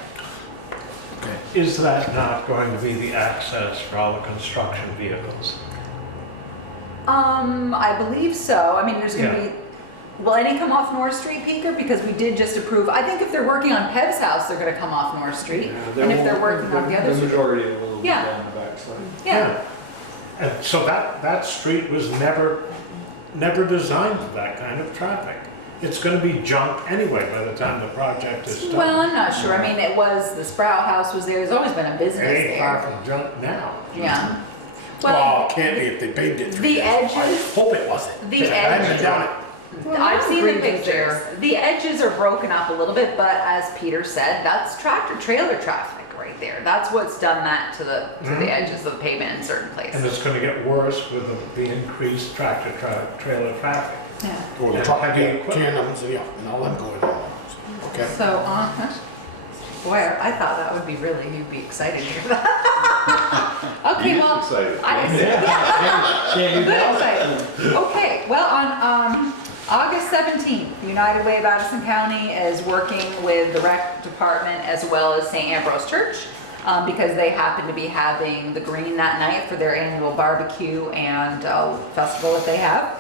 Okay. Is that not going to be the access for all the construction vehicles? I believe so. I mean, there's going to Yeah. be. Will any come off North Street, Peter? Because we did just approve. I think if they're working on Pev's house, they're going to come off North Street. And if they're working on the other The street. majority of them will be Yeah. down the backside. Yeah. And so that street was never designed for that kind of traffic. It's gonna be junk anyway by the time the project is done. Well, I'm not sure. I mean, the Sprout House was there. There's always been a It business ain't far there. from junk now. Yeah. Well, it can't be if they paved it. 3 The days. edges- I hope it wasn't. the I haven't edges- done it. I've seen the Green pictures. there. The edges are broken up a little bit, but as Peter said, that's tractor trailer traffic right there. That's what's done that to the edges of the pavement in certain And places. it's gonna get worse with the increased tractor trailer traffic. Yeah. Or the And truck, heavy yeah, equipment. tandems, and yeah, and all them going on. Okay. So, boy, I thought that would be really, you'd be excited to hear that. Okay, He is well, excited. Good excited. Okay, well, on August 17th, United Way of Addison County is working with the rec department as well as St. Ambrose Church, because they happen to be having the green that night for their annual barbecue and festival that they have.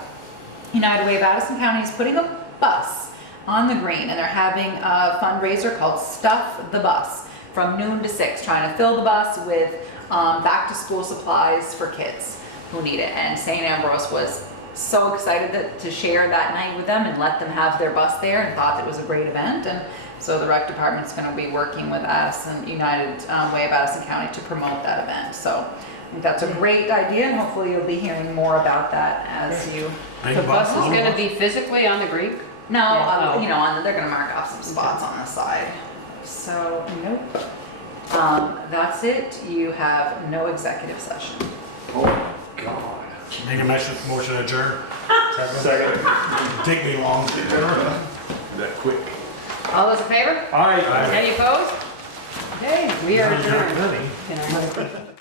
United Way of Addison County is putting a bus on the green, and they're having a fundraiser called Stuff the Bus from noon to 6, trying to fill the bus with back to school supplies for kids who need it. And St. Ambrose was so excited to share that night with them and let them have their bus there, and thought it was a great event. And so the rec department's going to be working with us and United Way of Addison County to promote that event. So I think that's a great idea, and hopefully you'll be hearing more about that as you. Big The bus is bus. gonna be physically on the Greek? No, Yeah. Oh. you know, they're gonna mark off some spots on the side. So, nope. That's it. You have no executive session. Oh my God. Make a motion adjourn. Second. Take me long. That quick. All those in favor? Aye. Any opposed? Okay, we are Not adjourned. many. Good night.